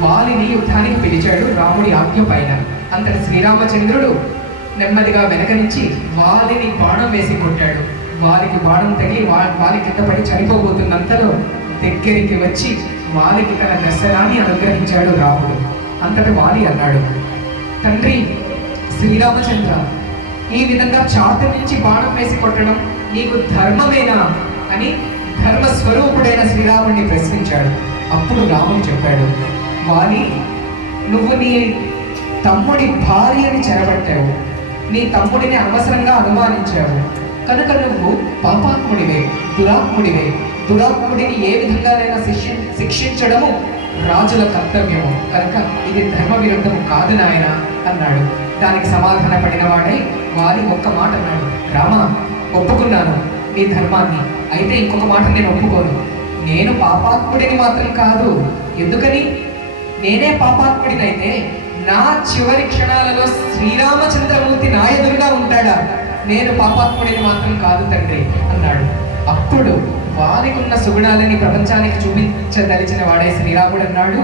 వాలిని యుద్ధానికి పిలిచాడు రాముడి ఆజ్ఞ పైన. అంతటి శ్రీరామచంద్రుడు నెమ్మదిగా వెనక నుంచి వాలిని బాణం వేసి కొట్టాడు. వాలికి బాణం తగిలి వాలి కింద పడి చనిపోబోతున్నంతలో దగ్గరికి వచ్చి వాలికి తన దర్శనాన్ని అనుగ్రహించాడు రాముడు. అంతటి వాలి అన్నాడు, తండ్రి శ్రీరామచంద్ర, ఈ విధంగా ఛాతి నుంచి బాణం వేసి కొట్టడం నీకు ధర్మమేనా అని ధర్మస్వరూపుడైన శ్రీరాముడిని ప్రశ్నించాడు. అప్పుడు రాముడు చెప్పాడు, వాలి, నువ్వు నీ తమ్ముడి భార్యని చెరబట్టావు, నీ తమ్ముడిని అనవసరంగా అనుమానించావు, కనుక నువ్వు పాపాత్ముడివే, దురాత్ముడిని ఏ విధంగానైనా శిక్షించడము రాజుల కర్తవ్యము, కనుక ఇది ధర్మ విరుద్ధము కాదు నాయన అన్నాడు. దానికి సమాధాన పడిన వాడై వారి ఒక్క మాట అన్నాడు, రామ, ఒప్పుకున్నాను నీ ధర్మాన్ని, అయితే ఇంకొక మాట నేను ఒప్పుకోను. నేను పాపాత్ముడిని మాత్రం కాదు. ఎందుకని? నేనే పాపాత్ముడినైతే నా చివరి క్షణాలలో శ్రీరామచంద్రమూర్తి నా ఎదురుగా ఉంటాడా? నేను పాపాత్ముడిని మాత్రం కాదు తండ్రి అన్నాడు. అప్పుడు వాలికున్న సుగుణాలని ప్రపంచానికి చూపించదలిచిన వాడే శ్రీరాముడు అన్నాడు,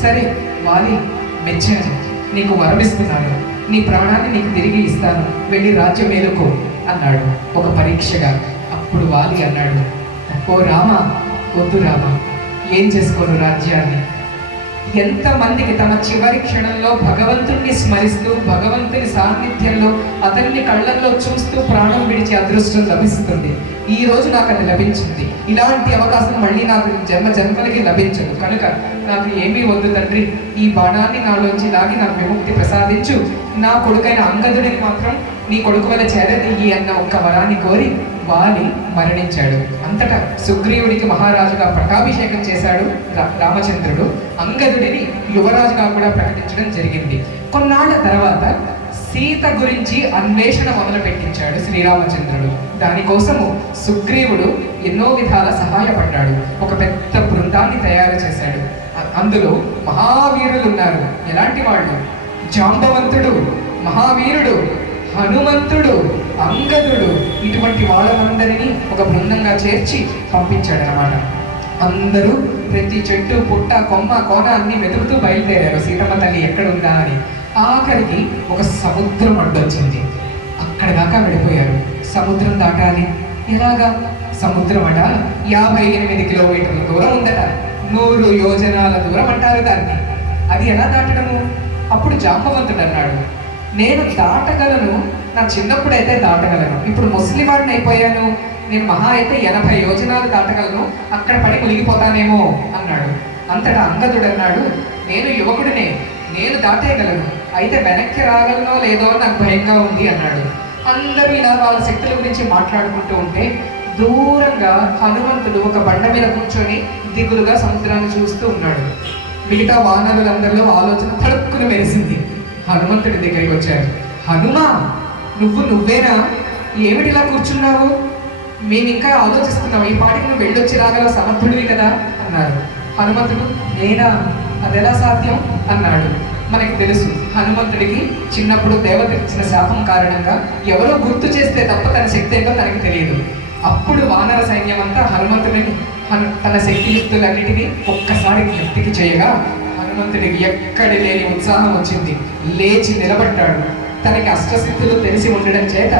సరే వాలి, మెచ్చాను, నీకు వరమిస్తున్నాను, నీ ప్రాణాన్ని నీకు తిరిగి ఇస్తాను, వెళ్ళి రాజ్యం మేలుకో అన్నాడు ఒక పరీక్షగా. అప్పుడు వాలి అన్నాడు, ఓ రామ, వద్దు రామ, ఏం చేసుకోను రాజ్యాన్ని, ఎంతమందికి తమ చివరి క్షణంలో భగవంతుణ్ణి స్మరిస్తూ భగవంతుని సాన్నిధ్యంలో అతన్ని కళ్ళల్లో చూస్తూ ప్రాణం విడిచి అదృష్టం లభిస్తుంది. ఈ రోజు నాకు అది లభించింది. ఇలాంటి అవకాశం మళ్ళీ నాకు జన్మలకి లభించదు. కనుక నాకు ఏమీ వద్దు తండ్రి, ఈ బాణాన్ని నాలోంచి లాగి నాకు విముక్తి ప్రసాదించు. నా కొడుకైన అంగదుడిని మాత్రం నీ కొడుకు వల్ల చేరదీయి అన్న ఒక్క వరాన్ని కోరి వాలి మరణించాడు. అంతటా సుగ్రీవుడికి మహారాజుగా పట్టాభిషేకం చేశాడు రామచంద్రుడు. అంగదుడిని యువరాజుగా కూడా ప్రకటించడం జరిగింది. కొన్నాళ్ల తర్వాత సీత గురించి అన్వేషణ మొదలు పెట్టించాడు శ్రీరామచంద్రుడు. దానికోసము సుగ్రీవుడు ఎన్నో విధాల సహాయపడ్డాడు. ఒక పెద్ద బృందాన్ని తయారు చేశాడు. అందులో మహావీరులు ఉన్నారు. ఎలాంటి వాళ్ళు? జాంబవంతుడు, మహావీరుడు, హనుమంతుడు, అంగదుడు, ఇటువంటి వాళ్ళందరినీ ఒక బృందంగా చేర్చి పంపించాడనమాట. అందరూ ప్రతి చెట్టు పుట్ట కొమ్మ కోన అన్ని వెతుకుతూ బయలుదేరారు సీతమ్మ తల్లి ఎక్కడుందా అని. ఆఖరికి ఒక సముద్రం అడ్డొచ్చింది. అక్కడ దాకా వెళ్ళిపోయారు. సముద్రం దాటాలి ఎలాగా? సముద్రం అట 58 కిలోమీటర్ల దూరం ఉందట. 100 యోజనాల దూరం అంటారు దాన్ని. అది ఎలా దాటడము? అప్పుడు జాంబవంతుడు అన్నాడు, నేను దాటగలను, నా చిన్నప్పుడైతే దాటగలను, ఇప్పుడు ముస్లివాడిని అయిపోయాను, నేను మహా అయితే 80 యోజనాలు దాటగలను, అక్కడ పడి మునిగిపోతానేమో అన్నాడు. అంతటా అంగదుడు అన్నాడు, నేను యువకుడినే, నేను దాటేయగలను, అయితే వెనక్కి రాగలనో లేదో నాకు భయంగా ఉంది అన్నాడు. అందరూ ఇలా వాళ్ళ శక్తుల గురించి మాట్లాడుకుంటూ ఉంటే దూరంగా హనుమంతుడు ఒక బండ మీద కూర్చొని దిగులుగా సముద్రాన్ని చూస్తూ ఉన్నాడు. మిగతా వానరులందరిలో ఆలోచన తడుక్కును మెరిసింది. హనుమంతుడి దగ్గరికి వచ్చారు. హనుమా, నువ్వేనా? ఏమిటిలా కూర్చున్నావు? మేము ఇంకా ఆలోచిస్తున్నావు, ఈ పాటికి నువ్వు వెళ్ళొచ్చి రాగల సమర్థుడివి కదా అన్నారు. హనుమంతుడు, నేనా? అదెలా సాధ్యం అన్నాడు. మనకి తెలుసు, హనుమంతుడికి చిన్నప్పుడు దేవత ఇచ్చిన శాపం కారణంగా ఎవరో గుర్తు చేస్తే తప్ప తన శక్తి ఏంటో తనకి తెలియదు. అప్పుడు వానర సైన్యం అంతా హనుమంతుడిని తన శక్తియుక్తులన్నిటినీ ఒక్కసారి జ్ఞప్తికి చేయగా హనుమంతుడికి ఎక్కడి లేని ఉత్సాహం వచ్చింది. లేచి నిలబడ్డాడు. తనకి అష్టసిద్ధులు తెలిసి ఉండడం చేత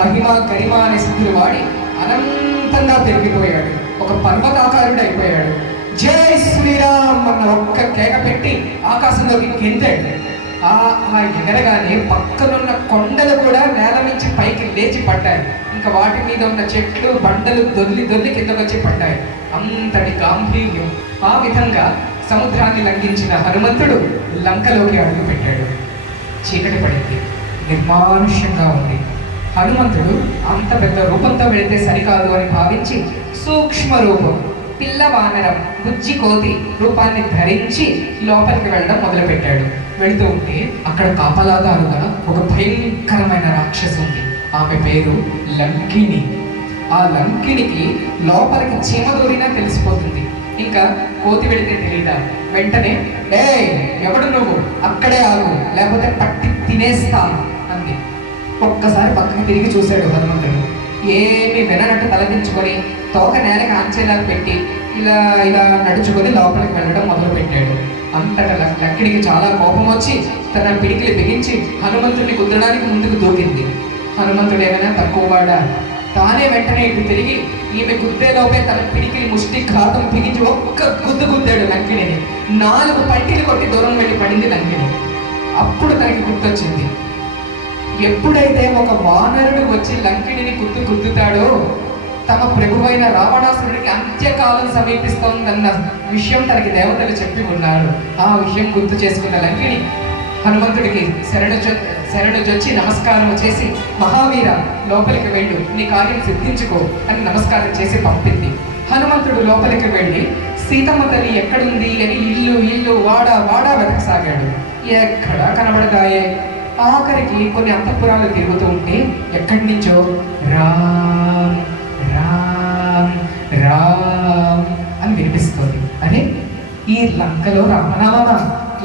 మహిమ గరిమ అనే సిద్ధులు వాడి అనంతంగా పెరిగిపోయాడు. ఒక పర్వతాకారుడు అయిపోయాడు. జై శ్రీరామ్ అన్న ఒక్క కేక పెట్టి ఆకాశంలోకి గెంతాడు. ఆ ఎగరగానే పక్కనున్న కొండలు కూడా నేల నుంచి పైకి లేచి పడ్డాయి. ఇంకా వాటి మీద ఉన్న చెట్లు బండలు దొల్లి కిందకు వచ్చి పడ్డాయి. అంతటి గాంభీర్యం. ఆ విధంగా సముద్రాన్ని లంఘించిన హనుమంతుడు లంకలోకి అడుగు పెట్టాడు. చీకటి పడింది, నిర్మానుష్యంగా ఉంది. హనుమంతుడు అంత పెద్ద రూపంతో వెళితే సరికాదు అని భావించి సూక్ష్మ రూపం, పిల్ల వానరం, బుజ్జి కోతి రూపాన్ని ధరించి లోపలికి వెళ్ళడం మొదలుపెట్టాడు. వెళుతూ ఉంటే అక్కడ కాపలాదారుగా ఒక భయంకరమైన రాక్షసు ఉంది. ఆమె పేరు లంకిణి. ఆ లంకిణికి లోపలికి చీమ దూరినా తెలిసిపోతుంది. ఇంకా కోతి వెళితే తెలియదా? వెంటనే, ఎవడు నువ్వు? అక్కడే ఆగు, లేకపోతే పట్టి తినేస్తా అంది. ఒక్కసారి పక్కకి తిరిగి చూశాడు హనుమంతుడు. ఏమి విననట్టు తలదించుకొని తోక నేలకు ఆంచేలాగా పెట్టి ఇలా నడుచుకొని లోపలికి వెళ్ళడం మొదలు పెట్టాడు. అంతటా లంకిణికి చాలా కోపం వచ్చి తన పిడికిలి బిగించి హనుమంతుడిని గుద్దడానికి ముందుకు దూకింది. హనుమంతుడు ఏమైనా తక్కువవాడా? తానే వెంటనే ఇటు తిరిగి ఈమె గుద్దేలోపే తన పిడికిలి ముష్టి ఘాతం బిగించి ఒక్క గుద్దాడు లంకిణిని. 4 పట్టీలు కొట్టి దూరం వెళ్ళి పడింది లంకిణి. అప్పుడు తనకి గుర్తొచ్చింది, ఎప్పుడైతే ఒక వానరుడు వచ్చి లంకిణిని గుద్దుతాడో తమ ప్రభువైన రావణాసురుడికి అంత్యకాలం సమీపిస్తోందన్న విషయం తనకి దేవతలు చెప్పి ఉన్నారు. ఆ విషయం గుర్తు చేసుకున్న లంకిణి హనుమంతుడికి శరణుజొచ్చి నమస్కారం చేసి, మహావీర లోపలికి వెళ్ళు, నీ కార్యం సిద్ధించుకో అని నమస్కారం చేసి పంపింది. హనుమంతుడు లోపలికి వెళ్ళి సీతమ్మ తల్లి ఎక్కడుంది అని ఇల్లు వాడా వెతకసాగాడు. ఎక్కడా కనబడదాయే. ఆఖరికి కొన్ని అంతఃపురాలు తిరుగుతూ ఉంటే ఎక్కడి నుంచో రామ్ రామ్ రామ్ అని వినిపిస్తుంది. అదే ఈ లంకలో రామనామా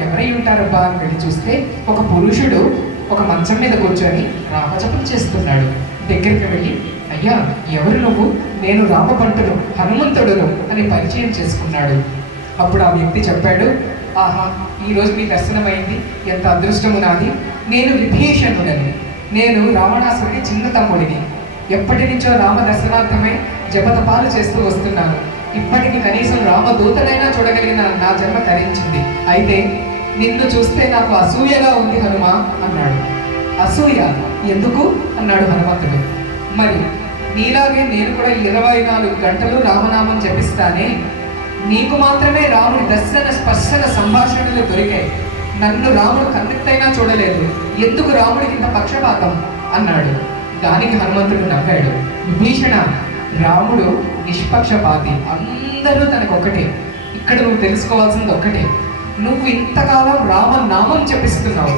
ఎవరై ఉంటారబ్బా అని వెళ్ళి చూస్తే ఒక పురుషుడు ఒక మంచం మీద కూర్చొని రామజపం చేస్తున్నాడు. దగ్గరికి వెళ్ళి, అయ్యా ఎవరు నువ్వు? నేను రామభటుడు హనుమంతుడును అని పరిచయం చేసుకున్నాడు. అప్పుడు ఆ వ్యక్తి చెప్పాడు, ఆహా, ఈరోజు మీ దర్శనమైంది, ఎంత అదృష్టము నాది. నేను విభీషణుడని, నేను రావణాసురుడి చిన్న తమ్ముడిని. ఎప్పటి నుంచో రామ దర్శనార్థమై జపతపాలు చేస్తూ వస్తున్నాను. ఇప్పటికి కనీసం రామదూతనైనా చూడగలిగిన నా జన్మ తరించింది. అయితే నిన్ను చూస్తే నాకు అసూయగా ఉంది హనుమ అన్నాడు. అసూయ ఎందుకు అన్నాడు హనుమంతుడు. మరి నీలాగే నేను కూడా 24 గంటలు రామనామం జపిస్తానే, నీకు మాత్రమే రాముడి దర్శన స్పర్శన సంభాషణలు దొరికాయి, నన్ను రాముడు కన్నెత్తైనా చూడలేదు, ఎందుకు రాముడికి ఇంత పక్షపాతం అన్నాడు. దానికి హనుమంతుడు నవ్వాడు. విభీషణ, రాముడు నిష్పక్షపాతి, అందరూ తనకు ఒక్కటే. ఇక్కడ నువ్వు తెలుసుకోవాల్సింది ఒక్కటే, నువ్వు ఇంతకాలం రామనామం జపిస్తున్నావు,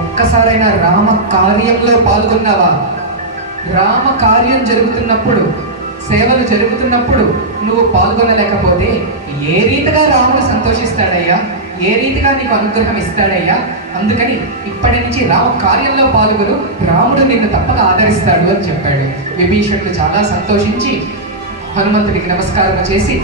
ఒక్కసారైనా రామ కార్యంలో పాల్గొన్నావా? రామ కార్యం జరుగుతున్నప్పుడు, సేవలు జరుగుతున్నప్పుడు నువ్వు పాల్గొనలేకపోతే ఏ రీతిగా రాముడు సంతోషిస్తాడయ్యా? ఏ రీతిగా నీకు అనుగ్రహం ఇస్తాడయ్యా? అందుకని ఇప్పటి నుంచి రామ కార్యంలో పాల్గొను, రాముడు నిన్ను తప్పక ఆదరిస్తాడు అని చెప్పాడు. విభీషణుడు చాలా సంతోషించి హనుమంతుడికి నమస్కారం చేసి,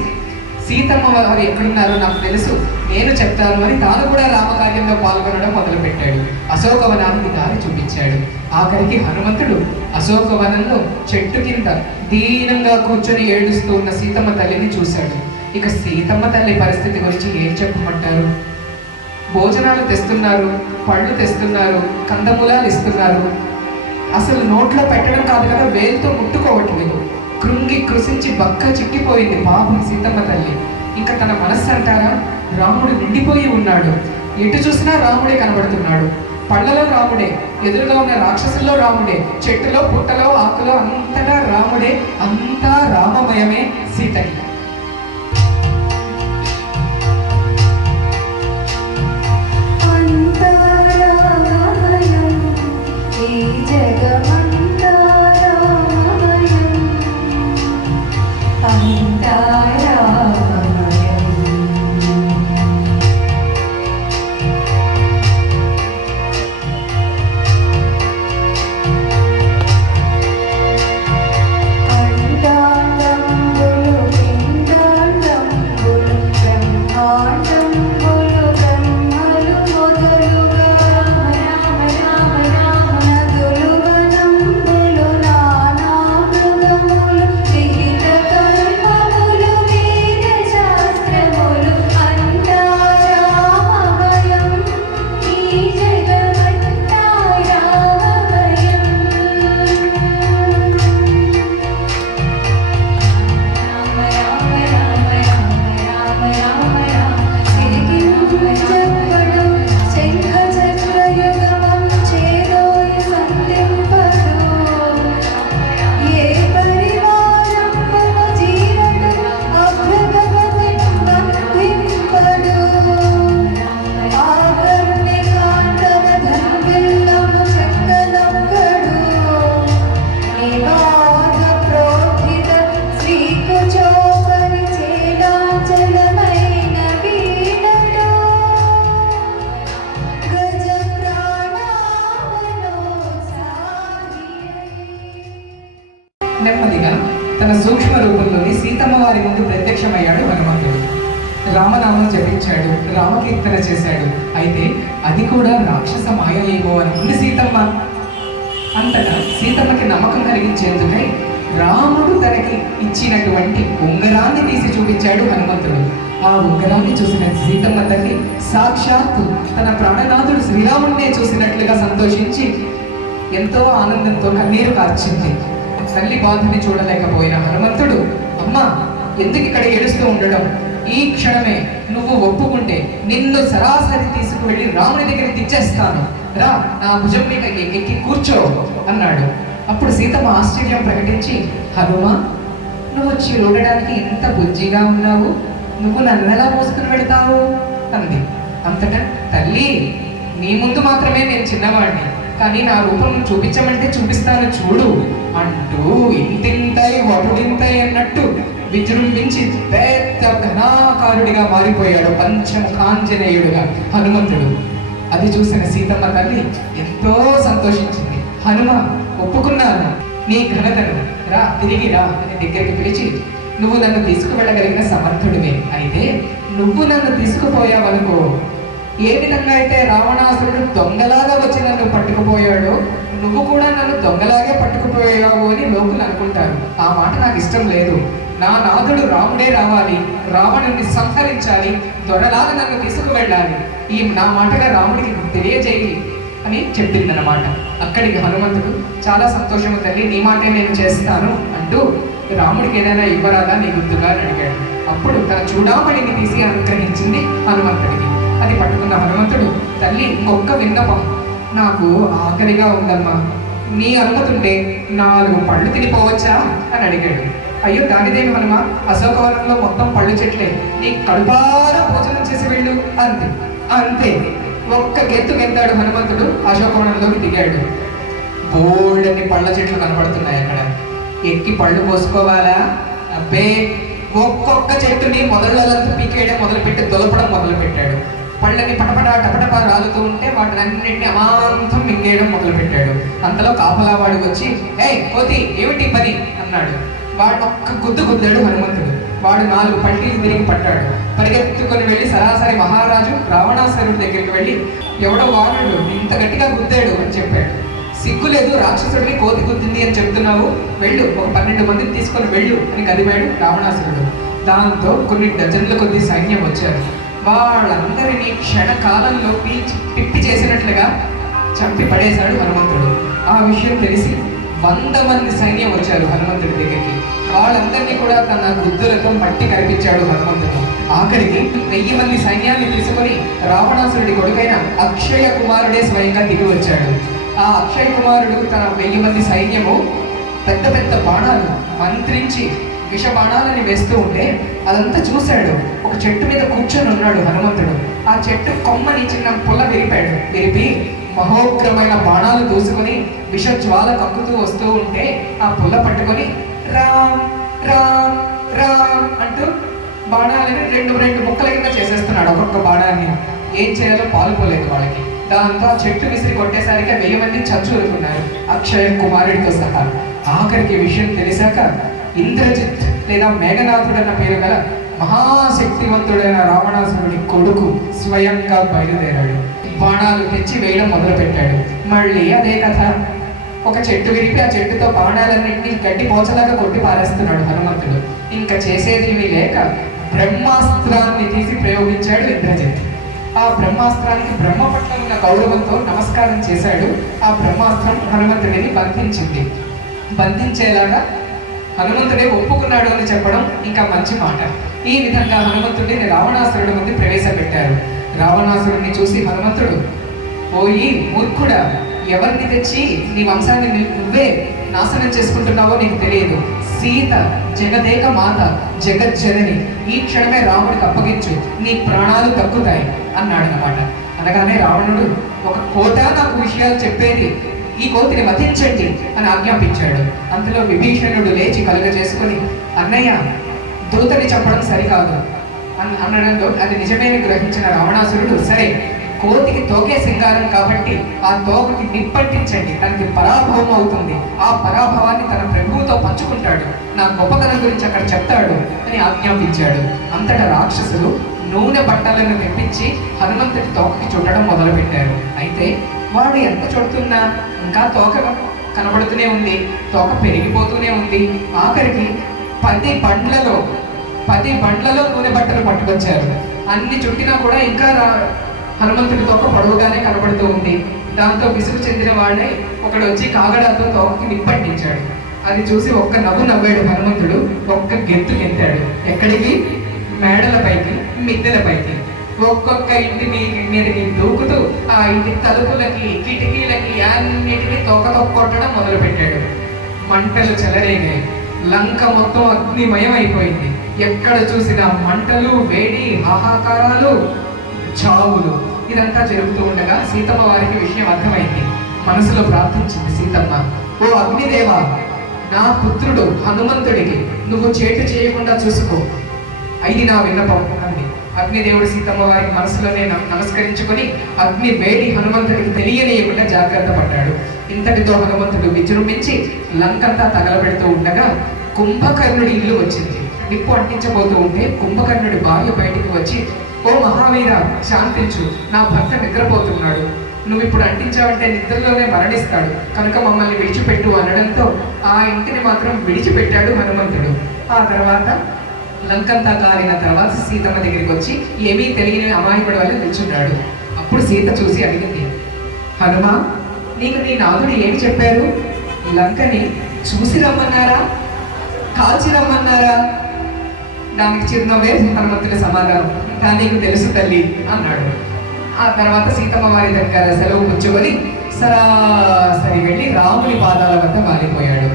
సీతమ్మ వారు ఎక్కడున్నారో నాకు తెలుసు, నేను చెప్తాను అని తాను కూడా రామకార్యంలో పాల్గొనడం మొదలుపెట్టాడు. అశోకవనానికి దారి చూపించాడు. ఆఖరికి హనుమంతుడు అశోకవనంలో చెట్టు కింద దీనంగా కూర్చొని ఏడుస్తూ ఉన్న సీతమ్మ తల్లిని చూశాడు. ఇక సీతమ్మ తల్లి పరిస్థితి గురించి ఏం చెప్పమంటారు? భోజనాలు తెస్తున్నారు, పళ్ళు తెస్తున్నారు, కందమూలాలు ఇస్తున్నారు, అసలు నోట్లో పెట్టడం కాదు కదా, వేలుతో ముట్టుకోవట్లేదు. కృంగి కృషించి బక్క చిక్కిపోయింది పాపం సీతమ్మ తల్లి. ఇంకా తన మనస్సు అంటారా, రాముడు నిండిపోయి ఉన్నాడు, ఎటు చూసినా రాముడే కనబడుతున్నాడు. పళ్ళలో రాముడే, ఎదురుగా ఉన్న రాక్షసుల్లో రాముడే, చెట్టులో పుట్టలో ఆకులో అంతటా రాముడే, అంతా రామమయమే సీతకి. నెమ్మదిగా తన సూక్ష్మ రూపంలోని సీతమ్మ వారి ముందు ప్రత్యక్షమయ్యాడు హనుమంతుడు. రామనామం జపించాడు, రామకీర్తన చేశాడు. అయితే అది కూడా రాక్షస మాయ ఏమో అనుకుంది సీతమ్మ. అంతటా సీతమ్మకి నమ్మకం కలిగించేందుకై రాముడు తనకి ఇచ్చినటువంటి ఉంగరాన్ని తీసి చూపించాడు హనుమంతుడు. ఆ ఉంగరాన్ని చూసిన సీతమ్మ తల్లి సాక్షాత్తు తన ప్రాణనాథుడు శ్రీరాముడినే చూసినట్లుగా సంతోషించి ఎంతో ఆనందంతో కన్నీరు కార్చింది. తల్లి బాధని చూడలేకపోయిన హనుమంతుడు, అమ్మా ఎందుకు ఇక్కడ ఏడుస్తూ ఉండడం, ఈ క్షణమే నువ్వు ఒప్పుకుంటే నిన్ను సరాసరి తీసుకువెళ్ళి రాముని దగ్గరికి తెచ్చేస్తాను, రా నా భుజం మీద ఎక్కి కూర్చో అన్నాడు. అప్పుడు సీతమ్మ ఆశ్చర్యం ప్రకటించి, హనుమ నువ్వు చూడడానికి ఎంత బుజ్జిగా ఉన్నావు, నువ్వు నన్ను ఎలా మోసుకుని వెళతావు అంది. అంతటా తల్లి నీ ముందు మాత్రమే నేను చిన్నవాడిని, కానీ నా రూపం చూపించమంటే చూపిస్తాను చూడు అంటూ ఇంతింతై వటుడింతై అన్నట్టు విజృంభించి పెద్ద ఘనాకారుడిగా మారిపోయాడు, పంచముఖాంజనేయుడుగా హనుమంతుడు. అది చూసిన సీతమ్మ తల్లి ఎంతో సంతోషించింది. హనుమ ఒప్పుకున్నాను నీ ఘనతను, రా తిరిగి రా అని దగ్గరికి పిలిచి, నువ్వు నన్ను తీసుకువెళ్ళగలిగిన సమర్థుడివే, అయితే నువ్వు నన్ను తీసుకుపోయావనుకో, ఏ విధంగా అయితే రావణాసురుడు దొంగలాగా వచ్చి నన్ను పట్టుకుపోయాడో నువ్వు కూడా నన్ను దొంగలాగే పట్టుకుపోయావు అని లోకులు అనుకుంటారు. ఆ మాట నాకు ఇష్టం లేదు. నా నాథుడు రాముడే రావాలి, రావణుని సంహరించాలి, దొరలాగా నన్ను తీసుకువెళ్ళాలి, ఈ నా మాటగా రాముడికి తెలియజేయి అని చెప్పిందన్నమాట. అక్కడికి హనుమంతుడు చాలా సంతోషము, తల్లి నీ మాటే నేను చేస్తాను అంటూ రాముడికి ఏదైనా ఇవ్వరాదా నీ గుర్తుగా అని అడిగాడు. అప్పుడు తన చూడామణిని తీసి అనుగ్రహించింది హనుమంతుడికి. అది పట్టుకున్న హనుమంతుడు, తల్లి ఇంకొక్క విన్నపం, నాకు ఆకలిగా ఉందమ్మా, నీ అనుమతుంటే 4 పళ్ళు తినిపోవచ్చా అని అడిగాడు. అయ్యో దానిదేమి హనుమ, అశోకవనంలో మొత్తం పళ్ళు చెట్లే, నీ కడుపారా భోజనం చేసి వెళ్ళు అంతే. అంతే ఒక్క గెత్తు గెంతాడు హనుమంతుడు, అశోకవనంలోకి దిగాడు. బోల్డన్ని పళ్ళ చెట్లు కనబడుతున్నాయి అక్కడ. ఎక్కి పళ్ళు పోసుకోవాలా? అబ్బే, ఒక్కొక్క చెట్టుని మొదళ్ళంతా పీకేయడం మొదలుపెట్టి దొలపడం మొదలుపెట్టాడు. పళ్ళని పటపట టపటప రాలుతూ ఉంటే వాటిని అన్నింటినీ అమాంతం మింగేయడం మొదలుపెట్టాడు. అంతలో కాపలావాడికి వచ్చి, ఏ కోతి ఏమిటి పని అన్నాడు. వాడు ఒక్క గుద్దు గుద్దాడు హనుమంతుడు. వాడు 4 పల్టీలు తిరిగి పట్టాడు. పరిగెత్తుకొని వెళ్ళి సరాసరి మహారాజు రావణాసురుడి దగ్గరికి వెళ్ళి, ఎవడో వానరుడు ఇంత గట్టిగా గుద్దాడు అని చెప్పాడు. సిగ్గు లేదు, రాక్షసుడిని కోతి గుద్దింది అని చెప్తున్నావు, వెళ్ళు, ఒక 12 మందిని తీసుకొని వెళ్ళు అని కదిమాడు రావణాసురుడు. దాంతో కొన్ని డజన్ల కొద్ది సైన్యం వచ్చారు. వాళ్ళందరినీ క్షణకాలంలో పిప్పి చేసినట్లుగా చంపి పడేశాడు హనుమంతుడు. ఆ విషయం తెలిసి 100 మంది సైన్యం వచ్చారు హనుమంతుడి దగ్గరికి. వాళ్ళందరినీ కూడా తన గుద్దులతో మట్టి కరిపించాడు హనుమంతుడు. ఆఖరికి 1000 మంది సైన్యాన్ని తీసుకొని రావణాసురుడి కొడుకైన అక్షయ కుమారుడే స్వయంగా దిగి వచ్చాడు. ఆ అక్షయ కుమారుడు తన 1000 మంది సైన్యము పెద్ద పెద్ద బాణాలు మంత్రించి విష బాణాలని వేస్తూ ఉంటే అదంతా చూశాడు. ఒక చెట్టు మీద కూర్చొని ఉన్నాడు హనుమంతుడు. ఆ చెట్టు కొమ్మని చిన్న పుల్ల విరిపి మహోగ్రమైన బాణాలు దూసుకొని విష జ్వాల కక్కుతూ వస్తూ ఉంటే ఆ పుల్ల పట్టుకొని రామ్ రామ్ రామ్ అంటూ బాణాలని రెండు ముక్కల కింద చేసేస్తున్నాడు. ఒక్కొక్క బాణాన్ని ఏం చేయాలో పాల్పోలేదు వాళ్ళకి. దాంతో ఆ చెట్టు విసిరి కొట్టేసరికి 1000 మంది చచ్చురుకున్నారు, అక్షయ కుమారుడితో సహా. ఆఖరికి విషయం తెలిసాక ఇంద్రజిత్ లేదా మేఘనాథుడు అన్న పేరు గల మహాశక్తివంతుడైన రావణాసురుడి కొడుకు స్వయంగా బయలుదేరాడు. బాణాలు తెచ్చి వేయడం మొదలుపెట్టాడు. మళ్ళీ అదే కథ. ఒక చెట్టు విరిపి ఆ చెట్టుతో బాణాలన్నింటినీ గడ్డి పోచలాగా కొట్టి పారేస్తున్నాడు హనుమంతుడు. ఇంకా చేసేది లేక బ్రహ్మాస్త్రాన్ని తీసి ప్రయోగించాడు ఇంద్రజిత్. ఆ బ్రహ్మాస్త్రానికి బ్రహ్మ పట్ల ఉన్న గౌరవంతో నమస్కారం చేశాడు. ఆ బ్రహ్మాస్త్రం హనుమంతుడిని బంధించేలాగా హనుమంతుడే ఒప్పుకున్నాడు అని చెప్పడం ఇంకా మంచి మాట. ఈ విధంగా హనుమంతుడిని రావణాసురుడి ముందు ప్రవేశపెట్టారు. రావణాసురుడిని చూసి హనుమంతుడు, పోయి మూర్ఖుడా, ఎవరిని తెచ్చి నీ వంశాన్ని నువ్వే నాశనం చేసుకుంటున్నావో నీకు తెలియదు. సీత జగదేక మాత, జగజ్జనని, ఈ క్షణమే రాముడికి అప్పగించు, నీ ప్రాణాలు దక్కుతాయి అన్నాడు అన్నమాట. అనగానే రావణుడు, ఒక కోట నాకు విషయాలు చెప్పేది, ఈ కోతిని వధించండి అని ఆజ్ఞాపించాడు. అందులో విభీషణుడు లేచి కలుగజేసుకొని, అన్నయ్య దూతని చెప్పడం సరికాదు అనడంలో అది నిజమేని గ్రహించిన రావణాసురుడు, సరే కోతికి తోకే సింగారం కాబట్టి ఆ తోకకి నిప్పంటించండి, తనకి పరాభవం అవుతుంది, ఆ పరాభవాన్ని తన ప్రభువుతో పంచుకుంటాడు, నా గొప్పతనం గురించి అక్కడ చెప్తాడు అని ఆజ్ఞాపించాడు. అంతటా రాక్షసులు నూనె బట్టలను తెప్పించి హనుమంతుడి తోకకి చుట్టడం మొదలుపెట్టారు. అయితే వాడు ఎంత చుడుతున్నా ఇంకా తోక కనబడుతూనే ఉంది, తోక పెరిగిపోతూనే ఉంది. ఆఖరికి 10 బండ్లలో నూనె బట్టలు పట్టుకొచ్చారు. అన్ని చుట్టినా కూడా ఇంకా హనుమంతుడి తోక పొడవుగానే కనబడుతూ ఉంది. దాంతో విసుగు చెందిన వాడే ఒకడు వచ్చి కాగడాతో తోకకి నిప్పంటించాడు. అది చూసి ఒక్క నవ్వాడు హనుమంతుడు. ఒక్క గెంతు గెంతాడు. ఎక్కడికి? మేడలపైకి, మిద్దెలపైకి. ఒక్కొక్క ఇంటి మీదకి దూకుతూ ఆ ఇంటి తలుపులకి, కిటికీలకి అన్నిటినీ తోకతో కొట్టడం మొదలుపెట్టాడు. మంటలు చెలరేగాయి. లంక మొత్తం అగ్నిమయం అయిపోయింది. ఎక్కడ చూసినా మంటలు, వేడి, హాహాకారాలు, చావులు. ఇదంతా జరుగుతూ ఉండగా సీతమ్మ వారికి విషయం అర్థమైంది. మనసులో ప్రార్థించింది సీతమ్మ, ఓ అగ్నిదేవ, నా పుత్రుడు హనుమంతుడికి నువ్వు చేటు చేయకుండా చూసుకో, ఇది నా విన్నపం అంది. అగ్నిదేవుడు సీతమ్మ వారికి మనసులోనే నమస్కరించుకొని అగ్ని వేడి హనుమంతుడికి తెలియనియకుండా జాగ్రత్త పడ్డాడు. ఇంతటితో హనుమంతుడు విజృంభించి లంకంతా తగలబెడుతూ ఉండగా కుంభకర్ణుడి ఇల్లు వచ్చింది. నిప్పు అంటించబోతూ ఉంటే కుంభకర్ణుడి భార్య బయటికి వచ్చి, ఓ మహావీర, శాంతించు, నా భర్త నిద్రపోతున్నాడు, నువ్వు ఇప్పుడు అంటించావంటే నిద్రలోనే మరణిస్తాడు, కనుక మమ్మల్ని విడిచిపెట్టు అనడంతో ఆ ఇంటిని మాత్రం విడిచిపెట్టాడు హనుమంతుడు. ఆ తర్వాత లంకంతా కాలిన తర్వాత సీతమ్మ దగ్గరికి వచ్చి ఏమీ తెలియని అమాయకుడి వల్ల నిల్చున్నాడు. అప్పుడు సీత చూసి అడిగింది, హనుమా, నీకు నీ నాథుడు ఏమి చెప్పారు? లంకని చూసి రమ్మన్నారా, కాల్చి రమ్మన్నారా? దానికి చిరునవ్వే హనుమంతుడి సమాధానం, కానీ నీకు తెలుసు తల్లి అన్నాడు. ఆ తర్వాత సీతమ్మ వారి దగ్గర సెలవు పుచ్చుకొని సరాసరి వెళ్ళి రాముని పాదాల వద్ద వాలిపోయాడు.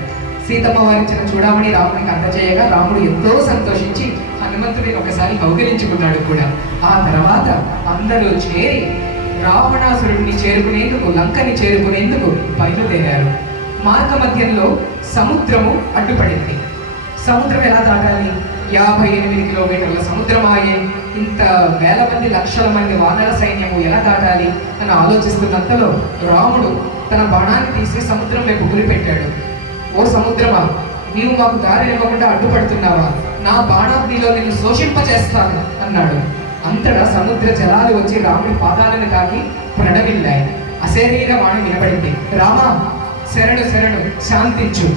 సీతమ్మ వారిచ్చిన చూడమని రామునికి అందజేయగా రాముడు ఎంతో సంతోషించి హనుమంతుడిని ఒకసారి కౌగిలించుకున్నాడు కూడా. ఆ తర్వాత అందరూ చేరి రావణాసురుడిని చేరుకునేందుకు, లంకని చేరుకునేందుకు బయలుదేరారు. మార్గ మధ్యంలో సముద్రము అడ్డుపడింది. సముద్రం ఎలా దాటాలి? 58 కిలోమీటర్ల సముద్రం ఆయే. ఇంత వేల మంది, లక్షల మంది వానర సైన్యము ఎలా దాటాలి అని ఆలోచిస్తున్నంతలో రాముడు తన బాణాన్ని తీసి సముద్రం వైపు గురిపెట్టాడు. ఓ సముద్రమా, నీవు మాకు దారి ఇవ్వకుండా అడ్డుపడుతున్నావా? నా బాణాగ్నిలో నిన్ను శోషింపచేస్తాను అన్నాడు. అంతటా సముద్ర జలాలు వచ్చి రాముడి పాదాలను తాకి ప్రణమిల్లాయి. అశరీర వాణి వినబడింది, రామా శరణు శరణు, శాంతించు.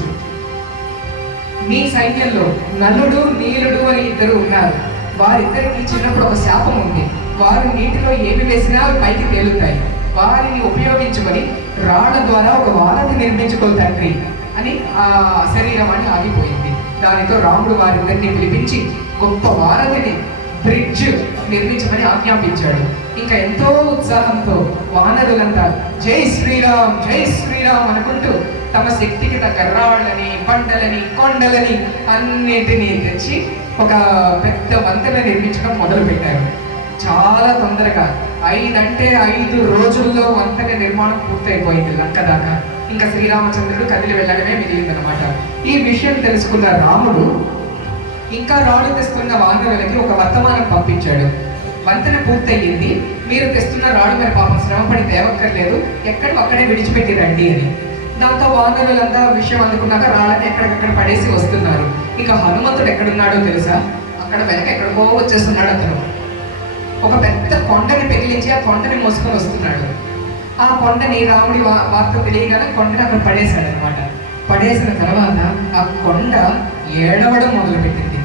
నీ సైన్యంలో నలుడు నీలుడు అని ఇద్దరు ఉన్నారు. వారిద్దరికి చిన్నప్పుడు ఒక శాపం ఉంది. వారు నీటిలో ఏమి వేసినా పైకి తేలుతాయి. వారిని ఉపయోగించుకొని రాళ్ల ద్వారా ఒక వారధి నిర్మించుకో తండ్రి అని ఆ శరీరమాన్ని ఆగిపోయింది. దానితో రాముడు వారిద్దరిని పిలిపించి గొప్ప వారధిని, బ్రిడ్జ్ నిర్మించమని ఆజ్ఞాపించాడు. ఇంకా ఎంతో ఉత్సాహంతో వానరులంతా జై శ్రీరామ్ జై శ్రీరామ్ అనుకుంటూ తమ శక్తికి తగ్గ రాళ్ళని, బండలని, కొండలని అన్నిటినీ తెచ్చి ఒక పెద్ద వంతెన నిర్మించడం మొదలుపెట్టారు. చాలా తొందరగా 5 రోజుల్లో వంతెన నిర్మాణం పూర్తయిపోయింది లంక దాకా. ఇంకా శ్రీరామచంద్రుడు కదిలి వెళ్ళడమే మిగిలిందనమాట. ఈ విషయం తెలుసుకున్న రాముడు ఇంకా రాళ్ళు తెస్తున్న వానరులకి ఒక వర్తమానం పంపించాడు. వంతెన పూర్తయింది, మీరు తెస్తున్న రాళ్ళు మరి పాపం శ్రమపడి తేవక్కర్లేదు, ఎక్కడో అక్కడే విడిచిపెట్టి రండి అని. దాంతో వానరులంతా విషయం అందుకున్నాక రాళ్ళని ఎక్కడికక్కడ పడేసి వస్తున్నారు. ఇక హనుమంతుడు ఎక్కడున్నాడో తెలుసా? అక్కడ వెనక ఎక్కడికో వచ్చేస్తున్నాడు అతను. ఒక పెద్ద కొండని పెగిలించి ఆ కొండని మోసుకొని వస్తున్నాడు. ఆ కొండని రాముడి వార్త తెలియగానే కొండని అక్కడ పడేశాడు అనమాట. పడేసిన తర్వాత ఆ కొండ ఏడవడం మొదలుపెట్టింది.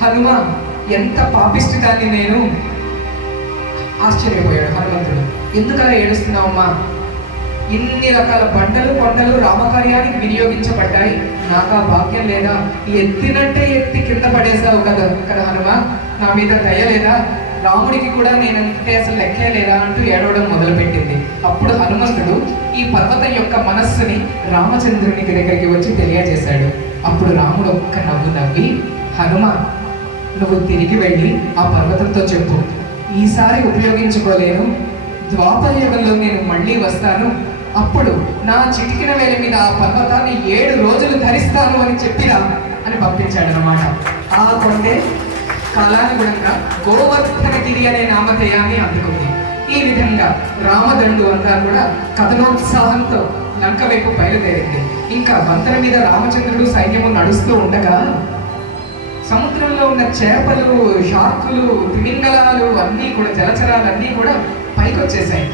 హనుమ, ఎంత పాపిష్టిదాన్ని నేను. ఆశ్చర్యపోయాడు హనుమంతుడు. ఎందుకలా ఏడుస్తున్నావమ్మా? ఇన్ని రకాల బండలు కొండలు రామకార్యానికి వినియోగించబడ్డాయి, నాకు ఆ భాగ్యం లేదా? ఎత్తినట్టే ఎత్తి కింద పడేసావు కదా హనుమ, నా మీద దయ లేదా? రాముడికి కూడా నేనంటే అసలు లెక్కే లేదా అంటూ ఏడవడం మొదలుపెట్టింది. అప్పుడు హనుమంతుడు ఈ పర్వతం యొక్క మనస్సుని రామచంద్రుని దగ్గరికి వచ్చి తెలియజేశాడు. అప్పుడు రాముడు ఒక్క నవ్వు నవ్వి, హనుమ, నువ్వు తిరిగి వెళ్ళి ఆ పర్వతంతో చెప్పు, ఈసారి ఉపయోగించుకోలేను, ద్వాపర యుగంలో నేను మళ్ళీ వస్తాను, అప్పుడు నా చిటికిన వేల మీద ఆ పర్వతాన్ని 7 రోజులు ధరిస్తాను అని చెప్పిరా అని పంపించాడు అనమాట. ఆ కొండే కాలానుగుణంగా గోవర్ధనగిరి అనే నామధేయాన్ని అందుకుంది. ఈ విధంగా రామదండు అంతా కూడా కథనోత్సాహంతో లంక వైపు బయలుదేరింది. ఇంకా వంతెన మీద రామచంద్రుడు సైన్యము నడుస్తూ ఉండగా సముద్రంలో ఉన్న చేపలు, షార్కులు, తిమింగలాలు అన్నీ కూడా, జలచరాలన్నీ కూడా పైకి వచ్చేసాయి.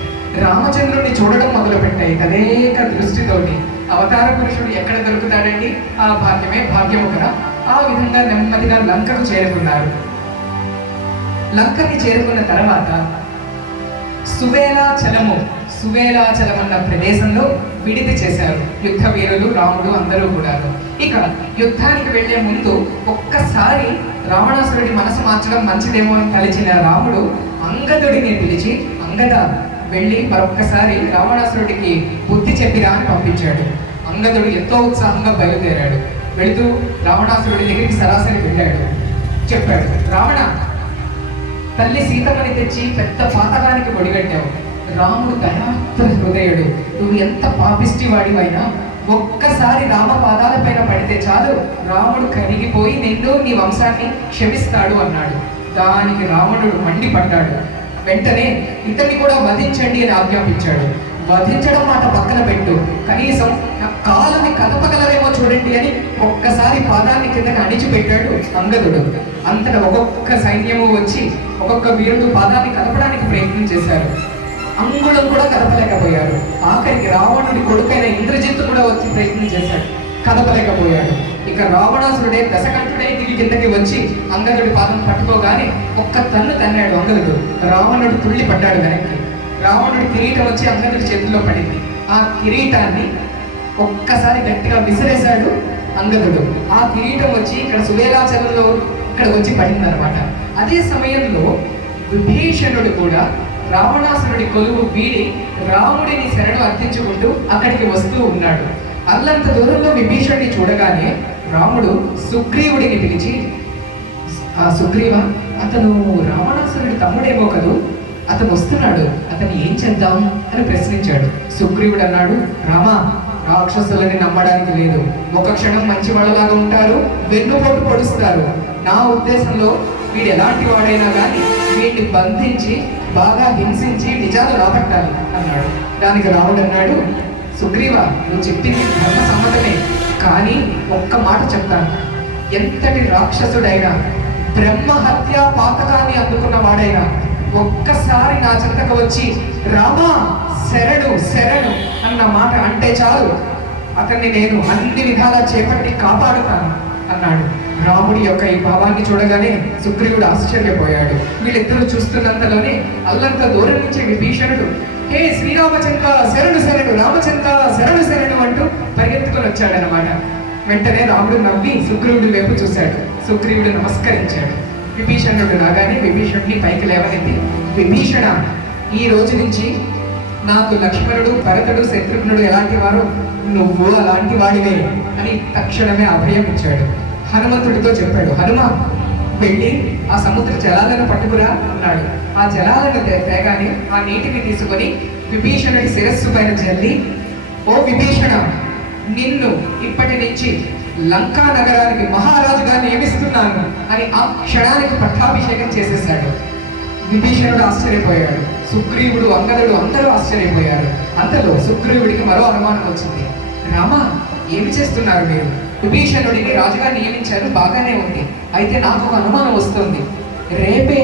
రామచంద్రుడిని చూడడం మొదలుపెట్టాయి తదేక దృష్టితోటి. అవతార పురుషుడు ఎక్కడ దొరుకుతాడండి? ఆ భాగ్యమే భాగ్యము కదా. ఆ విధంగా నెమ్మదిగా లంకకు చేరుకున్నారు. లంకకి చేరుకున్న తర్వాత సువేలాచలం అన్న ప్రదేశంలో విడిది చేశారు యుద్ధ వీరులు, రాముడు అందరూ కూడా. ఇక యుద్ధానికి వెళ్లే ముందు ఒక్కసారి రావణాసురుడి మనసు మార్చడం మంచిదేమో అని తలిచిన రాముడు అంగదుడిని పిలిచి, అంగద వెళ్ళి మరొక్కసారి రావణాసురుడికి బుద్ధి చెప్పిరా అని పంపించాడు. అంగదుడు ఎంతో ఉత్సాహంగా బయలుదేరాడు. వెళుతూ రావణాసురుడి దగ్గరికి సరాసరి వెళ్ళాడు. చెప్పాడు, రావణ, తల్లి సీతమ్మని తెచ్చి పెద్ద పాతకానికి ఒడిగట్టావు. రాముడు దయాత్ర హృదయుడు, నువ్వు ఎంత పాపిష్టి వాడివైనా ఒక్కసారి రామ పాదాల పైన పడితే చాలు, రాముడు కరిగిపోయి నిన్ను, నీ వంశాన్ని క్షమిస్తాడు అన్నాడు. దానికి రావణుడు మండిపడ్డాడు. వెంటనే ఇతన్ని కూడా వధించండి అని ఆజ్ఞాపించాడు. వధించడం మాట పక్కన పెట్టు, కనీసం నా కాలుని కదపగలరేమో చూడండి అని ఒక్కసారి పాదాన్ని కిందకి అణిచిపెట్టాడు అంగదుడు. అంతటా ఒక్కొక్క సైన్యము వచ్చి ఒక్కొక్క వీరుడు పాదాన్ని కదపడానికి ప్రయత్నం చేశారు. అంగుళం కూడా కదపలేకపోయారు. ఆఖరికి రావణుడి కొడుకైన ఇంద్రజిత్తు కూడా వచ్చి ప్రయత్నం చేశాడు, కదపలేకపోయాడు. ఇక రావణాసురుడే దశకంఠుడై దిగి కిందకి వచ్చి అంగదుడి పాదం పట్టుకోగానే ఒక్క తన్ను తన్నాడు అంగదుడు. రావణుడు తుళ్ళి పడ్డాడు వెనక్కి. రావణుడి కిరీటం వచ్చి అంగదుడి చేతుల్లో పడింది. ఆ కిరీటాన్ని ఒక్కసారి గట్టిగా విసిరేశాడు అంగదుడు. ఆ కిరీటం వచ్చి ఇక్కడ సువేలాచలంలో ఇక్కడ వచ్చి పడింది అనమాట. అదే సమయంలో విభీషణుడు కూడా రావణాసురుడి కొలువు వీడి రాముడిని శరణు అర్థించుకుంటూ అక్కడికి వస్తూ ఉన్నాడు. అల్లంత దూరంలో విభీషణుడిని చూడగానే రాముడు సుగ్రీవుడిని పిలిచి, ఆ సుగ్రీవ, అతను రావణాసురుడి తమ్ముడేమో కదూ, అతను వస్తున్నాడు, అతను ఏం చేద్దాం అని ప్రశ్నించాడు. సుగ్రీవుడు అన్నాడు, రామా, రాక్షసులని నమ్మడానికి లేదు. ఒక క్షణం మంచి వాళ్ళలాగా ఉంటారు, వెన్నుపోటు పొడుస్తారు. నా ఉద్దేశంలో వీడు ఎలాంటి వాడైనా కానీ వీడిని బంధించి బాగా హింసించి నిజాలు రాబట్టాలి అన్నాడు. దానికి రాముడు అన్నాడు, సుగ్రీవ, నువ్వు చెప్పింది ధర్మ సమ్మతమే, కానీ ఒక్క మాట చెప్తాను. ఎంతటి రాక్షసుడైనా, బ్రహ్మ హత్యా పాతకాన్ని అందుకున్న వాడైనా ఒక్కసారి నా చెంతకు వచ్చి రామా శరణు శరణు అన్న మాట అంటే చాలు, అతన్ని నేను అన్ని విధాలా చేపట్టి కాపాడుతాను అన్నాడు. రాముడి యొక్క ఈ భావాన్ని చూడగానే సుగ్రీవుడు ఆశ్చర్యపోయాడు. వీళ్ళిద్దరూ చూస్తున్నంతలోనే అల్లంత దూరం నుంచి విభీషణుడు, హే శ్రీరామచంద్ర శరణు శరణు, రామచంద్ర శరణు శరణు అంటూ పరిగెత్తుకొని వచ్చాడనమాట. వెంటనే రాముడు నవ్వి సుగ్రీవుడి వైపు చూశాడు. సుగ్రీవుడు నమస్కరించాడు. విభీషణుడు రాగానే విభీషణుడిని పైకి లేవనెత్తి, విభీషణ, ఈ రోజు నుంచి నాకు లక్ష్మణుడు, భరతుడు, శత్రుఘ్నుడు ఎలాంటి వారు, నువ్వు అలాంటి వాడివే అని తక్షణమే అభయం ఇచ్చాడు. హనుమంతుడితో చెప్పాడు, హనుమ, వెళ్ళి ఆ సముద్ర జలాలను పట్టుకురా అన్నాడు. ఆ జలాలను తేగానే ఆ నీటిని తీసుకొని విభీషణుడి శిరస్సు పైన చల్లి, ఓ విభీషణ, నిన్ను ఇప్పటి నుంచి లంకా నగరానికి మహారాజుగా నియమిస్తున్నాను అని ఆ క్షణానికి పట్టాభిషేకం చేసేశాడు. విభీషణుడు ఆశ్చర్యపోయాడు. సుగ్రీవుడు, అంగదుడు అందరూ ఆశ్చర్యపోయారు. అంతలో సుగ్రీవుడికి మరో అనుమానం వచ్చింది. రామా, ఏమి చేస్తున్నారు మీరు? విభీషణుడిని రాజుగా నియమించారు, బాగానే ఉంది. అయితే నాకు ఒక అనుమానం వస్తుంది. రేపే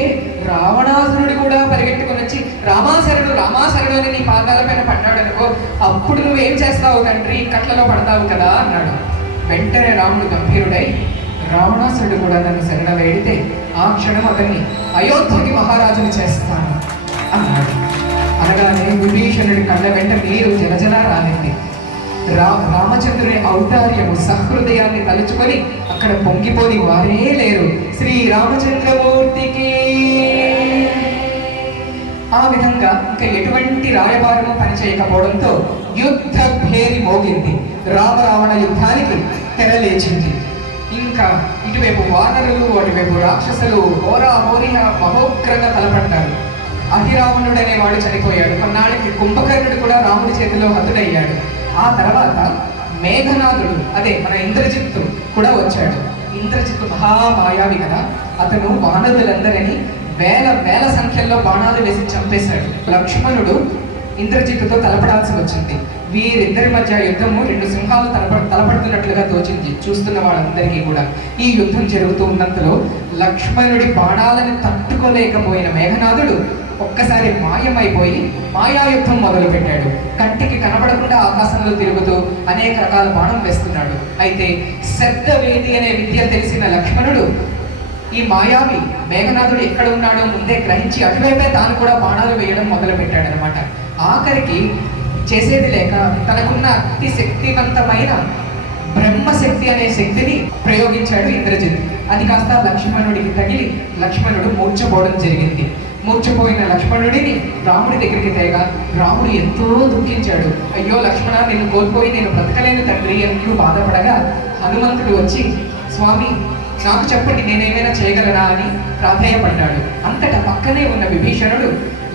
రావణాసురుడు కూడా పరిగెట్టుకుని వచ్చి రామాశరణు రామాశరణు అని నీ పాదాల పైన పడ్డాడు అనుకో, అప్పుడు నువ్వేం చేస్తావు తండ్రి, కట్లలో పడతావు కదా అన్నాడు. వెంటనే రాముడు గంభీరుడై, రావణాసురుడు కూడా నన్ను శరణ వేడితే ఆ క్షణం అతన్ని అయోధ్యకి మహారాజుని చేస్తాను అన్నాడు. అనగానే విభీషణుడి కళ్ళ వెంట నీరు జలజలా రాలింది. రామచంద్రుని ఔదార్యము, సహృదయాన్ని తలుచుకొని అక్కడ పొంగిపోని వారే లేరు. శ్రీరామచంద్రమూర్తికి. ఆ విధంగా ఇంకా ఎటువంటి రాయబారము పనిచేయకపోవడంతో యుద్ధ భేరి మోగింది. రామరావణ యుద్ధానికి తెరలేచింది. ఇంకా ఇటువైపు వానరులు, అటువైపు రాక్షసులు హోరాహోరిగా మహోగ్రంగా తలపడ్డారు. అహిరావణుడు అనేవాడు చనిపోయాడు. కొన్నాళ్ళకి కుంభకర్ణుడు కూడా రాముడి చేతిలో హతుడయ్యాడు. ఆ తర్వాత మేఘనాథుడు, అదే మన ఇంద్రజిత్తు కూడా వచ్చాడు. ఇంద్రజిత్తు మహామాయావి కదా, అతను వానరులందరినీ వేల వేల సంఖ్యలో బాణాలు వేసి చంపేశాడు. లక్ష్మణుడు ఇంద్రజిత్తుతో తలపడాల్సి వచ్చింది. వీరిద్దరి మధ్య యుద్ధము రెండు సింహాలు తలపడుతున్నట్లుగా తోచింది చూస్తున్న వాళ్ళందరికీ కూడా. ఈ యుద్ధం జరుగుతూ ఉన్నంతలో లక్ష్మణుడి బాణాలను తట్టుకోలేకపోయిన మేఘనాథుడు ఒక్కసారి మాయమైపోయి మాయాయుద్ధం మొదలు పెట్టాడు. కంటికి కనబడకుండా ఆకాశంలో తిరుగుతూ అనేక రకాల బాణం వేస్తున్నాడు. అయితే శబ్దవేది అనే విద్య తెలిసిన లక్ష్మణుడు ఈ మాయావి మేఘనాథుడు ఎక్కడ ఉన్నాడో ముందే గ్రహించి అటువైపే తాను కూడా బాణాలు వేయడం మొదలు పెట్టాడనమాట. ఆఖరికి చేసేది లేక తనకున్న అతి శక్తివంతమైన బ్రహ్మశక్తి అనే శక్తిని ప్రయోగించాడు ఇంద్రజిత్. అది కాస్త లక్ష్మణుడికి తగిలి లక్ష్మణుడు మూర్ఛపోవడం జరిగింది. మూర్ఛపోయిన లక్ష్మణుడిని రాముడి దగ్గరికి తేగా రాముడు ఎంతో దుఃఖించాడు. అయ్యో లక్ష్మణ, నిన్ను కోల్పోయి నేను బ్రతకలేను తండ్రి అని బాధపడగా హనుమంతుడు వచ్చి, స్వామి నాకు చెప్పండి, నేనేమైనా చేయగలనా అని ప్రాధేయపడ్డాడు. అంతటా పక్కనే ఉన్న విభీషణుడు,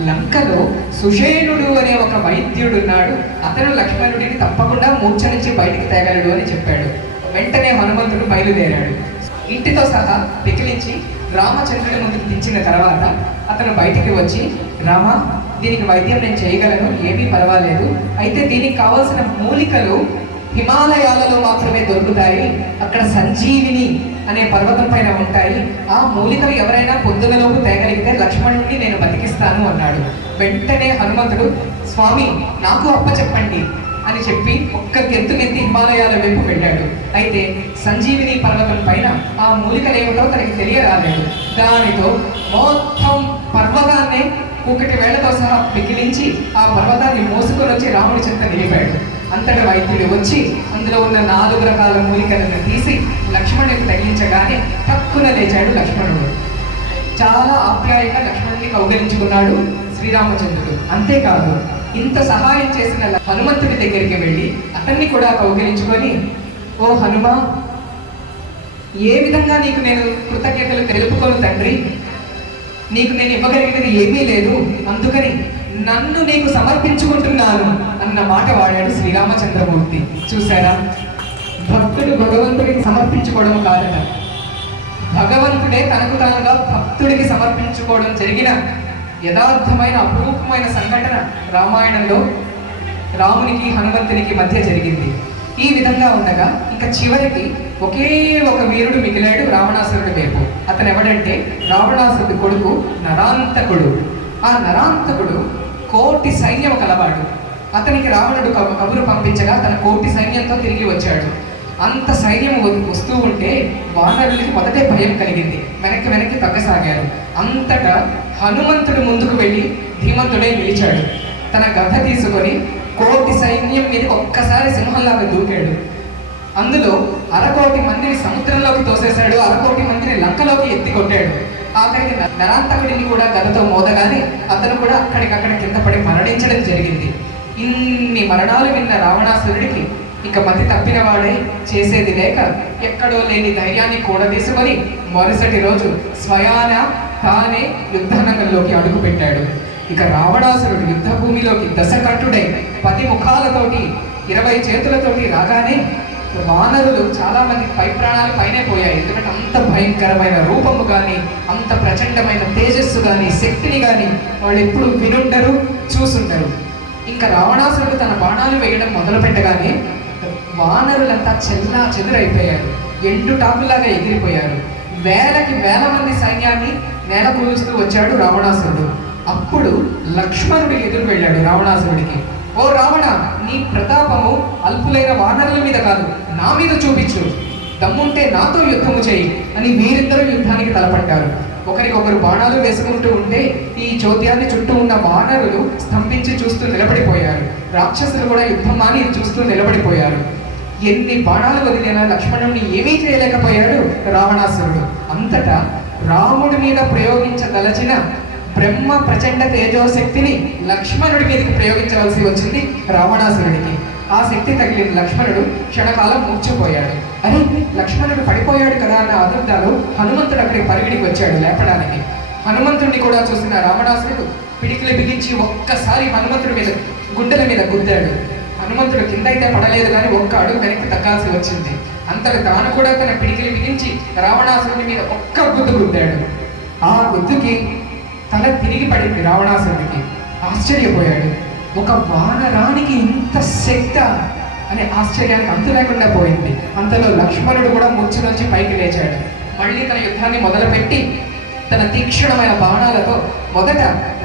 లంకలో సుషేణుడు అనే ఒక వైద్యుడు ఉన్నాడు, అతను లక్ష్మణుడిని తప్పకుండా మూర్ఛ నుంచి బయటికి తేగలడు అని చెప్పాడు. వెంటనే హనుమంతుడు బయలుదేరాడు. ఇంటితో సహా పికిలించి రామచంద్రుడి ముందుకు దించిన తర్వాత అతను బయటికి వచ్చి, రామ, దీనికి వైద్యం నేను చేయగలను, ఏమీ పర్వాలేదు. అయితే దీనికి కావాల్సిన మూలికలు హిమాలయాలలో మాత్రమే దొరుకుతాయి. అక్కడ సంజీవిని అనే పర్వతం పైన ఉంటాయి. ఆ మూలికలు ఎవరైనా పొద్దునలోపు తేగలిగితే లక్ష్మణుడిని నేను బతికిస్తాను అన్నాడు. వెంటనే హనుమంతుడు, స్వామి నాకు అప్పచెప్పండి అని చెప్పి ఒక్క గెంతుకెత్తి హిమాలయాల వైపు వెళ్ళాడు. అయితే సంజీవిని పర్వతం పైన ఆ మూలికలేమిటో తనకి తెలియరాలేదు. దానితో మొత్తం పర్వతాన్ని ఒకటి వేళ్లతో సహా పిగిలించి ఆ పర్వతాన్ని మోసుకొని వచ్చి రాముడి చెంత నిలిపాడు. అంతటి వైద్యుడు వచ్చి అందులో ఉన్న 4 రకాల మూలికలను తీసి లక్ష్మణుడికి తగిలించగానే తక్కువ లేచాడు లక్ష్మణుడు. చాలా ఆప్యాయంగా లక్ష్మణుడిని కౌగిలించుకున్నాడు శ్రీరామచంద్రుడు. అంతేకాదు, ఇంత సహాయం చేసిన హనుమంతుడి దగ్గరికి వెళ్ళి అతన్ని కూడా కౌగిలించుకొని, ఓ హనుమా, ఏ విధంగా నీకు నేను కృతజ్ఞతలు తెలుపుకోను తండ్రి, నీకు నేను ఇవ్వగలిగినది ఏమీ లేదు, అందుకని నన్ను నీకు సమర్పించుకుంటున్నాను అన్న మాట వాడాడు శ్రీరామచంద్రమూర్తి. చూసారా, భక్తుడు భగవంతుడికి సమర్పించుకోవడం కాదట, భగవంతుడే తనకు తానుగా భక్తుడికి సమర్పించుకోవడం జరిగిన యథార్థమైన అపురూపమైన సంఘటన రామాయణంలో రామునికి హనుమంతునికి మధ్య జరిగింది. ఈ విధంగా ఉండగా ఇంకా చివరికి ఒకే ఒక వీరుడు మిగిలాడు రావణాసురుడి వైపు. అతను ఎవడంటే రావణాసురుడి కొడుకు నరాంతకుడు. ఆ నరాంతకుడు 1,000,000 సైన్యం కలవాడు. అతనికి రావణుడు కబురు పంపించగా తన 1,000,000 సైన్యంతో తిరిగి వచ్చాడు. అంత సైన్యం వస్తూ ఉంటే వానరులకి మొదటే భయం కలిగింది, వెనక్కి తగ్గసాగారు. అంతటా హనుమంతుడు ముందుకు వెళ్ళి ధీమంతుడే నిలిచాడు. తన గద తీసుకొని 1,000,000 సైన్యం మీద ఒక్కసారి సింహంలాగా దూకాడు. అందులో 1,00,00,000 మందిని సముద్రంలోకి తోసేశాడు, 1,00,00,000 మందిని లంకలోకి ఎత్తి కొట్టాడు. ఆఖరికి నరాంతకుడిని కూడా గదతో మోదగానే అతను కూడా అక్కడికక్కడ కింద పడి మరణించడం జరిగింది. ఇన్ని మరణాలు విన్న రావణాసురుడికి ఇక మతి తప్పిన వాడే చేసేది లేక ఎక్కడో లేని ధైర్యాన్ని కూడా తీసుకొని మరుసటి రోజు స్వయాన తానే యుద్ధరంగంలోకి అడుగు పెట్టాడు. ఇక రావణాసురుడు యుద్ధ భూమిలోకి దశకట్టుడై 10 ముఖాలతోటి 20 చేతులతోటి రాగానే వానరులు చాలా మంది ప్రాణాలు పైనే పోయాయి. ఎందుకంటే అంత భయంకరమైన రూపము కానీ, అంత ప్రచండమైన తేజస్సు కానీ, శక్తిని కానీ వాళ్ళు ఎప్పుడు వినుండరు, చూసుండరు. ఇంకా రావణాసురుడు తన బాణాలు వేయడం మొదలు పెట్టగానే వానరులంతా చెల్లా చెదురైపోయారు, ఎండు టాకులాగా ఎగిరిపోయారు. వేలకి వేల మంది సైన్యాన్ని నేల కూలుస్తూ వచ్చాడు రావణాసురుడు. అప్పుడు లక్ష్మణుడు ఎదురు వెళ్ళాడు రావణాసురుడికి. ఓ రావణ, నీ ప్రతాపము అల్పులైన వానరుల మీద కాదు, నా మీద చూపించు, దమ్ముంటే నాతో యుద్ధము చేయి అని వీరిద్దరూ యుద్ధానికి తలపడ్డారు. ఒకరికొకరు బాణాలు వేసుకుంటూ ఉంటే ఈ చోద్యాన్ని చుట్టూ ఉన్న వానరులు స్తంభించి చూస్తూ నిలబడిపోయారు. రాక్షసులు కూడా యుద్ధం మాని చూస్తూ నిలబడిపోయారు. ఎన్ని బాణాలు వదిలినా లక్ష్మణుడిని ఏమీ చేయలేకపోయాడు రావణాసురుడు. అంతటా రాముడి మీద ప్రయోగించదలచిన బ్రహ్మ ప్రచండ తేజోశక్తిని లక్ష్మణుడి మీదకి ప్రయోగించవలసి వచ్చింది రావణాసురుడికి. ఆ శక్తి తగిలిన లక్ష్మణుడు క్షణకాలం మూర్చిపోయాడు. అరే, లక్ష్మణుడు పడిపోయాడు కదా అన్న ఆదుర్దాలో హనుమంతుడు అక్కడికి పరిగెడికి వచ్చాడు లేపడానికి. హనుమంతుడిని కూడా చూసిన రావణాసురుడు పిడికిలు బిగించి ఒక్కసారి హనుమంతుడి మీద గుండెల మీద గుద్దాడు. హనుమంతుడు కింద అయితే పడలేదు కానీ ఒక్క అడుగు వెనక్కి తగ్గాల్సి వచ్చింది. అంతటి తాను కూడా తన పిడికిలు బిగించి రావణాసురుడి మీద ఒక్క గుద్దు గుద్దాడు. ఆ గుద్దుకి తల తిరిగి పడింది రావణాసురుడికి. ఆశ్చర్యపోయాడు. ఒక వానరానికి ఇంత శక్తి అనే ఆశ్చర్యానికి అంతు లేకుండా పోయింది. అంతలో లక్ష్మణుడు కూడా మూర్ఛ నుంచి పైకి లేచాడు. మళ్ళీ తన యుద్ధాన్ని మొదలుపెట్టి తన తీక్షణమైన బాణాలతో మొదట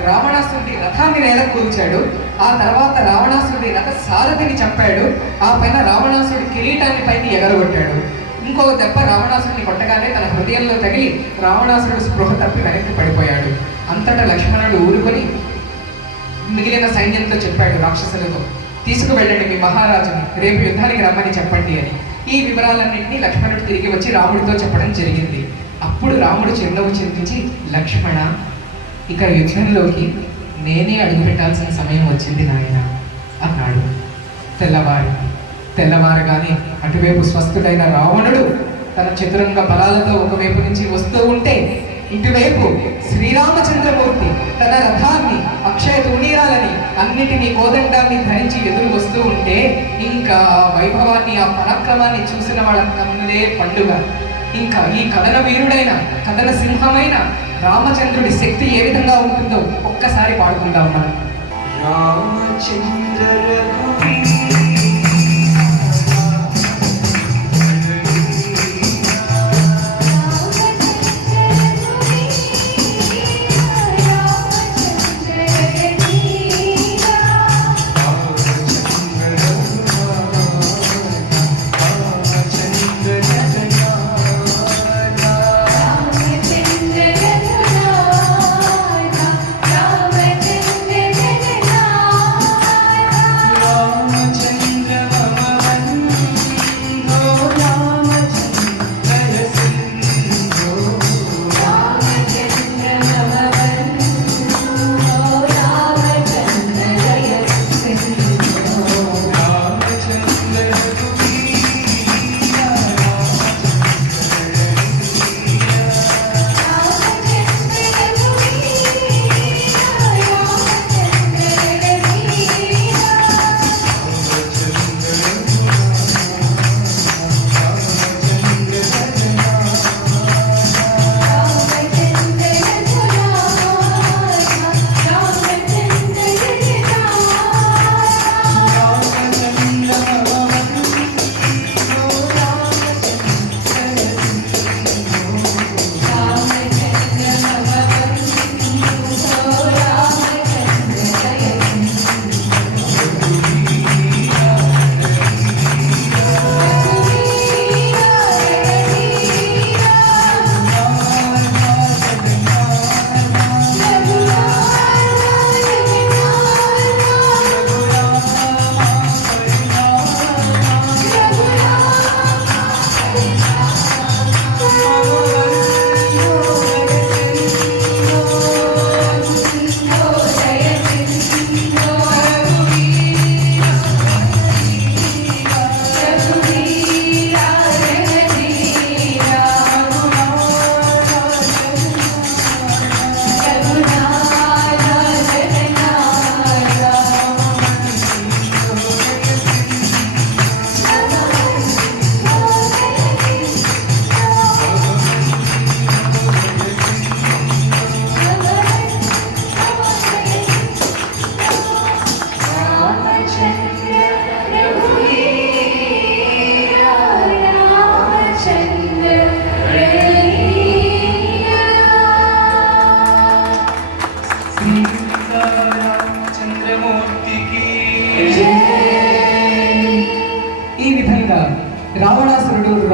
రావణాసురుడి రథాన్ని నేల కూల్చాడు. ఆ తర్వాత రావణాసురుడి రథ సారథిని చంపాడు. ఆ పైన రావణాసురుడి కిరీటాన్ని పైకి ఎగరగొట్టాడు. ఇంకో దెబ్బ రావణాసురుడిని కొట్టగానే తన హృదయంలో తగిలి రావణాసురుడు స్పృహ తప్పి వెనక్కి పడిపోయాడు. అంతటా లక్ష్మణుడు ఊరుకొని మిగిలిన సైన్యంతో చెప్పాడు రాక్షసులతో, తీసుకువెళ్ళండి మీ మహారాజుని, రేపు యుద్ధానికి రమ్మని చెప్పండి అని. ఈ వివరాలన్నింటినీ లక్ష్మణుడు తిరిగి వచ్చి రాముడితో చెప్పడం జరిగింది. అప్పుడు రాముడు చిరునవ్వు చింతించి, లక్ష్మణ, ఇక యుద్ధంలోకి నేనే అడుగు పెట్టాల్సిన సమయం వచ్చింది నాయన అన్నాడు. తెల్లవారగానే అటువైపు స్వస్థుడైన రావణుడు తన చతురంగ బలాలతో ఒకవైపు నుంచి వస్తూ ఉంటే, ఇటువైపు శ్రీరామచంద్రమూర్తి తన రథాన్ని అక్షయ తూణీరాలని అన్నిటినీ కోదండాన్ని ధరించి ఎదురు వస్తూ ఉంటే, ఇంకా వైభవాన్ని ఆ పరాక్రమాన్ని చూసిన వాళ్ళ కన్నులే పండుగ. ఇంకా ఈ కథన వీరుడైన కథన సింహమైన రామచంద్రుడి శక్తి ఏ విధంగా ఉంటుందో ఒక్కసారి పాడుకుందాం మనం. రామచంద్ర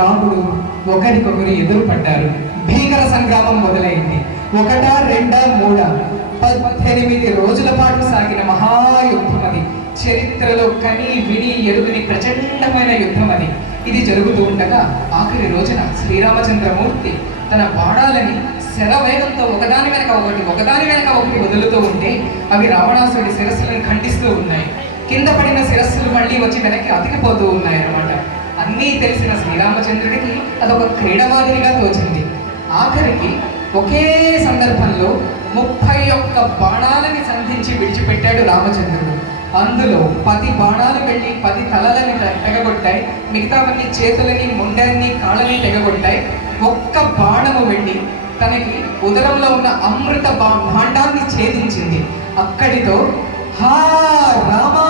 రాముడు ఒకరికొకరు ఎదురుపడ్డారు. భీకర సంగ్రామం మొదలైంది. 1, 2, 3 18 రోజుల పాటు సాగిన మహాయుద్ధం అది. చరిత్రలో కని విని ఎరుగని ప్రచండమైన యుద్ధం అది. ఇది జరుగుతూ ఉండగా ఆఖరి రోజున శ్రీరామచంద్రమూర్తి తన బాణాలని శరవేగంతో ఒకదాని వెనక ఒకటి వదులుతూ ఉంటే అవి రావణాసుడి శిరస్సులను ఖండిస్తూ ఉన్నాయి. కింద పడిన శిరస్సులు మళ్ళీ వచ్చి వెనక్కి అతికిపోతూ ఉన్నాయి అన్నమాట. అన్నీ తెలిసిన శ్రీరామచంద్రుడికి అదొక క్రీడ మాదిరిగా తోచింది. ఆఖరికి ఒకే సందర్భంలో 31 బాణాలని సంధించి విడిచిపెట్టాడు రామచంద్రుడు. అందులో 10 బాణాలు వెళ్ళి 10 తలలని తెగగొట్టాయి. మిగతావన్నీ చేతులని, మొండాన్ని, కాళ్ళని తెగగొట్టాయి. ఒక్క బాణము వెళ్ళి తనకి ఉదరంలో ఉన్న అమృత భాండాన్ని ఛేదించింది. అక్కడితో హా రామా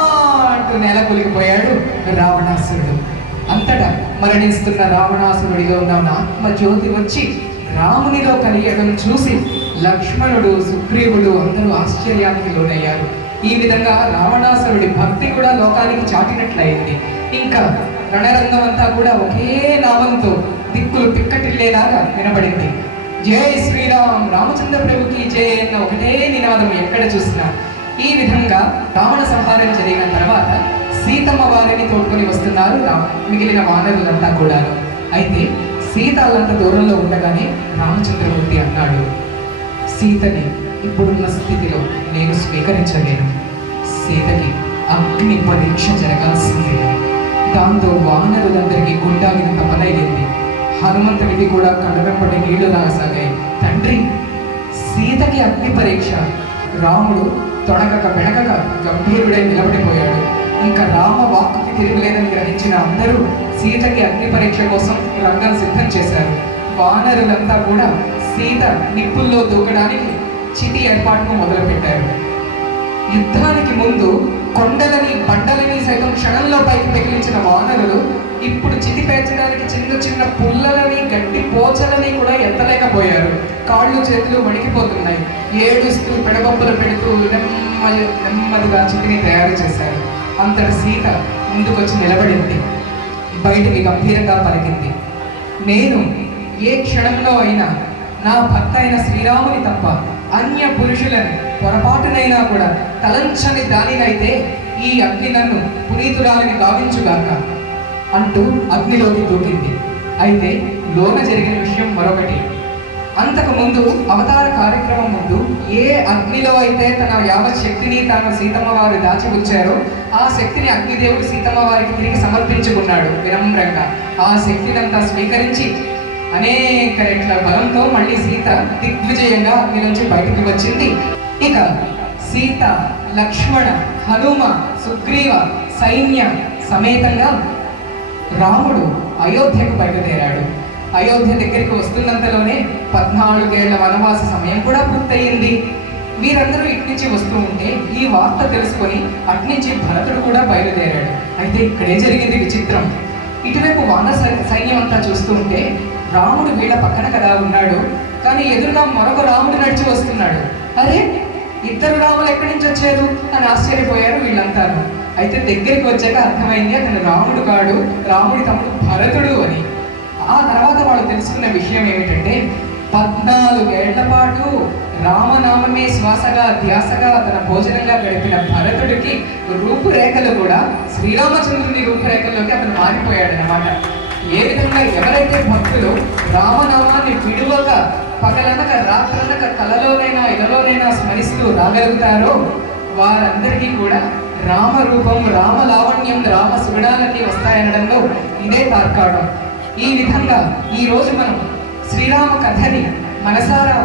అంటూ నేల కూలిపోయాడు రావణాసురుడు. అంతటా మరణిస్తున్న రావణాసురుడిలో ఉన్న ఆత్మజ్యోతి వచ్చి రామునిలో కలియడం చూసి లక్ష్మణుడు, సుగ్రీవుడు అందరూ ఆశ్చర్యానికి లోనయ్యారు. ఈ విధంగా రావణాసురుడి భక్తి కూడా లోకానికి చాటినట్లయింది. ఇంకా రణరంగం అంతా కూడా ఒకే నామంతో దిక్కులు పిక్కటిల్లేలాగా వినబడింది. జై శ్రీరామ్, రామచంద్ర ప్రభుకి జై అన్న ఒకటే నినాదం ఎక్కడ చూసినా. ఈ విధంగా రావణ సంహారం జరిగిన తర్వాత సీతమ్మ వారిని తోడుకొని వస్తున్నారు మిగిలిన వానరులంతా కూడాను. అయితే సీత అల్లంత దూరంలో ఉండగానే రామచంద్రమూర్తి అన్నాడు, సీతని ఇప్పుడున్న స్థితిలో నేను స్వీకరించలేను. సీతకి అగ్ని పరీక్ష జరగాల్సిందే. దాంతో వానరులందరికీ గుండాగినంత పనైంది. హనుమంతుడికి కూడా కళ్ళవెంపటి నీళ్లు రాసాగాయి. తండ్రి, సీతకి అగ్ని పరీక్ష. రాముడు తొడగక బెడకక గంభీరుడై నిలబడిపోయాడు. ఇంకా రామ వాక్కుకి తిరుగులేదని గ్రహించిన అందరూ సీతకి అగ్ని పరీక్ష కోసం రంగం సిద్ధం చేశారు. వానరులంతా కూడా సీత నిప్పుల్లో దూకడానికి చితి ఏర్పాటును మొదలుపెట్టారు. యుద్ధానికి ముందు కొండలని, బండలని సైతం క్షణంలో పైకి పెగిలించిన వానరులు ఇప్పుడు చితి పేర్చడానికి చిన్న చిన్న పుల్లలని, గట్టి పోచలని కూడా ఎత్తలేకపోయారు. కాళ్ళు చేతులు వణికిపోతున్నాయి. ఏడుస్తూ పెడబొబ్బలు పెడుతూ నెమ్మదిగా చితిని తయారు చేశారు. అంతటి సీత ముందుకొచ్చి నిలబడింది. బయటికి గంభీరంగా పలికింది, నేను ఏ క్షణంలో అయినా నా భర్త అయిన శ్రీరాముని తప్ప అన్య పురుషులను పొరపాటునైనా కూడా తలంచని దానినైతే ఈ అగ్ని నన్ను పునీతురాలని గావించుగాక అంటూ అగ్నిలోకి దూకింది. అయితే లోన జరిగిన విషయం మరొకటి. అంతకుముందు అవతార కార్యక్రమం ముందు ఏ అగ్నిలో అయితే తన యావత్ శక్తిని తాను సీతమ్మ వారు దాచి ఉంచారో ఆ శక్తిని అగ్నిదేవుడు సీతమ్మ వారికి తిరిగి సమర్పించుకున్నాడు వినమ్రంగా. ఆ శక్తినంతా స్వీకరించి అనేక రెట్ల బలంతో మళ్ళీ సీత దిగ్విజయంగా అగ్ని నుంచి బయటికి వచ్చింది. ఇక సీత, లక్ష్మణ, హనుమ, సుగ్రీవ సైన్య సమేతంగా రాముడు అయోధ్యకు బయలుదేరాడు. అయోధ్య దగ్గరికి వస్తున్నంతలోనే 14 ఏళ్ల వనవాస సమయం కూడా పూర్తయింది. వీరందరూ ఇట్నుంచి వస్తూ ఉంటే ఈ వార్త తెలుసుకొని అట్నుంచి భరతుడు కూడా బయలుదేరాడు. అయితే ఇక్కడే జరిగింది విచిత్రం. ఇటువైపు వానర సైన్యం అంతా చూస్తూ ఉంటే రాముడు వీళ్ళ పక్కన కదా ఉన్నాడు, కానీ ఎదురుగా మరొక రాముడు నడిచి వస్తున్నాడు. అరే, 2 రాములు ఎక్కడి నుంచి వచ్చారు అని ఆశ్చర్యపోయారు వీళ్ళంతాను. అయితే దగ్గరికి వచ్చాక అర్థమైంది అతను రాముడు కాడు, రాముడి తమ్ముడు భరతుడు అని. ఆ తర్వాత వాళ్ళు తెలుసుకున్న విషయం ఏమిటంటే 14 ఏళ్ల పాటు రామనామమే శ్వాసగా, ధ్యాసగా, తన భోజనంగా గడిపిన భరతుడికి రూపురేఖలు కూడా శ్రీరామచంద్రుని రూపురేఖల్లోకి అతను మారిపోయాడు అన్నమాట. ఏ విధంగా ఎవరైతే భక్తులు రామనామాన్ని విడువక పగలనక రాత్రనక కలలోనైనా ఇలలోనైనా స్మరిస్తూ రాగలుగుతారో వారందరికీ కూడా రామరూపం, రామలావణ్యం, రామ సుగుణాలన్నీ వస్తాయనడంలో ఇదే తార్కాణం. ఈ విధంగా ఈరోజు మనం శ్రీరామ కథని మనసారా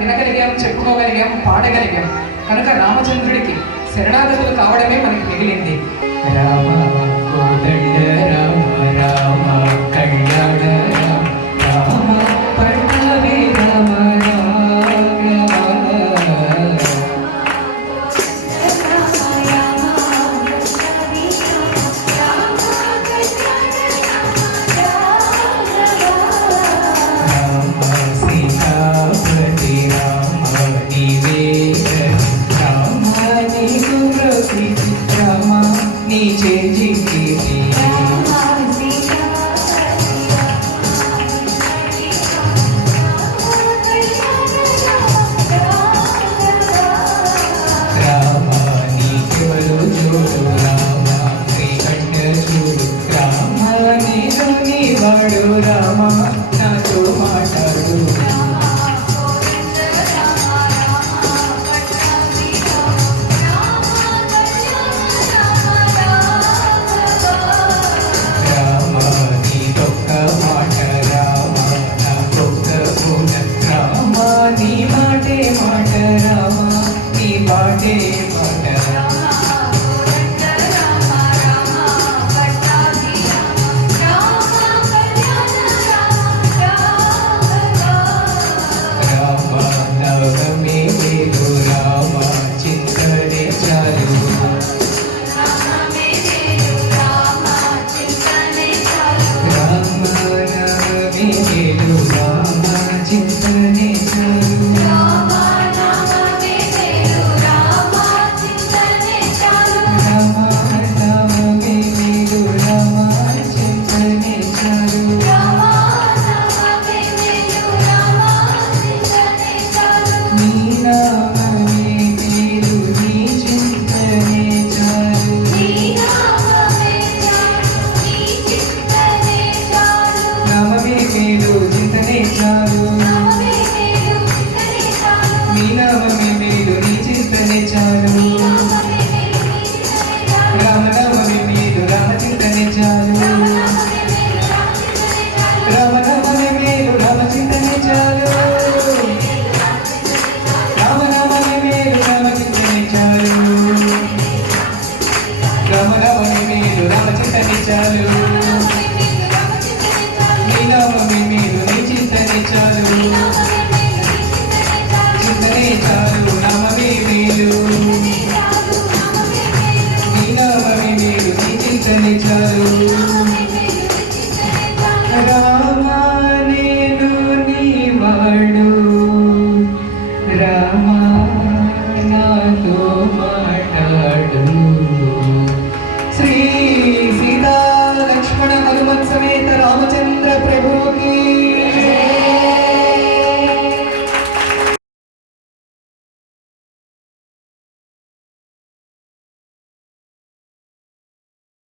వినగలిగాం, చెప్పుకోగలిగాం, పాడగలిగాం. కనుక రామచంద్రుడికి శరణాగతులు కావడమే మనకి మిగిలింది. రామ కోదండ రామ, రామ కళ్యాణ రామ, రామ పట్టవే రామ నీ చేతి